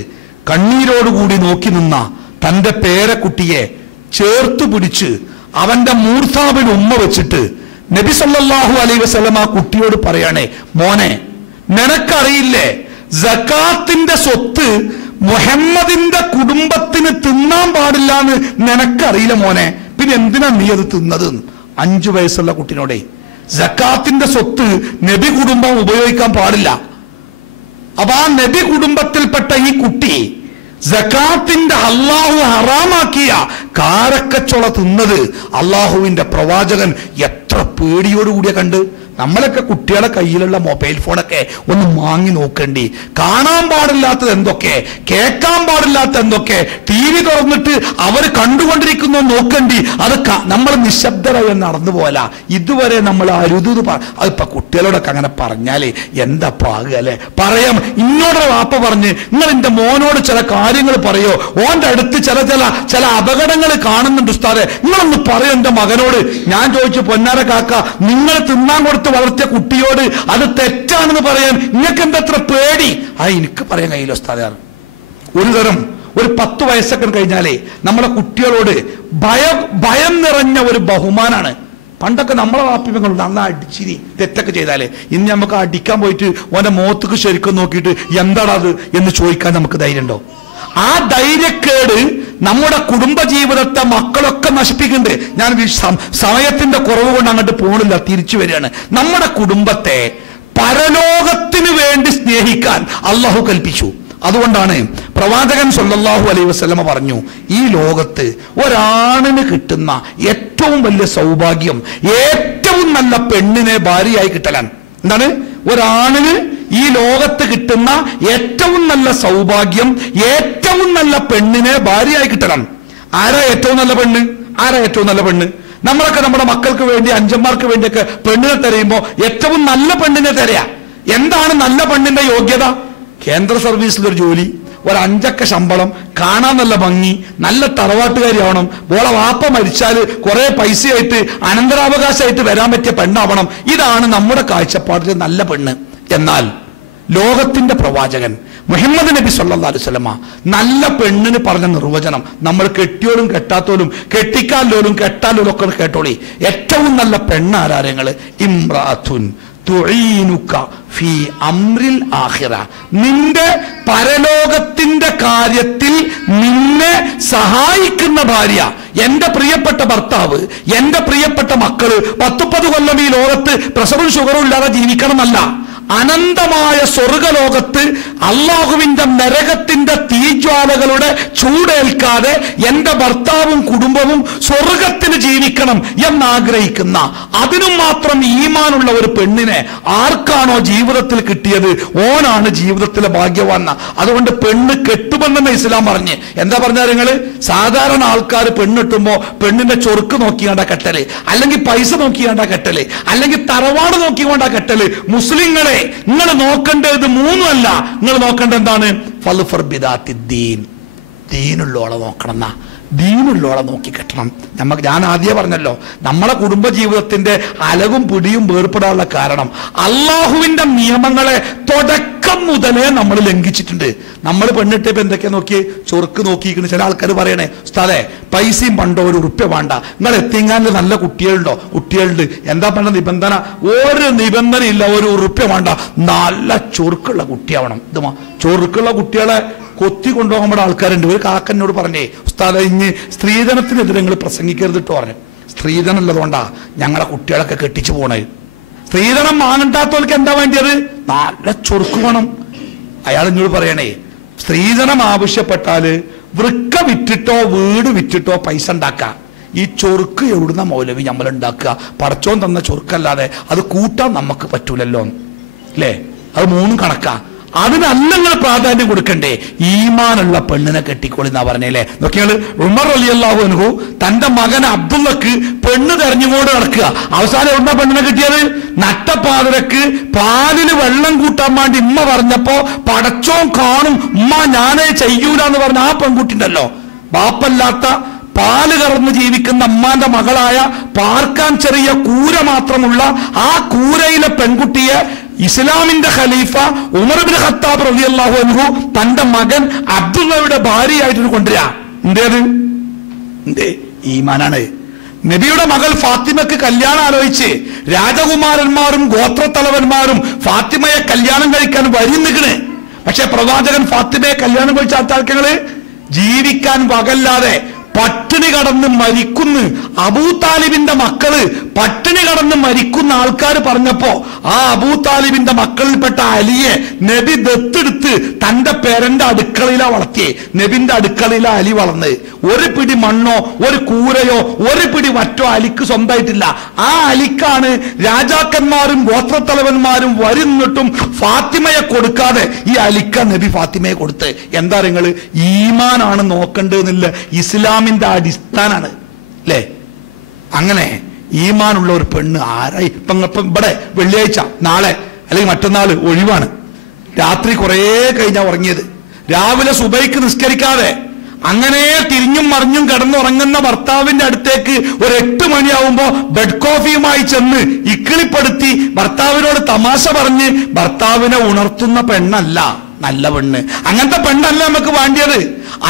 കണ്ണീരോടുകൂടി നോക്കി നിന്ന തന്റെ പേരക്കുട്ടിയെ ചേർത്തു പിടിച്ച് അവന്റെ മൂർധാവിൽ ഉമ്മ വെച്ചിട്ട് നബി സല്ലല്ലാഹു അലൈഹി വസല്ലം ആ കുട്ടിയോട് പറയണേ, മോനെ നിനക്കറിയില്ലേ സക്കാത്തിന്റെ സ്വത്ത് മുഹമ്മദിന്റെ കുടുംബത്തിന് തിന്നാൻ പാടില്ല എന്ന് നിനക്കറിയില്ല മോനെ, പിന്നെ എന്തിനാ നീ അത് തിന്നത്? 5 വയസ്സുള്ള കുട്ടിനോടെ സക്കാത്തിന്റെ സ്വത്ത് നബി കുടുംബം ഉപയോഗിക്കാൻ പാടില്ല. അപ്പൊ ആ നബി കുടുംബത്തിൽപ്പെട്ട ഈ കുട്ടി സക്കാത്തിന്റെ അള്ളാഹു ഹറാമാക്കിയ കാരക്കച്ചൊള തിന്നത് അള്ളാഹുവിന്റെ പ്രവാചകൻ എത്ര പേടിയോടുകൂടിയ കണ്ട്. നമ്മളൊക്കെ കുട്ടികളെ കയ്യിലുള്ള മൊബൈൽ ഫോണൊക്കെ ഒന്ന് വാങ്ങി നോക്കണ്ടി. കാണാൻ പാടില്ലാത്തത് എന്തൊക്കെ, കേൾക്കാൻ പാടില്ലാത്ത എന്തൊക്കെ TV തുറന്നിട്ട് അവർ കണ്ടുകൊണ്ടിരിക്കുന്നു നോക്കണ്ടി. അത് നമ്മൾ നിശബ്ദരായി നടന്നു പോല. ഇതുവരെ നമ്മൾ അരുത്. അതിപ്പോ കുട്ടികളോടൊക്കെ അങ്ങനെ പറഞ്ഞാലേ എന്താ പാകുക അല്ലെ? പറയാം. ഇന്നോട് വാപ്പ പറഞ്ഞ്, നിങ്ങൾ എന്റെ മോനോട് ചില കാര്യങ്ങൾ പറയോ, ഓന്റെ അടുത്ത് ചില അപകടങ്ങൾ കാണുന്നുണ്ട് ഉസ്താദെ, നിങ്ങളൊന്ന് പറയോ എന്റെ മകനോട്. ഞാൻ ചോദിച്ചു, പൊന്നാര കാക്ക, നിങ്ങൾ തിന്നാൻ കൊടുത്ത് വളർത്തിയ കുട്ടിയോട് അത് തെറ്റാണെന്ന് പറയാൻ നിങ്ങൾക്ക് എന്തത്ര പേടി? എനിക്ക് പറയാൻ കഴിയില്ല ഉസ്താദാണ്. ഒരു 10 വയസ്സൊക്കെ കഴിഞ്ഞാലേ നമ്മളെ കുട്ടികളോട് ഭയം നിറഞ്ഞ ഒരു ബഹുമാനാണ്. പണ്ടൊക്കെ നമ്മളെ വാപ്പിങ്ങൾ നല്ല അടിച്ചിരി തെറ്റൊക്കെ ചെയ്താലേ ഇന്ന് നമുക്ക് അടിക്കാൻ പോയിട്ട് ഓന്റെ മുഖത്തേക്ക് ശരിക്കും നോക്കിയിട്ട് എന്താടാ അത് എന്ന് ചോദിക്കാൻ നമുക്ക് ധൈര്യമുണ്ടോ? ആ ധൈര്യക്കേട് നമ്മുടെ കുടുംബജീവിതത്തെ മക്കളൊക്കെ നശിപ്പിക്കുന്നുണ്ട്. ഞാൻ സമയത്തിന്റെ കുറവ് കൊണ്ട് അങ്ങോട്ട് പോണില്ല, തിരിച്ചു വരികയാണ്. നമ്മുടെ കുടുംബത്തെ പരലോകത്തിന് വേണ്ടി സ്നേഹിക്കാൻ അള്ളാഹു കൽപ്പിച്ചു. അതുകൊണ്ടാണ് പ്രവാചകൻ സല്ലല്ലാഹു അലൈഹി വസല്ലമ പറഞ്ഞു, ഈ ലോകത്ത് ഒരാണിന് കിട്ടുന്ന ഏറ്റവും വലിയ സൗഭാഗ്യം ഏറ്റവും നല്ല പെണ്ണിനെ ഭാര്യയായി കിട്ടലാണ്. എന്താണ്? ഒരാണിന് ഈ ലോകത്ത് കിട്ടുന്ന ഏറ്റവും നല്ല സൗഭാഗ്യം ഏറ്റവും നല്ല പെണ്ണിനെ ഭാര്യയായി കിട്ടണം. ആരാ ഏറ്റവും നല്ല പെണ്ണ്? ആരാ ഏറ്റവും നല്ല പെണ്ണ്? നമ്മളൊക്കെ നമ്മുടെ മക്കൾക്ക് വേണ്ടി അഞ്ചന്മാർക്ക് വേണ്ടിയൊക്കെ പെണ്ണിനെ തിരയുമ്പോ ഏറ്റവും നല്ല പെണ്ണിനെ തിരയാ. എന്താണ് നല്ല പെണ്ണിന്റെ യോഗ്യത? കേന്ദ്ര സർവീസിലൊരു ജോലി, ഒരു 5 ശമ്പളം, കാണാൻ നല്ല ഭംഗി, നല്ല തറവാട്ടുകാരിയാവണം, ഓളെ വാപ്പ മരിച്ചാൽ കുറെ പൈസയായിട്ട് അനന്തരാവകാശമായിട്ട് വരാൻ പറ്റിയ പെണ്ണാവണം. ഇതാണ് നമ്മുടെ കാഴ്ചപ്പാടിൽ നല്ല പെണ്ണ്. എന്നാൽ ലോകത്തിന്റെ പ്രവാചകൻ മുഹമ്മദ് നബി സല്ലല്ലാഹു അലൈഹി വസല്ലമ നല്ല പെണ്ണിന് പറഞ്ഞ നിർവചനം നമ്മൾ കെട്ടിയോലും കെട്ടാത്തോലും കെട്ടിക്കാലോലും കെട്ടാലോലും ഒക്കെ കേട്ടോളി. ഏറ്റവും നല്ല പെണ്ണാരാരങ്ങള്? ഇംറാത്തുൻ തുഈനുക ഫീ അംറിൽ ആഖിറ. നിന്റെ പരലോകത്തിന്റെ കാര്യത്തിൽ നിന്നെ സഹായിക്കുന്ന ഭാര്യ. എന്റെ പ്രിയപ്പെട്ട ഭർത്താവ്, എന്റെ പ്രിയപ്പെട്ട മക്കള് 10-30 കൊല്ലം ഈ ലോകത്ത് പ്രസവം ഷുഗറും ഇല്ലാതെ ജീവിക്കണമെന്നല്ല. അനന്തമായ സ്വർഗലോകത്ത് അള്ളാഹുവിന്റെ നരകത്തിന്റെ തീജ്വാലകളുടെ ചൂടേൽക്കാതെ എന്റെ ഭർത്താവും കുടുംബവും സ്വർഗത്തിന് ജീവിക്കണം എന്നാഗ്രഹിക്കുന്ന, അതിനും മാത്രം ഈമാനുള്ള ഒരു പെണ്ണിനെ ആർക്കാണോ ജീവിതത്തിൽ കിട്ടിയത് ഓനാണ് ജീവിതത്തിലെ ഭാഗ്യവാൻ. അതുകൊണ്ട് പെണ്ണ് കെട്ടുമെന്നെ ഇസ്ലാം പറഞ്ഞ് എന്താ പറഞ്ഞാൽ നിങ്ങള് സാധാരണ ആൾക്കാർ പെണ്ണിട്ടുമ്പോ പെണ്ണിന്റെ ചൊറുക്ക് നോക്കിയാണ്ടാ കെട്ടല്, അല്ലെങ്കിൽ പൈസ നോക്കിയാണ്ടാ കെട്ടല്, അല്ലെങ്കിൽ തറവാട് നോക്കിക്കൊണ്ടാ കെട്ടല്. മുസ്ലിങ്ങളെ നിങ്ങൾ നോക്കേണ്ടത് 3 അല്ല, നിങ്ങൾ നോക്കേണ്ടത് എന്താണ്? ഫൽഫർ ബിദാത്തിദ്ദീൻ. ദീനുള്ളോളെ നോക്കണം. ദീനുള്ളോളെ നോക്കി കെട്ടണം. ഞാൻ ആദ്യം പറഞ്ഞല്ലോ, നമ്മളെ കുടുംബജീവിതത്തിന്റെ അലകും പിടിയും വേർപ്പെടാനുള്ള കാരണം അള്ളാഹുവിന്റെ നിയമങ്ങളെ തുടക്കം മുതലേ നമ്മൾ ലംഘിച്ചിട്ടുണ്ട്. നമ്മൾ പെണ്ണിട്ടപ്പോ എന്തൊക്കെയാ നോക്കി? ചൊറുക്ക് നോക്കിയിരിക്കുന്നു. ചില ആൾക്കാർ പറയണേ, ഉസ്താദേ പൈസയും പണ്ടോ ഒരു ഉറുപ്പ്യ വേണ്ട, നിങ്ങൾ എത്തിങ്ങാനിൽ നല്ല കുട്ടികളുണ്ടോ? കുട്ടികളുണ്ട്. എന്താ പറഞ്ഞ നിബന്ധന? ഒരു നിബന്ധന ഇല്ല, ഒരു ഉറുപ്പ്യ വേണ്ട, നല്ല ചൊറുക്കുള്ള കുട്ടിയാവണം. ഇത് ചൊറുക്കുള്ള കുട്ടികളെ കൊത്തി കൊണ്ടുപോകുമ്പോൾ ആൾക്കാരുണ്ട്. ഒരു കാക്കനോട് പറഞ്ഞേ, ഉസ്താദ് ഇഞ്ഞ് സ്ത്രീധനത്തിനെതിരെ നിങ്ങൾ പ്രസംഗിക്കരുതിട്ട് പറഞ്ഞു. സ്ത്രീധനം ഉള്ളതുകൊണ്ടാ ഞങ്ങളെ കുട്ടികളൊക്കെ കെട്ടിച്ചു പോണേ. സ്ത്രീധനം വാങ്ങണ്ടാത്തവർക്ക് എന്താ വേണ്ടിയത്? നല്ല ചൊറുക്ക് വേണം. അയാൾ എന്നോട് പറയണേ, സ്ത്രീധനം ആവശ്യപ്പെട്ടാല് വൃക്ക വിറ്റിട്ടോ വീട് വിറ്റിട്ടോ പൈസ ഉണ്ടാക്കാം. ഈ ചൊറുക്ക് എവിടുന്ന മൗലവി നമ്മൾ ഉണ്ടാക്കുക? പടച്ചോൻ തന്ന ചൊറുക്കല്ലാതെ അത് കൂട്ടാൻ നമുക്ക് പറ്റൂലല്ലോ അല്ലേ? അത് 3 കണക്കാ. അതിനല്ല നിങ്ങൾ പ്രാധാന്യം കൊടുക്കണ്ടേ? ഈമാനുള്ള പെണ്ണിനെ കെട്ടിക്കൊള്ളുന്ന പറഞ്ഞല്ലേ. നോക്കിയാൽ ഉമർ റളിയല്ലാഹു അൻഹു തന്റെ മകൻ അബ്ദുള്ളക്ക് പെണ്ണ് തെരഞ്ഞുകൊണ്ട് നടക്കുക. അവസാനം എവിടുന്ന പെണ്ണിനെ കിട്ടിയത്? നട്ടപ്പാതിരക്ക് പാലിന് വെള്ളം കൂട്ടാൻ വേണ്ടി ഉമ്മ പറഞ്ഞപ്പോ പടച്ചോൻ കാണും ഉമ്മ ഞാനേ ചെയ്യൂല എന്ന് പറഞ്ഞ ആ പെൺകുട്ടിണ്ടല്ലോ, ബാപ്പല്ലാത്ത പാല് കറന്ന് ജീവിക്കുന്ന അമ്മാന്റെ മകളായ പാർക്കാൻ ചെറിയ കൂര മാത്രമുള്ള ആ കൂരയിലെ പെൺകുട്ടിയെ ഇസ്ലാമിന്റെ ഖലീഫ ഉമർ ഇബ്നു ഖത്താബ് റളിയല്ലാഹു അൻഹു തന്റെ മകൻ അബ്ദുള്ളയുടെ ഭാര്യയായിട്ട് കൊണ്ടുവരാ. എന്തേ? ഈമാനാണ്. നബിയുടെ മകൾ ഫാത്തിമക്ക് കല്യാണം ആലോചിച്ച് രാജകുമാരന്മാരും ഗോത്രത്തലവന്മാരും ഫാത്തിമയെ കല്യാണം കഴിക്കാൻ വരുന്നിക്കണ്. പക്ഷെ പ്രവാചകൻ ഫാത്തിമയെ കല്യാണം കഴിച്ച ആൾക്കാർക്കുകള് ജീവിക്കാൻ വകല്ലാതെ പട്ടിണി കടന്ന് മരിക്കുന്നു. അബൂതാലിബിന്റെ മക്കള് പട്ടിണി കടന്ന് മരിക്കുന്ന ആൾക്കാർ പറഞ്ഞപ്പോ ആ അബൂതാലിബിന്റെ മക്കളിൽപ്പെട്ട അലിയെ നബി ദത്തെടുത്ത് തന്റെ പേരന്റെ അടുക്കളയിലാ വളർത്തിയേ. നബിന്റെ അടുക്കളയിലാ അലി വളർന്ന്. ഒരു പിടി മണ്ണോ ഒരു കൂരയോ ഒരു പിടി വറ്റോ അലിക്ക് സ്വന്തമായിട്ടില്ല. ആ അലിക്കാണ് രാജാക്കന്മാരും ഗോത്രത്തലവന്മാരും വരുന്നിട്ടും ഫാത്തിമയെ കൊടുക്കാതെ ഈ അലിക്ക നബി ഫാത്തിമയെ കൊടുത്ത്. എന്താ നിങ്ങള്? ഈമാനാണ് നോക്കേണ്ടതെന്നില്ല, ഇസ്ലാമിന്റെ അടിസ്ഥാനാണ് അല്ലേ? അങ്ങനെ ഈമാനുള്ള ഒരു പെണ്ണ് ആരായി? ഇപ്പം ഇവിടെ വെള്ളിയാഴ്ച നാളെ അല്ലെങ്കിൽ മറ്റന്നാൾ ഒഴിവാണ്. രാത്രി കുറേ കഴിഞ്ഞാ ഉറങ്ങിയത്. രാവിലെ സുബൈക്ക് നിസ്കരിക്കാതെ അങ്ങനെ തിരിഞ്ഞും മറിഞ്ഞും കിടന്നുറങ്ങുന്ന ഭർത്താവിന്റെ അടുത്തേക്ക് ഒരു 8 മണിയാവുമ്പോ ബെഡ് കോഫിയുമായി ചെന്ന് ഇക്കിളിപ്പെടുത്തി ഭർത്താവിനോട് തമാശ പറഞ്ഞ് ഭർത്താവിനെ ഉണർത്തുന്ന പെണ്ണല്ല നല്ല പെണ്ണ്. അങ്ങനത്തെ പെണ്ണല്ല നമുക്ക് വേണ്ടിയത്.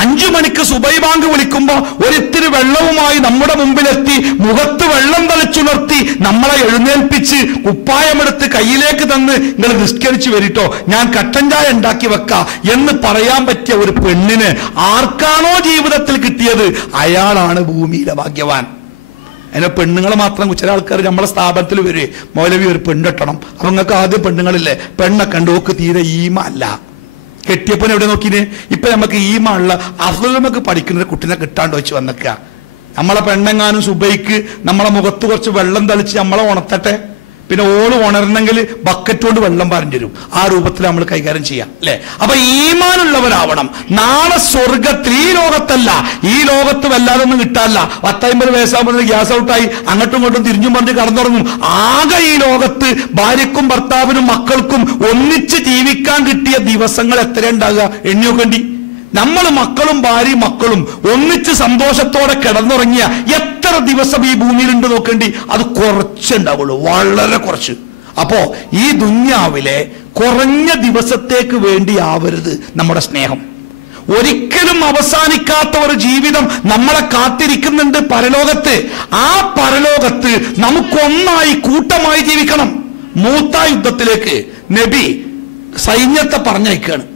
5 മണിക്ക് സുബൈ ബാങ്ക് വിളിക്കുമ്പോ ഒരിത്തിരി വെള്ളവുമായി നമ്മുടെ മുമ്പിലെത്തി മുഖത്ത് വെള്ളം തളിച്ചുണർത്തി നമ്മളെ എഴുന്നേൽപ്പിച്ച് കുപ്പായമെടുത്ത് കയ്യിലേക്ക് തന്ന് നിങ്ങൾ നിസ്കരിച്ചു വരിട്ടോ, ഞാൻ കട്ടൻ ചായ ഉണ്ടാക്കി വെക്ക എന്ന് പറയാൻ പറ്റിയ ഒരു പെണ്ണിന് ആർക്കാണോ ജീവിതത്തിൽ കിട്ടിയത് അയാളാണ് ഭൂമിയിലെ ഭാഗ്യവാൻ. അതിനെ പെണ്ണുങ്ങൾ മാത്രം ചില ആൾക്കാർ നമ്മളെ സ്ഥാപനത്തിൽ വരുവേ, മൗലവി ഒരു പെണ്ണെട്ടണം, അപ്പൊ നിങ്ങൾക്ക് ആദ്യം പെണ്ണുങ്ങളില്ലേ, പെണ്ണൊക്കെ നോക്ക് തീരെ ഈമ അല്ല. കെട്ടിയപ്പൻ എവിടെ നോക്കിന്? ഇപ്പൊ നമുക്ക് ഈമ ഉള്ള അഫ്ളമൊക്കെ പഠിക്കുന്ന ഒരു കുട്ടീനെ കിട്ടാണ്ട് വെച്ച് വന്നേക്കുക. നമ്മളെ പെണ്ണെങ്ങാനും സുബൈക്ക് നമ്മളെ മുഖത്ത് കുറച്ച് വെള്ളം തളിച്ച് നമ്മളെ ഉണർത്തട്ടെ, പിന്നെ ഓള് ഉണരണമെങ്കിൽ ബക്കറ്റ് കൊണ്ട് വെള്ളം പറഞ്ഞു തരും. ആ രൂപത്തിൽ നമ്മൾ കൈകാര്യം ചെയ്യാം അല്ലെ? അപ്പൊ ഈമാനുള്ളവരാവണം. നാളെ സ്വർഗത്തിൽ, ഈ ലോകത്തല്ല, ഈ ലോകത്ത് വല്ലാതെ ഒന്നും കിട്ടാല്ല. 50 വയസ്സാകുമ്പോൾ ഗ്യാസ് ഔട്ടായി അങ്ങോട്ടും ഇങ്ങോട്ടും തിരിഞ്ഞും പറഞ്ഞ് കടന്നുറങ്ങും. ആകെ ഈ ലോകത്ത് ഭാര്യക്കും ഭർത്താവിനും മക്കൾക്കും ഒന്നിച്ച് ജീവിക്കാൻ കിട്ടിയ ദിവസങ്ങൾ എത്ര ഉണ്ടാകുക? എണ്ണി നോക്കണ്ടി. നമ്മൾ മക്കളും ഭാര്യയും മക്കളും ഒന്നിച്ച് സന്തോഷത്തോടെ കിടന്നുറങ്ങിയ എത്ര ദിവസം ഈ ഭൂമിയിലുണ്ട് നോക്കേണ്ടി? അത് കുറച്ചുണ്ടാവുള്ളൂ, വളരെ കുറച്ച്. അപ്പോ ഈ ദുന്യാവിലെ കുറഞ്ഞ ദിവസത്തേക്ക് വേണ്ടി ആവരുത് നമ്മുടെ സ്നേഹം. ഒരിക്കലും അവസാനിക്കാത്ത ഒരു ജീവിതം നമ്മളെ കാത്തിരിക്കുന്നുണ്ട് പരലോകത്ത്. ആ പരലോകത്ത് നമുക്കൊന്നായി കൂട്ടമായി ജീവിക്കണം. മൂത്ത യുദ്ധത്തിലേക്ക് നബി സൈന്യത്തെ പറഞ്ഞയക്കുകയാണ്.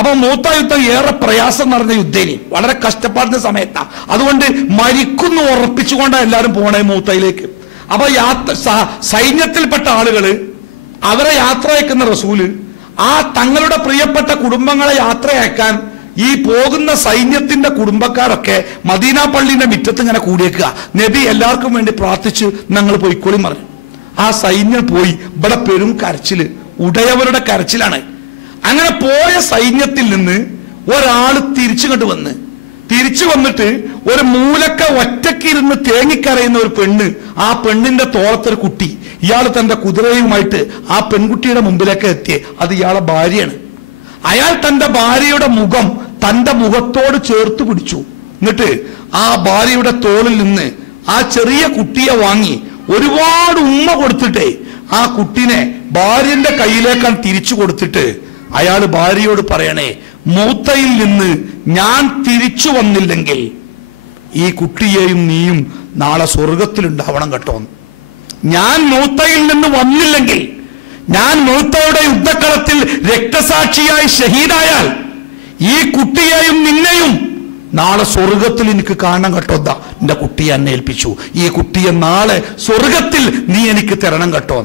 അപ്പൊ മൂത്ത യുദ്ധം ഏറെ പ്രയാസം നടന്ന യുദ്ധേനി, വളരെ കഷ്ടപ്പാടുന്ന സമയത്താണ്. അതുകൊണ്ട് മരിക്കുന്നു ഉറപ്പിച്ചുകൊണ്ടാണ് എല്ലാവരും പോണേ മൂത്തയിലേക്ക്. അപ്പൊ സൈന്യത്തിൽപ്പെട്ട ആളുകള് അവരെ യാത്ര അയക്കുന്ന റസൂല് തങ്ങളുടെ പ്രിയപ്പെട്ട കുടുംബങ്ങളെ യാത്ര അയക്കാൻ ഈ പോകുന്ന സൈന്യത്തിന്റെ കുടുംബക്കാരൊക്കെ മദീന പള്ളിന്റെ മുറ്റത്ത് ഇങ്ങനെ കൂടിയേക്കുക. നബി എല്ലാവർക്കും വേണ്ടി പ്രാർത്ഥിച്ച് ഞങ്ങൾ പോയിക്കോളി പറഞ്ഞു. ആ സൈന്യം പോയി. ഇവിടെ പെരും കരച്ചില്, ഉടയവരുടെ കരച്ചിലാണ്. അങ്ങനെ പോയ സൈന്യത്തിൽ നിന്ന് ഒരാൾ തിരിച്ചു വന്നിട്ട് ഒരു മൂലക്ക ഒറ്റക്കിരുന്ന് തേങ്ങിക്കരയുന്ന ഒരു പെണ്ണ്, ആ പെണ്ണിന്റെ തോളത്തൊരു കുട്ടി. ഇയാൾ തന്റെ കുതിരയുമായിട്ട് ആ പെൺകുട്ടിയുടെ മുമ്പിലേക്ക് എത്തിയേ. അത് ഇയാളെ ഭാര്യയാണ്. അയാൾ തന്റെ ഭാര്യയുടെ മുഖം തന്റെ മുഖത്തോട് ചേർത്ത് പിടിച്ചു. എന്നിട്ട് ആ ഭാര്യയുടെ തോളിൽ നിന്ന് ആ ചെറിയ കുട്ടിയെ വാങ്ങി ഒരുപാട് ഉമ്മ കൊടുത്തിട്ടേ ആ കുട്ടിനെ ഭാര്യന്റെ കയ്യിലേക്കാണ് തിരിച്ചു കൊടുത്തിട്ട് അയാൾ ഭാര്യയോട് പറയണേ, മൂത്തയിൽ നിന്ന് ഞാൻ തിരിച്ചു വന്നില്ലെങ്കിൽ ഈ കുട്ടിയെയും നീയും നാളെ സ്വർഗത്തിലുണ്ടാവണം കേട്ടോ. ഞാൻ മൂത്തയിൽ നിന്ന് വന്നില്ലെങ്കിൽ, ഞാൻ മൂത്തയുടെ യുദ്ധക്കളത്തിൽ രക്തസാക്ഷിയായി ഷഹീദായാൽ ഈ കുട്ടിയെയും നിന്നെയും നാളെ സ്വർഗത്തിൽ എനിക്ക് കാണണം കേട്ടോ. എന്റെ കുട്ടിയെ എന്നെ ഏൽപ്പിച്ചു, ഈ കുട്ടിയെ നാളെ സ്വർഗത്തിൽ നീ എനിക്ക് തരണം കേട്ടോ.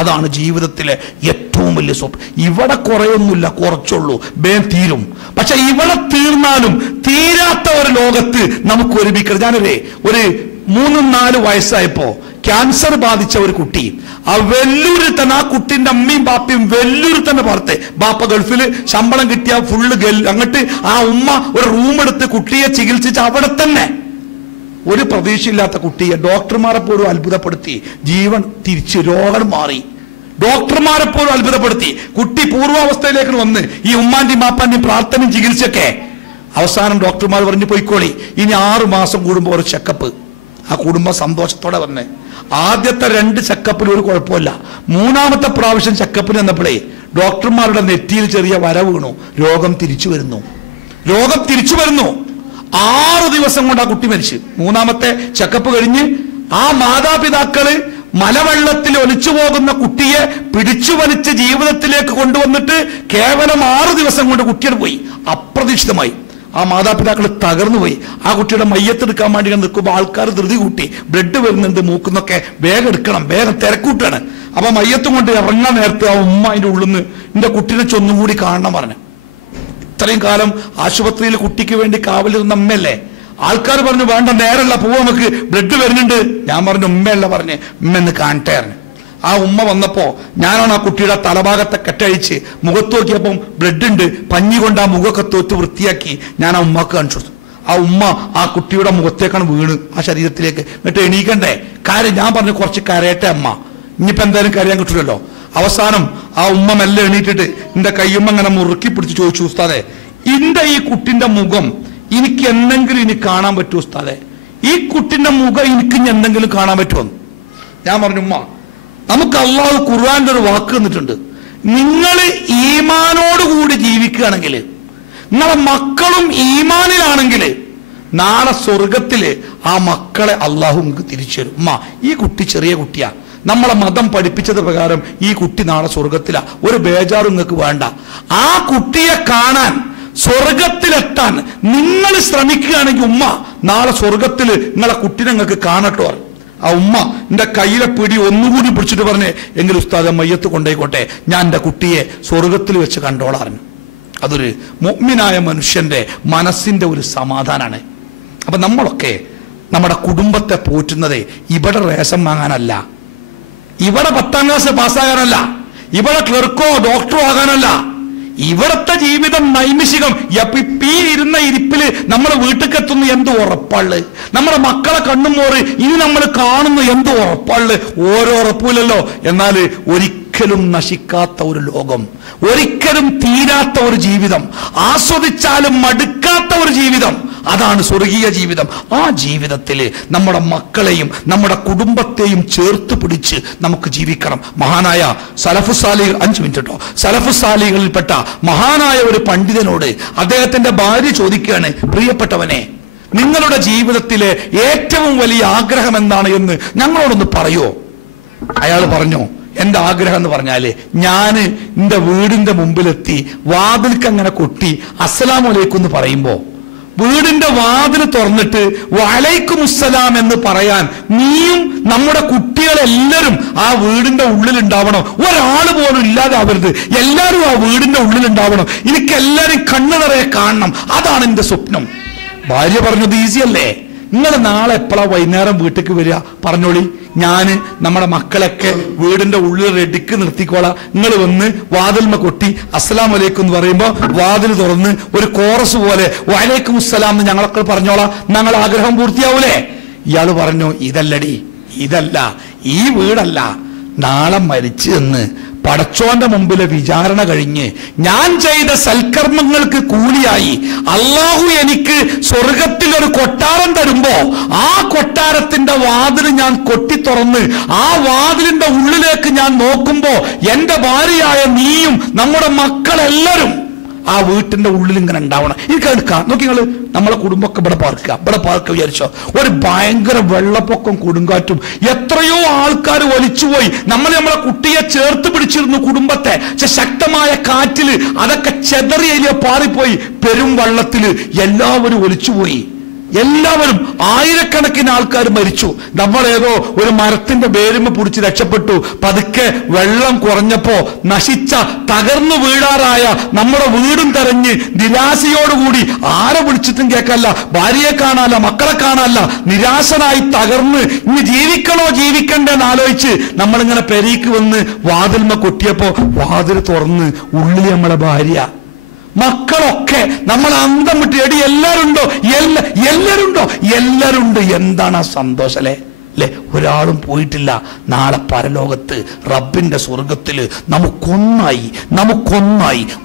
അതാണ് ജീവിതത്തിലെ ഏറ്റവും വലിയ സ്വപ്നം. ഇവിടെ കുറയൊന്നുമില്ല, കുറച്ചുള്ളൂ, തീരും. പക്ഷെ ഇവിടെ തീർന്നാലും തീരാത്ത ഒരു ലോകത്ത് നമുക്ക് ഒരുമിക്കണം. ഞാനൊരു 3-4 വയസ്സായപ്പോ ക്യാൻസർ ബാധിച്ച ഒരു കുട്ടി, ആ വെല്ലൂരിൽ തന്നെ, ആ കുട്ടിന്റെ അമ്മയും ബാപ്പയും വെല്ലൂരിൽ തന്നെ പുറത്തെ, ബാപ്പ ഗൾഫിൽ ശമ്പളം കിട്ടിയ ഫുള്ള് അങ്ങോട്ട് ആ ഉമ്മ ഒരു റൂം എടുത്ത് കുട്ടിയെ ചികിത്സിച്ച് അവിടെ തന്നെ. ഒരു പ്രതീക്ഷയില്ലാത്ത കുട്ടിയെ ഡോക്ടർമാരെ പോലും അത്ഭുതപ്പെടുത്തി, ജീവൻ തിരിച്ച്, രോഗം മാറി. ഡോക്ടർമാരെ പോലും അത്ഭുതപ്പെടുത്തി. കുട്ടി പൂർവാവസ്ഥയിലേക്ക് വന്ന് ഈ ഉമ്മാന്റെയും ബാപ്പാന്റെയും പ്രാർത്ഥനയും ചികിത്സയൊക്കെ. അവസാനം ഡോക്ടർമാർ പറഞ്ഞു പോയിക്കോളി, ഇനി 6 മാസം കൂടുമ്പോൾ ഒരു ചെക്കപ്പ്. ആ കുടുംബം സന്തോഷത്തോടെ വന്ന് ആദ്യത്തെ 2 ചെക്കപ്പിൽ ഒരു കുഴപ്പമില്ല. 3ാമത്തെ പ്രാവശ്യം ചെക്കപ്പിന് വന്നപ്പോഴേ ഡോക്ടർമാരുടെ നെറ്റിയിൽ ചെറിയ വര വീണു. രോഗം തിരിച്ചു വരുന്നു. 6 ദിവസം കൊണ്ട് ആ കുട്ടി മരിച്ചു. 3ാമത്തെ ചെക്കപ്പ് കഴിഞ്ഞ് ആ മാതാപിതാക്കള് മലവെള്ളത്തിൽ ഒലിച്ചു പോകുന്ന കുട്ടിയെ പിടിച്ചു വലിച്ച് ജീവിതത്തിലേക്ക് കൊണ്ടുവന്നിട്ട് കേവലം 6 ദിവസം കൊണ്ട് കുട്ടിയുടെ പോയി. അപ്രതീക്ഷിതമായി ആ മാതാപിതാക്കൾ തകർന്നു പോയി. ആ കുട്ടിയുടെ മയ്യത്തെടുക്കാൻ വേണ്ടി നിൽക്കുമ്പോൾ ആൾക്കാർ ധൃതി കൂട്ടി, ബ്ലഡ് വരുന്നുണ്ട് മൂക്കുന്നൊക്കെ, വേഗം എടുക്കണം, വേഗം തിരക്കൂട്ടാണ്. അപ്പൊ മയ്യത്തും കൊണ്ട് ഇറങ്ങാൻ നേരത്തെ ആ ഉമ്മ അതിന്റെ ഉള്ളിൽ നിന്ന് എന്റെ കുട്ടീനെ ഒന്നും കൂടി കാണണം പറഞ്ഞു. ഇത്രയും കാലം ആശുപത്രിയിൽ കുട്ടിക്ക് വേണ്ടി കാവലിരുന്ന അമ്മയല്ലേ. ആൾക്കാർ പറഞ്ഞു വേണ്ട, നേരല്ല, പോവാ, നമുക്ക് ബ്ലഡ് വരുന്നുണ്ട്. ഞാൻ പറഞ്ഞു ഉമ്മയല്ല പറഞ്ഞ്, ഉമ്മ എന്ന് കാണട്ടെ പറഞ്ഞു. ആ ഉമ്മ വന്നപ്പോ ഞാനാണ് ആ കുട്ടിയുടെ തലഭാഗത്തെ കെട്ടഴിച്ച് മുഖത്ത് നോക്കിയപ്പം ബ്ലഡ് ഉണ്ട്. പഞ്ഞി കൊണ്ട് ആ മുഖമൊക്കെ തോറ്റ് വൃത്തിയാക്കി ഞാൻ ആ ഉമ്മക്ക് കാണിച്ചു കൊടുത്തു. ആ ഉമ്മ ആ കുട്ടിയുടെ മുഖത്തേക്കാണ് വീണ്, ആ ശരീരത്തിലേക്ക്. എന്നിട്ട് എണീക്കണ്ടേ കാര്യം ഞാൻ പറഞ്ഞു കുറച്ച് കരയട്ടെ അമ്മ, ഇനിയിപ്പോ എന്തായാലും കരയാൻ കിട്ടില്ലല്ലോ. അവസാനം ആ ഉമ്മ മെല്ലെ എണീറ്റിട്ട് എന്റെ കയ്യുമ്മ ഇങ്ങനെ മുറുക്കി പിടിച്ച് ചോദിച്ചു, ഉസ്താദെ ഇന്റെ ഈ കുട്ടിന്റെ മുഖം എനിക്ക് എന്തെങ്കിലും ഇനി കാണാൻ പറ്റുമോ ഉസ്താദെ? ഈ കുട്ടിന്റെ മുഖം എനിക്ക് ഇനി എന്തെങ്കിലും കാണാൻ പറ്റുമോ? ഞാൻ പറഞ്ഞു ഉമ്മ, നമുക്ക് അള്ളാഹു ഖുർആന്റെ ഒരു വാക്ക് തന്നിട്ടുണ്ട്, നിങ്ങൾ ഈമാനോടുകൂടി ജീവിക്കുകയാണെങ്കിൽ, നിങ്ങളെ മക്കളും ഈമാനിലാണെങ്കിൽ നാളെ സ്വർഗത്തില് ആ മക്കളെ അള്ളാഹു നിങ്ങൾക്ക് തിരിച്ചു തരും. ഉമ്മ, ഈ കുട്ടി ചെറിയ കുട്ടിയാ, നമ്മളെ മതം പഠിപ്പിച്ചത് പ്രകാരം ഈ കുട്ടി നാളെ സ്വർഗത്തിലാ, ഒരു ബേജാറും നിങ്ങൾക്ക് വേണ്ട. ആ കുട്ടിയെ കാണാൻ, സ്വർഗത്തിലെത്താൻ നിങ്ങൾ ശ്രമിക്കുകയാണെങ്കിൽ ഉമ്മ നാളെ സ്വർഗത്തിൽ നിങ്ങളെ കുട്ടിനെ നിങ്ങൾക്ക് കാണട്ടോ. ആ ഉമ്മ എന്റെ കയ്യിലെ പിടി ഒന്നുകൂടി പിടിച്ചിട്ട് പറഞ്ഞേ, എങ്കിൽ ഉസ്താദ് മയ്യത്ത് കൊണ്ടേക്കോട്ടെ, ഞാൻ എന്റെ കുട്ടിയെ സ്വർഗത്തിൽ വെച്ച് കണ്ടോളാറുണ്ട്. അതൊരു മുഅ്മിനായ മനുഷ്യന്റെ മനസ്സിന്റെ ഒരു സമാധാനാണ്. അപ്പൊ നമ്മളൊക്കെ നമ്മുടെ കുടുംബത്തെ പോറ്റുന്നത് ഇവിടെ റേഷൻ വാങ്ങാനല്ല, ഇവിടെ 10ാം ക്ലാസ് പാസ്സാകാനല്ല, ഇവിടെ ക്ലർക്കോ ഡോക്ടറോ ആകാനല്ല. ഇവിടത്തെ ജീവിതം നൈമിഷികം. ഈ ഇരുന്ന ഇരിപ്പില് നമ്മൾ വീട്ടിലേക്ക് എത്തുന്ന എന്ത് ഉറപ്പാള്? നമ്മുടെ മക്കളെ കണ്ണും മോറ് ഇനി നമ്മൾ കാണുന്നു എന്ത് ഉറപ്പാള്? ഓരോ ഉറപ്പില്ലല്ലോ. എന്നാൽ ഒരിക്കലും നശിക്കാത്ത ഒരു ലോകം, ഒരിക്കലും തീരാത്ത ഒരു ജീവിതം, ആസ്വദിച്ചാലും മടുക്കാത്ത ഒരു ജീവിതം, അതാണ് സ്വർഗീയ ജീവിതം. ആ ജീവിതത്തിൽ നമ്മുടെ മക്കളെയും നമ്മുടെ കുടുംബത്തെയും ചേർത്ത് പിടിച്ച് നമുക്ക് ജീവിക്കണം. മഹാനായ സലഫുസാലികൾ, 5 മിനിറ്റ് കേട്ടോ, സലഫുസാലികളിൽപ്പെട്ട മഹാനായ ഒരു പണ്ഡിതനോട് അദ്ദേഹത്തിന്റെ ഭാര്യ ചോദിക്കുകയാണ്, പ്രിയപ്പെട്ടവനെ, നിങ്ങളുടെ ജീവിതത്തിലെ ഏറ്റവും വലിയ ആഗ്രഹം എന്താണ് എന്ന് ഞങ്ങളോടൊന്ന് പറയോ? അയാൾ പറഞ്ഞു, എന്റെ ആഗ്രഹം എന്ന് പറഞ്ഞാല് ഞാന് എന്റെ വീടിന്റെ മുമ്പിലെത്തി വാതിൽക്ക് അങ്ങനെ കൊട്ടി അസ്സലാമു അലൈക്കും എന്ന് പറയുമ്പോ വീടിന്റെ വാതിൽ തുറന്നിട്ട് വഅലൈക്കുമുസ്സലാം എന്ന് പറയാൻ നീയും നമ്മുടെ കുട്ടികളെല്ലാരും ആ വീടിന്റെ ഉള്ളിലുണ്ടാവണം. ഒരാള് പോലും ഇല്ലാതാവരുത്, എല്ലാവരും ആ വീടിന്റെ ഉള്ളിലുണ്ടാവണം. എനിക്ക് എല്ലാരും കണ്ണു നിറയെ കാണണം, അതാണ് എന്റെ സ്വപ്നം. ഭാര്യ പറഞ്ഞത് ഈസി അല്ലേ? നിങ്ങൾ നാളെ എപ്പോഴാ വൈകുന്നേരം വീട്ടിലേക്ക് വരിക പറഞ്ഞോളി, ഞാന് നമ്മുടെ മക്കളൊക്കെ വീടിന്റെ ഉള്ളിൽ റെഡിക്ക് നിർത്തിക്കോളാം. നിങ്ങൾ വന്ന് വാതിൽമ കൊട്ടി അസ്സലാമു അലൈക്കും എന്ന് പറയുമ്പോ വാതിൽ തുറന്ന് ഒരു കോറസ് പോലെ വഅലൈക്കും അസ്സലാം എന്ന് ഞങ്ങളൊക്കെ പറഞ്ഞോളാം, ഞങ്ങൾ ആഗ്രഹം പൂർത്തിയാവൂലേ? ഇയാള് പറഞ്ഞു, ഇതല്ലടി, ഇതല്ല, ഈ വീടല്ല, നാളെ മരിച്ചു എന്ന് പടച്ചോന്റെ മുമ്പിലെ വിചാരണ കഴിഞ്ഞ് ഞാൻ ചെയ്ത സൽക്കർമ്മങ്ങൾക്ക് കൂലിയായി അള്ളാഹു എനിക്ക് സ്വർഗത്തിൽ ഒരു കൊട്ടാരം തരുമ്പോ ആ കൊട്ടാരത്തിന്റെ വാതിൽ ഞാൻ കൊട്ടി തുറന്ന് ആ വാതിലിന്റെ ഉള്ളിലേക്ക് ഞാൻ നോക്കുമ്പോ എന്റെ ഭാര്യയായ നീയും നമ്മുടെ മക്കളെല്ലാരും ആ വീട്ടിന്റെ ഉള്ളിൽ ഇങ്ങനെ ഉണ്ടാവണം. എനിക്കത് നോക്കി, നിങ്ങള് നമ്മളെ കുടുംബമൊക്കെ ഇവിടെ പാർക്കുക വിചാരിച്ചോ, ഒരു ഭയങ്കര വെള്ളപ്പൊക്കം കൊടുങ്കാറ്റും എത്രയോ ആൾക്കാർ ഒലിച്ചുപോയി. നമ്മളെ കുട്ടിയെ ചേർത്ത് പിടിച്ചിരുന്നു കുടുംബത്തെ, ശക്തമായ കാറ്റില് അതൊക്കെ ചെതറിയ പാറിപ്പോയി. പെരും വെള്ളത്തില് എല്ലാവരും ഒലിച്ചുപോയി. എല്ലാവരും, ആയിരക്കണക്കിന് ആൾക്കാർ മരിച്ചു. നമ്മളേതോ ഒരു മരത്തിന്റെ വേരുമ്പ് പിടിച്ച് രക്ഷപ്പെട്ടു. പതുക്കെ വെള്ളം കുറഞ്ഞപ്പോ നശിച്ച, തകർന്നു വീഴാറായ നമ്മുടെ വീടും തെരഞ്ഞ് നിരാശയോടുകൂടി ആരെ വിളിച്ചിട്ടും കേൾക്കല്ല, ഭാര്യയെ കാണാല്ല, മക്കളെ കാണാല്ല, നിരാശനായി തകർന്ന് ഇനി ജീവിക്കണോ ജീവിക്കണ്ടെന്ന് ആലോചിച്ച് നമ്മളിങ്ങനെ പെരീക്ക് വന്ന് വാതിൽമ കൊട്ടിയപ്പോ വാതിൽ തുറന്ന് ഉള്ളിൽ നമ്മളെ ഭാര്യ, മക്കളൊക്കെ നമ്മൾ അന്തം വിട്ട്, എടി എല്ലാവരും ഉണ്ടോ? എല്ലാവരും ഉണ്ട്. എന്താണ് ആ സന്തോഷം അല്ലേ? അല്ലെ, ഒരാളും പോയിട്ടില്ല. നാളെ പരലോകത്ത് റബ്ബിന്റെ സ്വർഗത്തില് നമുക്കൊന്നായി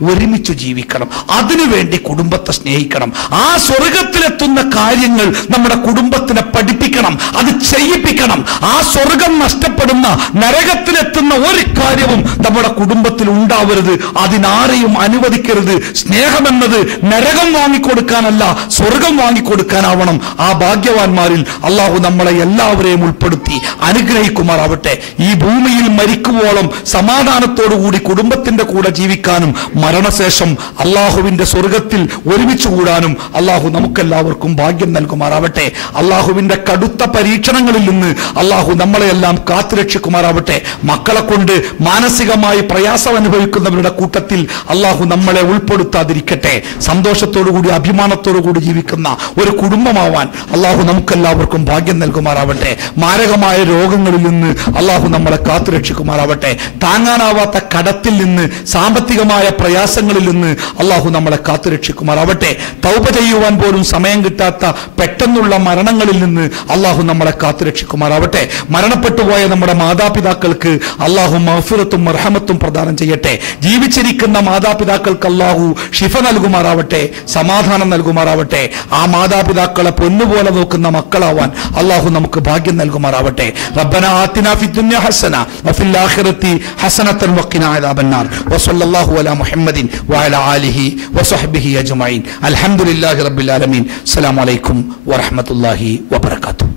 ഒരുമിച്ച് ജീവിക്കണം. അതിനുവേണ്ടി കുടുംബത്തെ സ്നേഹിക്കണം. ആ സ്വർഗത്തിലെത്തുന്ന കാര്യങ്ങൾ നമ്മുടെ കുടുംബത്തിനെ പഠിപ്പിക്കണം, അത് ചെയ്യിപ്പിക്കണം. ആ സ്വർഗം നഷ്ടപ്പെടുന്ന, നരകത്തിലെത്തുന്ന ഒരു കാര്യവും നമ്മുടെ കുടുംബത്തിൽ ഉണ്ടാവരുത്. അതിനാരെയും അനുവദിക്കരുത്. സ്നേഹമെന്നത് നരകം വാങ്ങിക്കൊടുക്കാനല്ല, സ്വർഗം വാങ്ങിക്കൊടുക്കാനാവണം. ആ ഭാഗ്യവാന്മാരിൽ അള്ളാഹു നമ്മളെ എല്ലാവരെയും ഉൾപ്പെടുത്തി അനുഗ്രഹിക്കുമാറാവട്ടെ. ഈ ഭൂമിയിൽ മരിക്കുവോളം സമാധാനത്തോടുകൂടി കുടുംബത്തിന്റെ കൂടെ ജീവിക്കാനും മരണശേഷം അള്ളാഹുവിന്റെ സ്വർഗത്തിൽ ഒരുമിച്ച് കൂടാനും അള്ളാഹു നമുക്കെല്ലാവർക്കും ഭാഗ്യം നൽകുമാറാവട്ടെ. അള്ളാഹുവിന്റെ കടുത്ത പരീക്ഷണങ്ങളിൽ നിന്ന് അള്ളാഹു നമ്മളെയെല്ലാം കാത്തുരക്ഷിക്കുമാറാവട്ടെ. മക്കളെ കൊണ്ട് മാനസികമായി പ്രയാസം അനുഭവിക്കുന്നവരുടെ കൂട്ടത്തിൽ അള്ളാഹു നമ്മളെ ഉൾപ്പെടുത്താതിരിക്കട്ടെ. സന്തോഷത്തോടുകൂടി അഭിമാനത്തോടുകൂടി ജീവിക്കുന്ന ഒരു കുടുംബമാവാൻ അള്ളാഹു നമുക്കെല്ലാവർക്കും ഭാഗ്യം നൽകുമാറാവട്ടെ. മാരകമായ രോഗങ്ങളിൽ നിന്ന് അള്ളാഹു നമ്മളെ കാത്തുരക്ഷിക്കുമാറാവട്ടെ. താങ്ങാനാവാത്ത കടത്തിൽ നിന്ന്, സാമ്പത്തികമായ പ്രയാസങ്ങളിൽ നിന്ന് അള്ളാഹു നമ്മളെ കാത്തുരക്ഷിക്കുമാറാവട്ടെ. തൗബ ചെയ്യുവാൻ പോലും സമയം കിട്ടാത്ത പെട്ടെന്നുള്ള മരണങ്ങളിൽ നിന്ന് അള്ളാഹു നമ്മളെ കാത്തുരക്ഷിക്കുമാറാവട്ടെ. മരണപ്പെട്ടുപോയ നമ്മുടെ മാതാപിതാക്കൾക്ക് അള്ളാഹു മഗ്ഫിറത്തും മർഹമത്തും പ്രദാനം ചെയ്യട്ടെ. ജീവിച്ചിരിക്കുന്ന മാതാപിതാക്കൾക്ക് അള്ളാഹു ഷിഫ നൽകുമാറാവട്ടെ, സമാധാനം നൽകുമാറാവട്ടെ. ആ മാതാപിതാക്കളെ പൊന്നുപോലെ നോക്കുന്ന മക്കളാവാൻ അള്ളാഹു നമുക്ക് ഭാഗ്യം നൽകുമാറാവട്ടെ. റബ്ബനാ ആതിനാ ഫിദ്ദുനിയ ഹസന വഫിൽ ആഖിറതി ഹസനതൻ വഖിനാ അദാബന്നാർ. വസല്ലല്ലാഹു അലാ മുഹമ്മദിൻ വഅലാ ആലിഹി വസഹ്ബിഹി അജ്മഈൻ. അൽഹംദുലില്ലാഹി റബ്ബിൽ ആലമീൻ. അസ്സലാമു അലൈക്കും വറഹ്മത്തുള്ളാഹി വബറകാതുഹു.